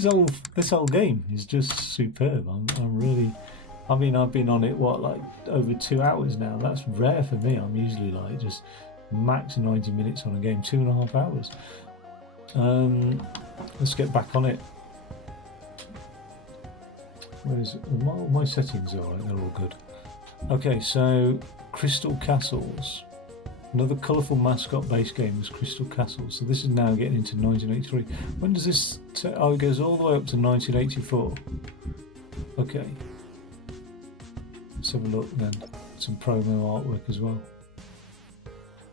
whole game is just superb. I'm really. I mean, I've been on it like over 2 hours now. That's rare for me. I'm usually like just max 90 minutes on a game, 2.5 hours. Let's get back on it. Where's my settings? Are right. They're all good. Okay, so Crystal Castles. Another colourful mascot-based game was Crystal Castles. So this is now getting into 1983. When does this... oh, it goes all the way up to 1984. Okay. Let's have a look then. Some promo artwork as well.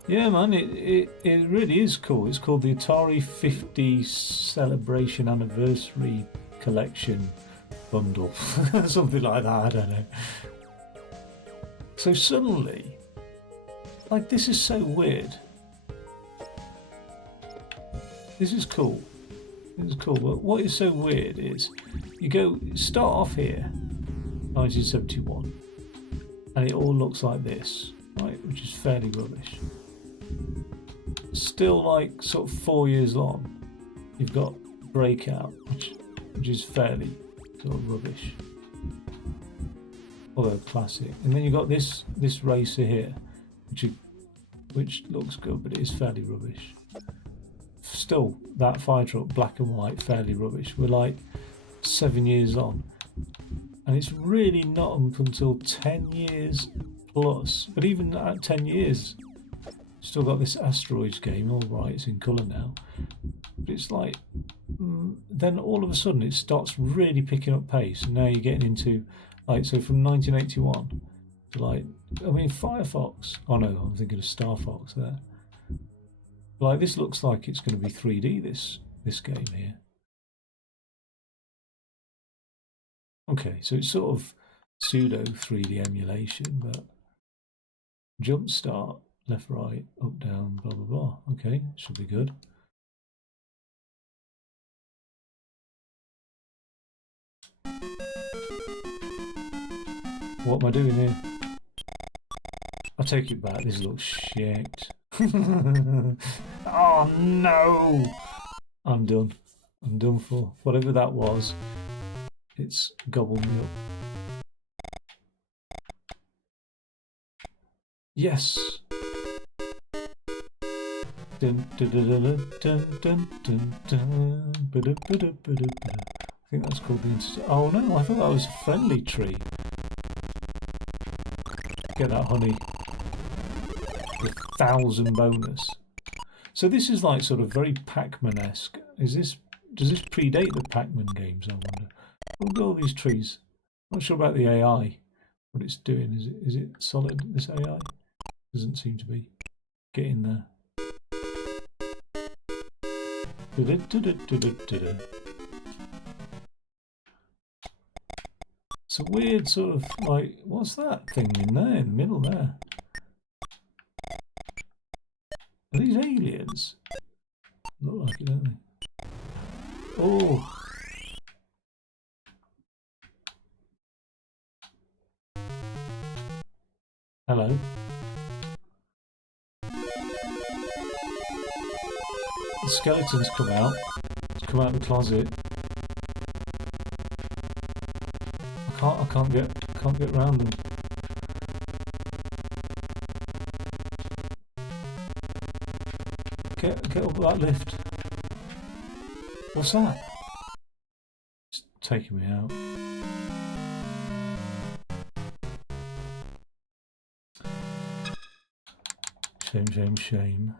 Yeah, man, it really is cool. It's called the Atari 50 Celebration Anniversary Collection Bundle. Something like that, I don't know. So suddenly... Like, this is so weird. This is cool. This is cool. But what is so weird is you start off here, 1971, and it all looks like this, right? Which is fairly rubbish. Still, like, sort of 4 years on, you've got Breakout, which is fairly sort of rubbish. Although classic. And then you've got this racer here, which looks good, but it is fairly rubbish. Still, that fire truck, black and white, fairly rubbish. We're like 7 years on. And it's really not up until 10 years plus. But even at 10 years, still got this Asteroids game. All right, it's in colour now. But it's like, then all of a sudden it starts really picking up pace. And now you're getting into, like, so from 1981 to like, I mean, Firefox. Oh no, I'm thinking of Star Fox there. Like, this looks like it's going to be 3D, this game here. Okay, so it's sort of pseudo 3D emulation, but jump start, left, right, up, down, blah, blah, blah. Okay, should be good. What am I doing here? I take it back, this looks shit. Oh no! I'm done. I'm done for. Whatever that was, it's gobbled me up. Yes! Dun, dun, dun, dun, dun, dun, dun, dun, ba-da, ba-da, ba-da, ba-da. I think that's called the Oh no, I thought that was a friendly tree. Get that honey. 1,000 bonus. So this is like sort of very Pac-Man-esque. Does this predate the Pac-Man games, I wonder? Look at all these trees. Not sure about the AI, what it's doing. Is it solid, this AI? Doesn't seem to be. Get in there. It's a weird sort of like, what's that thing in there, in the middle there? Are these aliens? Look like it, don't they? Oh! Hello. The skeletons come out. Come out of the closet. I can't get around them. Get up that lift. What's that? It's taking me out. Shame, shame, shame.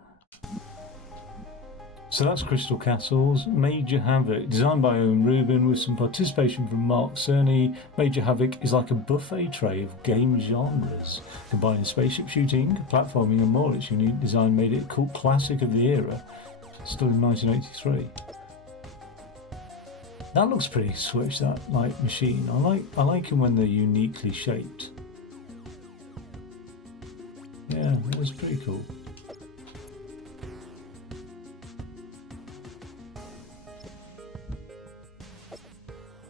So that's Crystal Castles, Major Havoc, designed by Owen Rubin with some participation from Mark Cerny. Major Havoc is like a buffet tray of game genres, combining spaceship shooting, platforming and more. Its unique design made it a cult classic of the era, still in 1983. That looks pretty switch, that like machine. I like them when they're uniquely shaped. Yeah, that was pretty cool.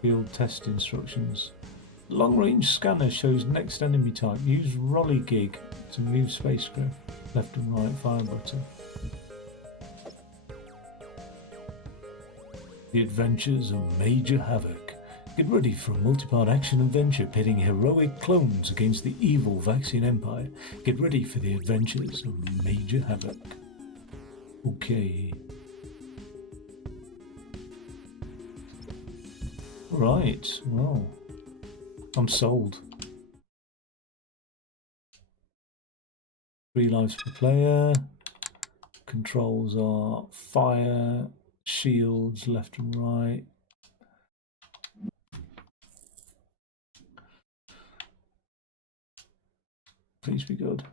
Field test instructions. Long range scanner shows next enemy type. Use Rolligig to move spacecraft. Left and right fire button. The Adventures of Major Havoc. Get ready for a multi-part action adventure pitting heroic clones against the evil vaccine empire. Get ready for the adventures of Major Havoc. Okay. Right, well, I'm sold. 3 lives per player. Controls are fire, shields, left and right. Please be good.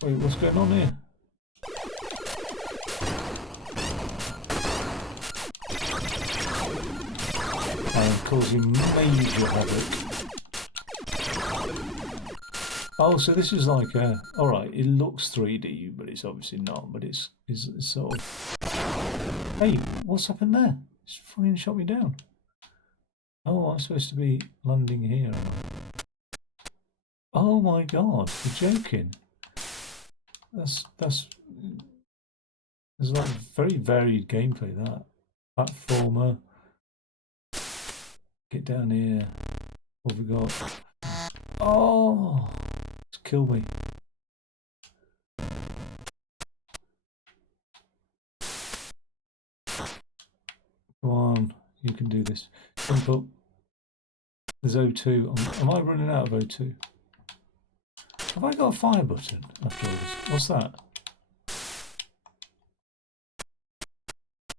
Wait, what's going on here? Causing major havoc. Oh, so this is like a... Alright, it looks 3D, but it's obviously not, but it's sort of... Hey, what's happened there? It's fucking shot me down. Oh, I'm supposed to be landing here. Oh my god, you're joking. That's There's like very varied gameplay. That platformer. Get down here. What have we got? Oh, it's killed me. Come on, you can do this. Jump up. There's O2. Am I running out of O2? Have I got a fire button after all this? What's that?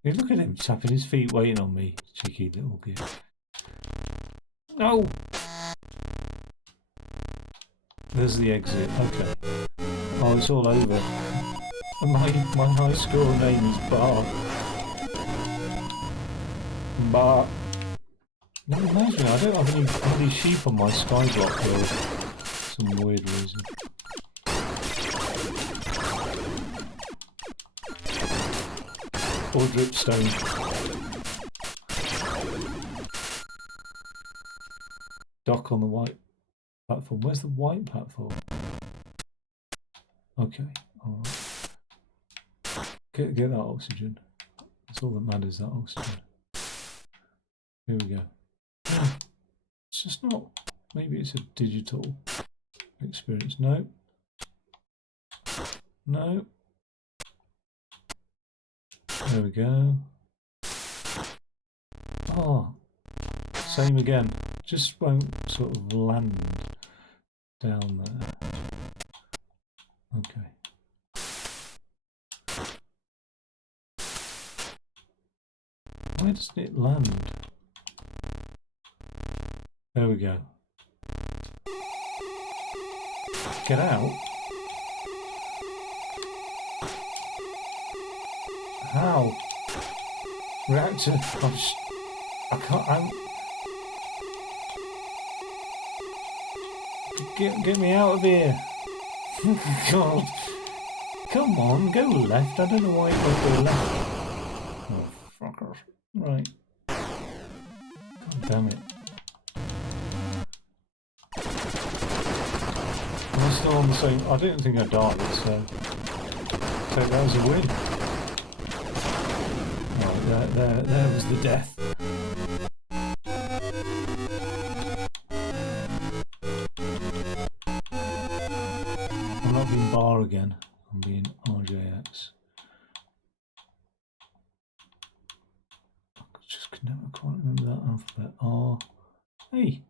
Hey, look at him tapping his feet, waiting on me. Cheeky little git. No! There's the exit. Okay. Oh, it's all over. My high school name is Bar. Bar. That reminds me, I don't have any bloody sheep on my skyblock for some weird reason. Or dripstone. Dock on the white platform. Where's the white platform? Okay, alright. Get that oxygen. That's all that matters, that oxygen. Here we go. It's just not. Maybe it's a digital experience. No. No. There we go. Oh, same again. Just won't sort of land down there. Okay. Why doesn't it land? There we go. Get out. How? Reactor. I can't. Get me out of here. God. Come on, go left. I don't know why you won't go left. Oh, fucker. Right. God damn it. I'm still on the same. I didn't think I died, so take that as a win. Right, there was the death. I'm not being Bar again. I'm being RJX. I just could never quite remember that alphabet. R. Hey.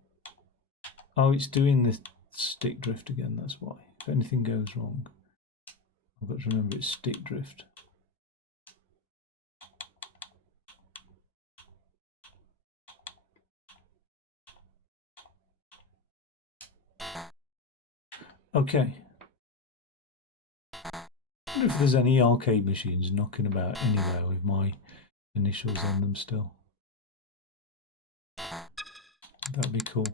Oh, it's doing this stick drift again. That's why. If anything goes wrong, I've got to remember it's stick drift. Okay. I wonder if there's any arcade machines knocking about anywhere with my initials on them still. That'd be cool.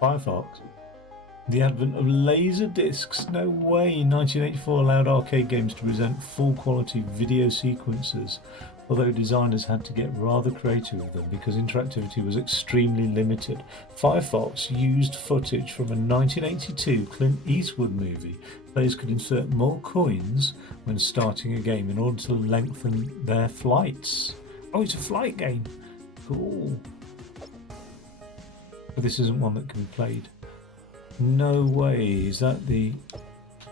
Firefox. The advent of laser discs. No way. 1984 allowed arcade games to present full quality video sequences, although designers had to get rather creative with them because interactivity was extremely limited. Firefox used footage from a 1982 Clint Eastwood movie. Players could insert more coins when starting a game in order to lengthen their flights. Oh, it's a flight game. Cool. But this isn't one that can be played. No way. Is that the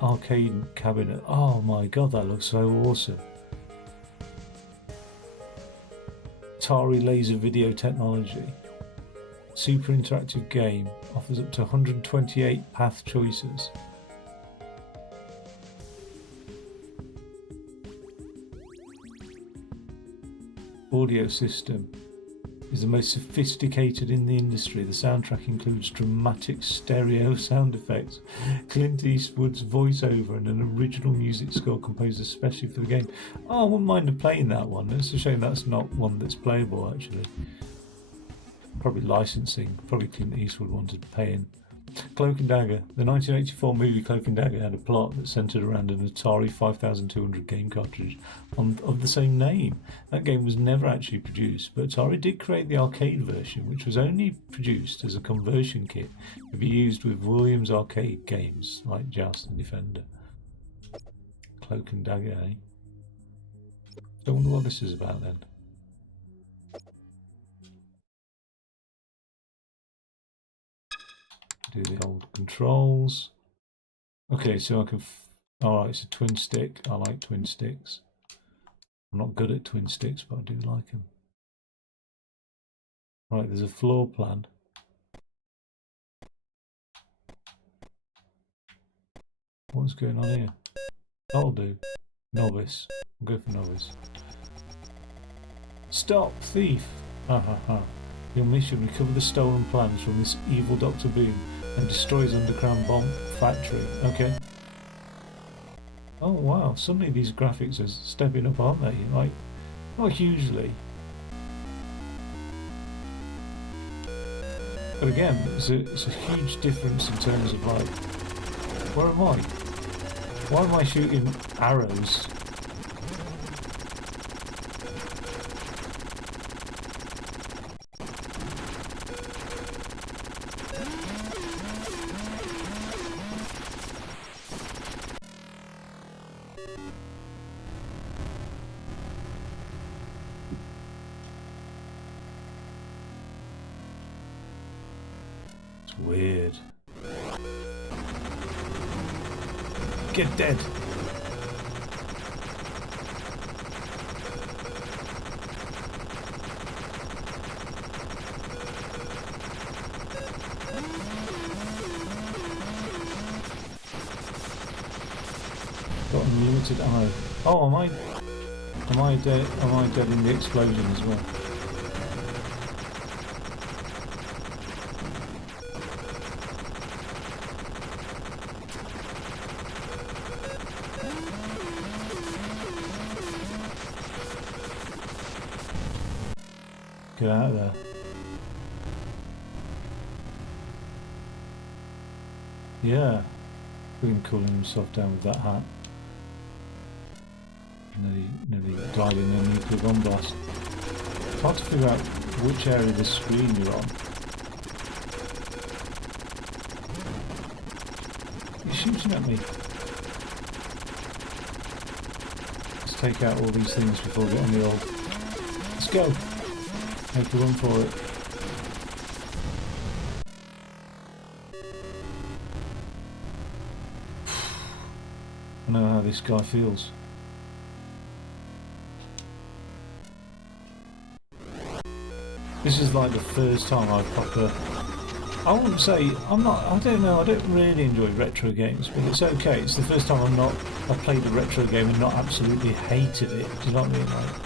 arcade cabinet? Oh my god, that looks so awesome. Atari laser video technology. Super interactive game. Offers up to 128 path choices. Audio system is the most sophisticated in the industry. The soundtrack includes dramatic stereo sound effects, Clint Eastwood's voiceover, and an original music score composed especially for the game. Oh, I wouldn't mind playing that one. It's a shame that's not one that's playable, actually. Probably licensing. Probably Clint Eastwood wanted paying Cloak and Dagger. The 1984 movie Cloak and Dagger had a plot that centered around an Atari 5200 game cartridge of the same name. That game was never actually produced, but Atari did create the arcade version, which was only produced as a conversion kit to be used with Williams arcade games like Joust and Defender. Cloak and Dagger, eh? I wonder what this is about then. Do the old controls. Okay, so I can. Alright, it's a twin stick. I like twin sticks. I'm not good at twin sticks, but I do like them. Right, there's a floor plan. What's going on here? That'll do. Novice. I'll go for novice. Stop, thief! Ha ha ha. Your mission: recover the stolen plans from this evil Dr. Boom and destroy his underground bomb factory. Okay. Oh wow, suddenly these graphics are stepping up, aren't they? Like, not hugely. But again, it's a huge difference in terms of like, where am I? Why am I shooting arrows? Weird. Get dead. Got unlimited ammo. Oh, am I dead? Am I dead in the explosion as well? Get out of there. Yeah. William cooling himself down with that hat. Nearly died in a nuclear bomb blast. It's hard to figure out which area of the screen you're on. He's shooting at me. Let's take out all these things before we get on the old. Let's go. Make a run for it. I know how this guy feels. This is like the first time I've proper... I wouldn't say... I don't know, I don't really enjoy retro games, but it's okay. It's the first time I've played a retro game and not absolutely hated it. Do you know what I mean? Like,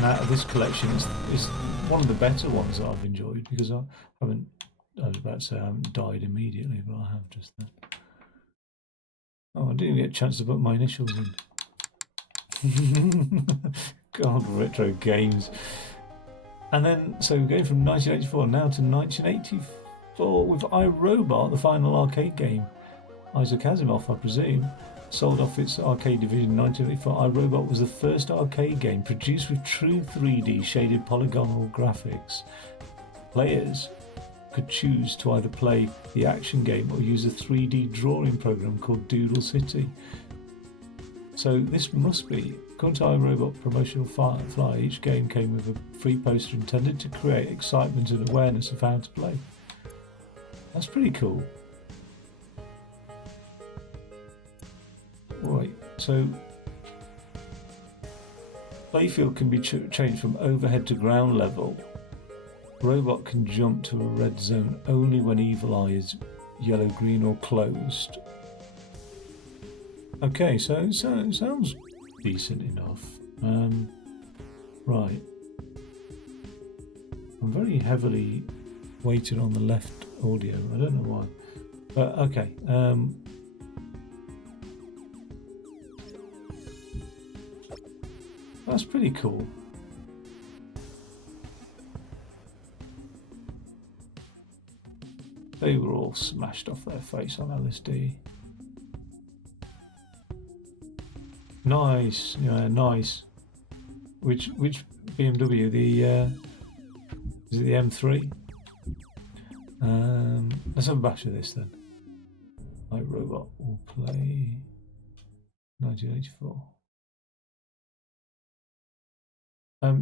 now, this collection is one of the better ones that I've enjoyed, because I was about to say I haven't died immediately, but I have just then. Oh, I didn't get a chance to put my initials in. God, retro games. And then, so we're going from 1984 now to 1984 with iRobot, the final arcade game. Isaac Asimov, I presume, sold off its arcade division in 1984. iRobot was the first arcade game produced with true 3D shaded polygonal graphics. Players could choose to either play the action game or use a 3D drawing program called Doodle City. So this must be, according to iRobot promotional flyer, each game came with a free poster intended to create excitement and awareness of how to play. That's pretty cool. Right, so playfield can be changed from overhead to ground level. Robot can jump to a red zone only when evil eye is yellow, green or closed. Okay, so it sounds decent enough. Right. I'm very heavily weighted on the left audio. I don't know why. But okay. That's pretty cool. They were all smashed off their face on LSD. Nice, yeah, nice. Which BMW? Is it the M3? Let's have a bash of this then. My robot will play 1984.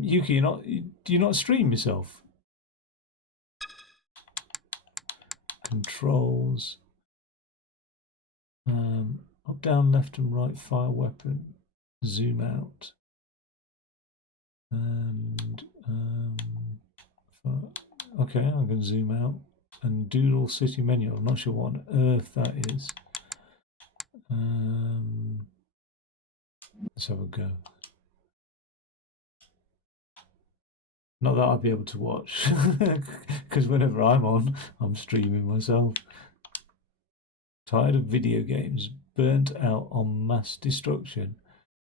Yuki, do you not stream yourself? Controls. Up, down, left and right, fire weapon, zoom out. And okay, I'm going to zoom out and doodle city menu. I'm not sure what on earth that is. Let's have a go. Not that I'll be able to watch, because whenever I'm on, I'm streaming myself. Tired of video games, burnt out on mass destruction.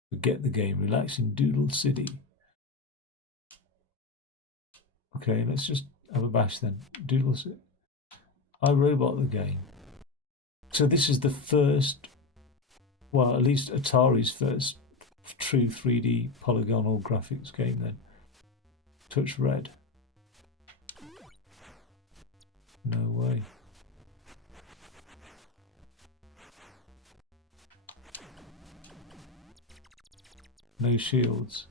Forget the game, relax in Doodle City. Okay, let's just have a bash then. Doodle City. I Robot the game. So this is the first, well, at least Atari's first true 3D polygonal graphics game then. Touch red. No way. No shields.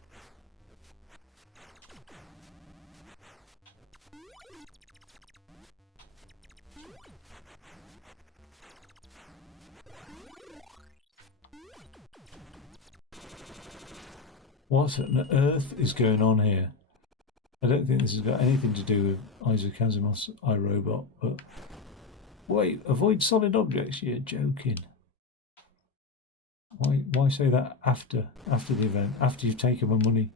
What on earth is going on here? I don't think this has got anything to do with Isaac Asimov's iRobot, but wait, avoid solid objects? You're joking. Why say that after the event, after you've taken my money?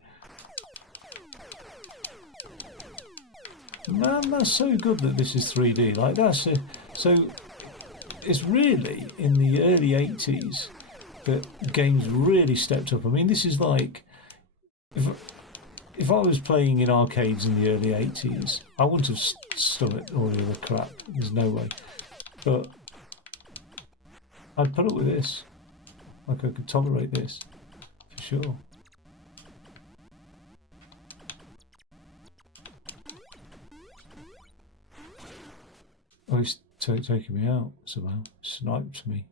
Man, that's so good that this is 3D. Like that's so. It's really in the early 80s that games really stepped up. I mean, this is like if I was playing in arcades in the early 80s, I wouldn't have stomached all the other crap. There's no way. But I'd put up with this. Like I could tolerate this, for sure. Oh, he's taking me out somehow. Sniped me.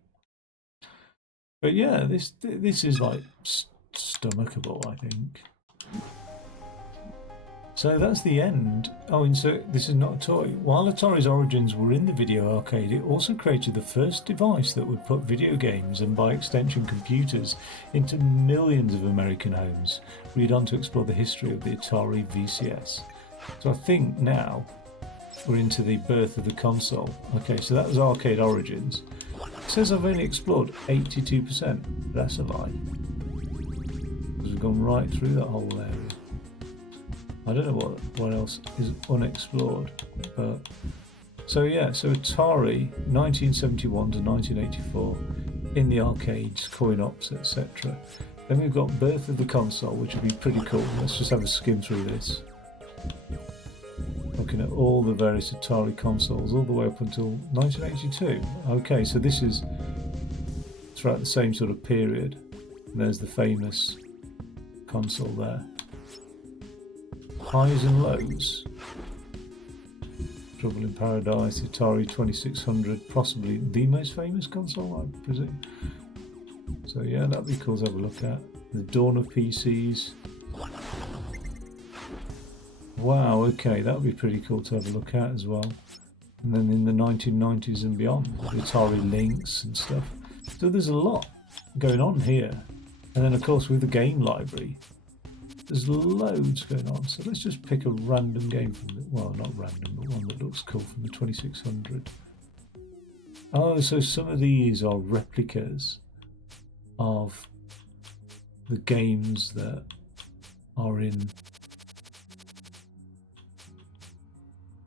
But yeah, this is like stomachable, I think. So that's the end. Oh, and so this is not a toy. While Atari's origins were in the video arcade, it also created the first device that would put video games, and by extension computers, into millions of American homes. Read on to explore the history of the Atari VCS. So I think now we're into the birth of the console. Okay, so that was arcade origins. It says I've only explored 82%. That's a lie. Because we've gone right through that whole area. I don't know what else is unexplored, but so yeah, so Atari 1971 to 1984 in the arcades, coin-ops, etc. Then we've got birth of the console, which would be pretty cool. Let's just have a skim through this. Looking at all the various Atari consoles all the way up until 1982. Okay, so this is throughout the same sort of period. And there's the famous console there. Highs and lows. Trouble in Paradise, Atari 2600, possibly the most famous console, I presume. So yeah, that'd be cool to have a look at. The dawn of PCs. Wow, okay, that would be pretty cool to have a look at as well. And then in the 1990s and beyond, the Atari Lynx and stuff. So there's a lot going on here. And then of course with the game library, there's loads going on. So let's just pick a random game from the, well, not random, but one that looks cool from the 2600. Oh, so some of these are replicas of the games that are in.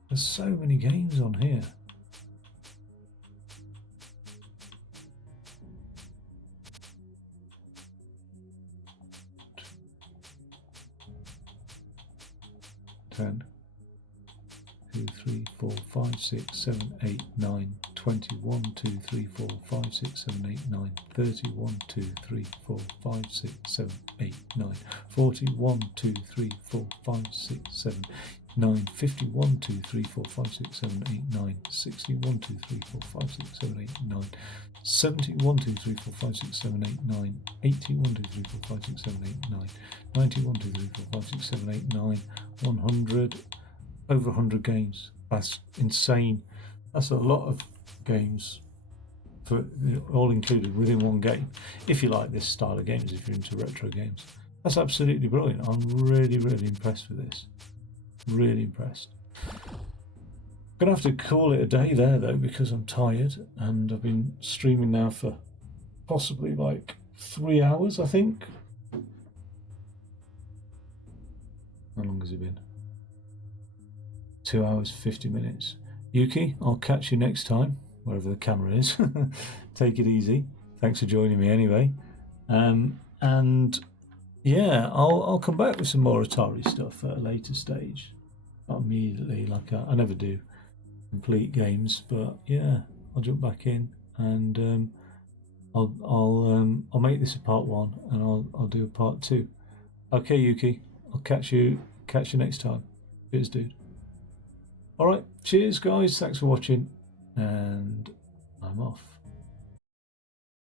There's so many games on here. 2, 3, 4, 5, 6, 7, 8, 9, 20, 1, 2, 3, 4, 5, 6, 7, 8, 9, 30, 1, 2, 3, 4, 5, 6, 7, 8, 9, 40, 1, 2, 3, 4, 5, 6, 7, 9, 50, 1, 2, 3, 4, 5, 6, 7, 8, 9, 60, 1, 2, 3, 4, 5, 6, 7, 8, 9, 70, 1, 2, 3, 4, 5, 6, 7, 8, 9, 80, 1, 2, 3, 4, 5, 6, 7, 8, 9, 90, 1, 2, 3, 4, 5, 6, 7, 8, 9, 100, over 100 games. That's insane. That's a lot of games, for all included within one game. If you like this style of games, if you're into retro games, that's absolutely brilliant. I'm really, really impressed with this. Really impressed. Gonna have to call it a day there though, because I'm tired and I've been streaming now for possibly like 3 hours, I think. How long has it been? 2 hours, 50 minutes. Yuki, I'll catch you next time, wherever the camera is. Take it easy. Thanks for joining me anyway. And yeah, I'll come back with some more Atari stuff at a later stage. Not immediately, like I never do complete games, but yeah, I'll jump back in and I'll make this a part 1 and I'll do a part 2. Okay, Yuki, I'll catch you next time. Cheers, dude. All right, cheers, guys. Thanks for watching, and I'm off.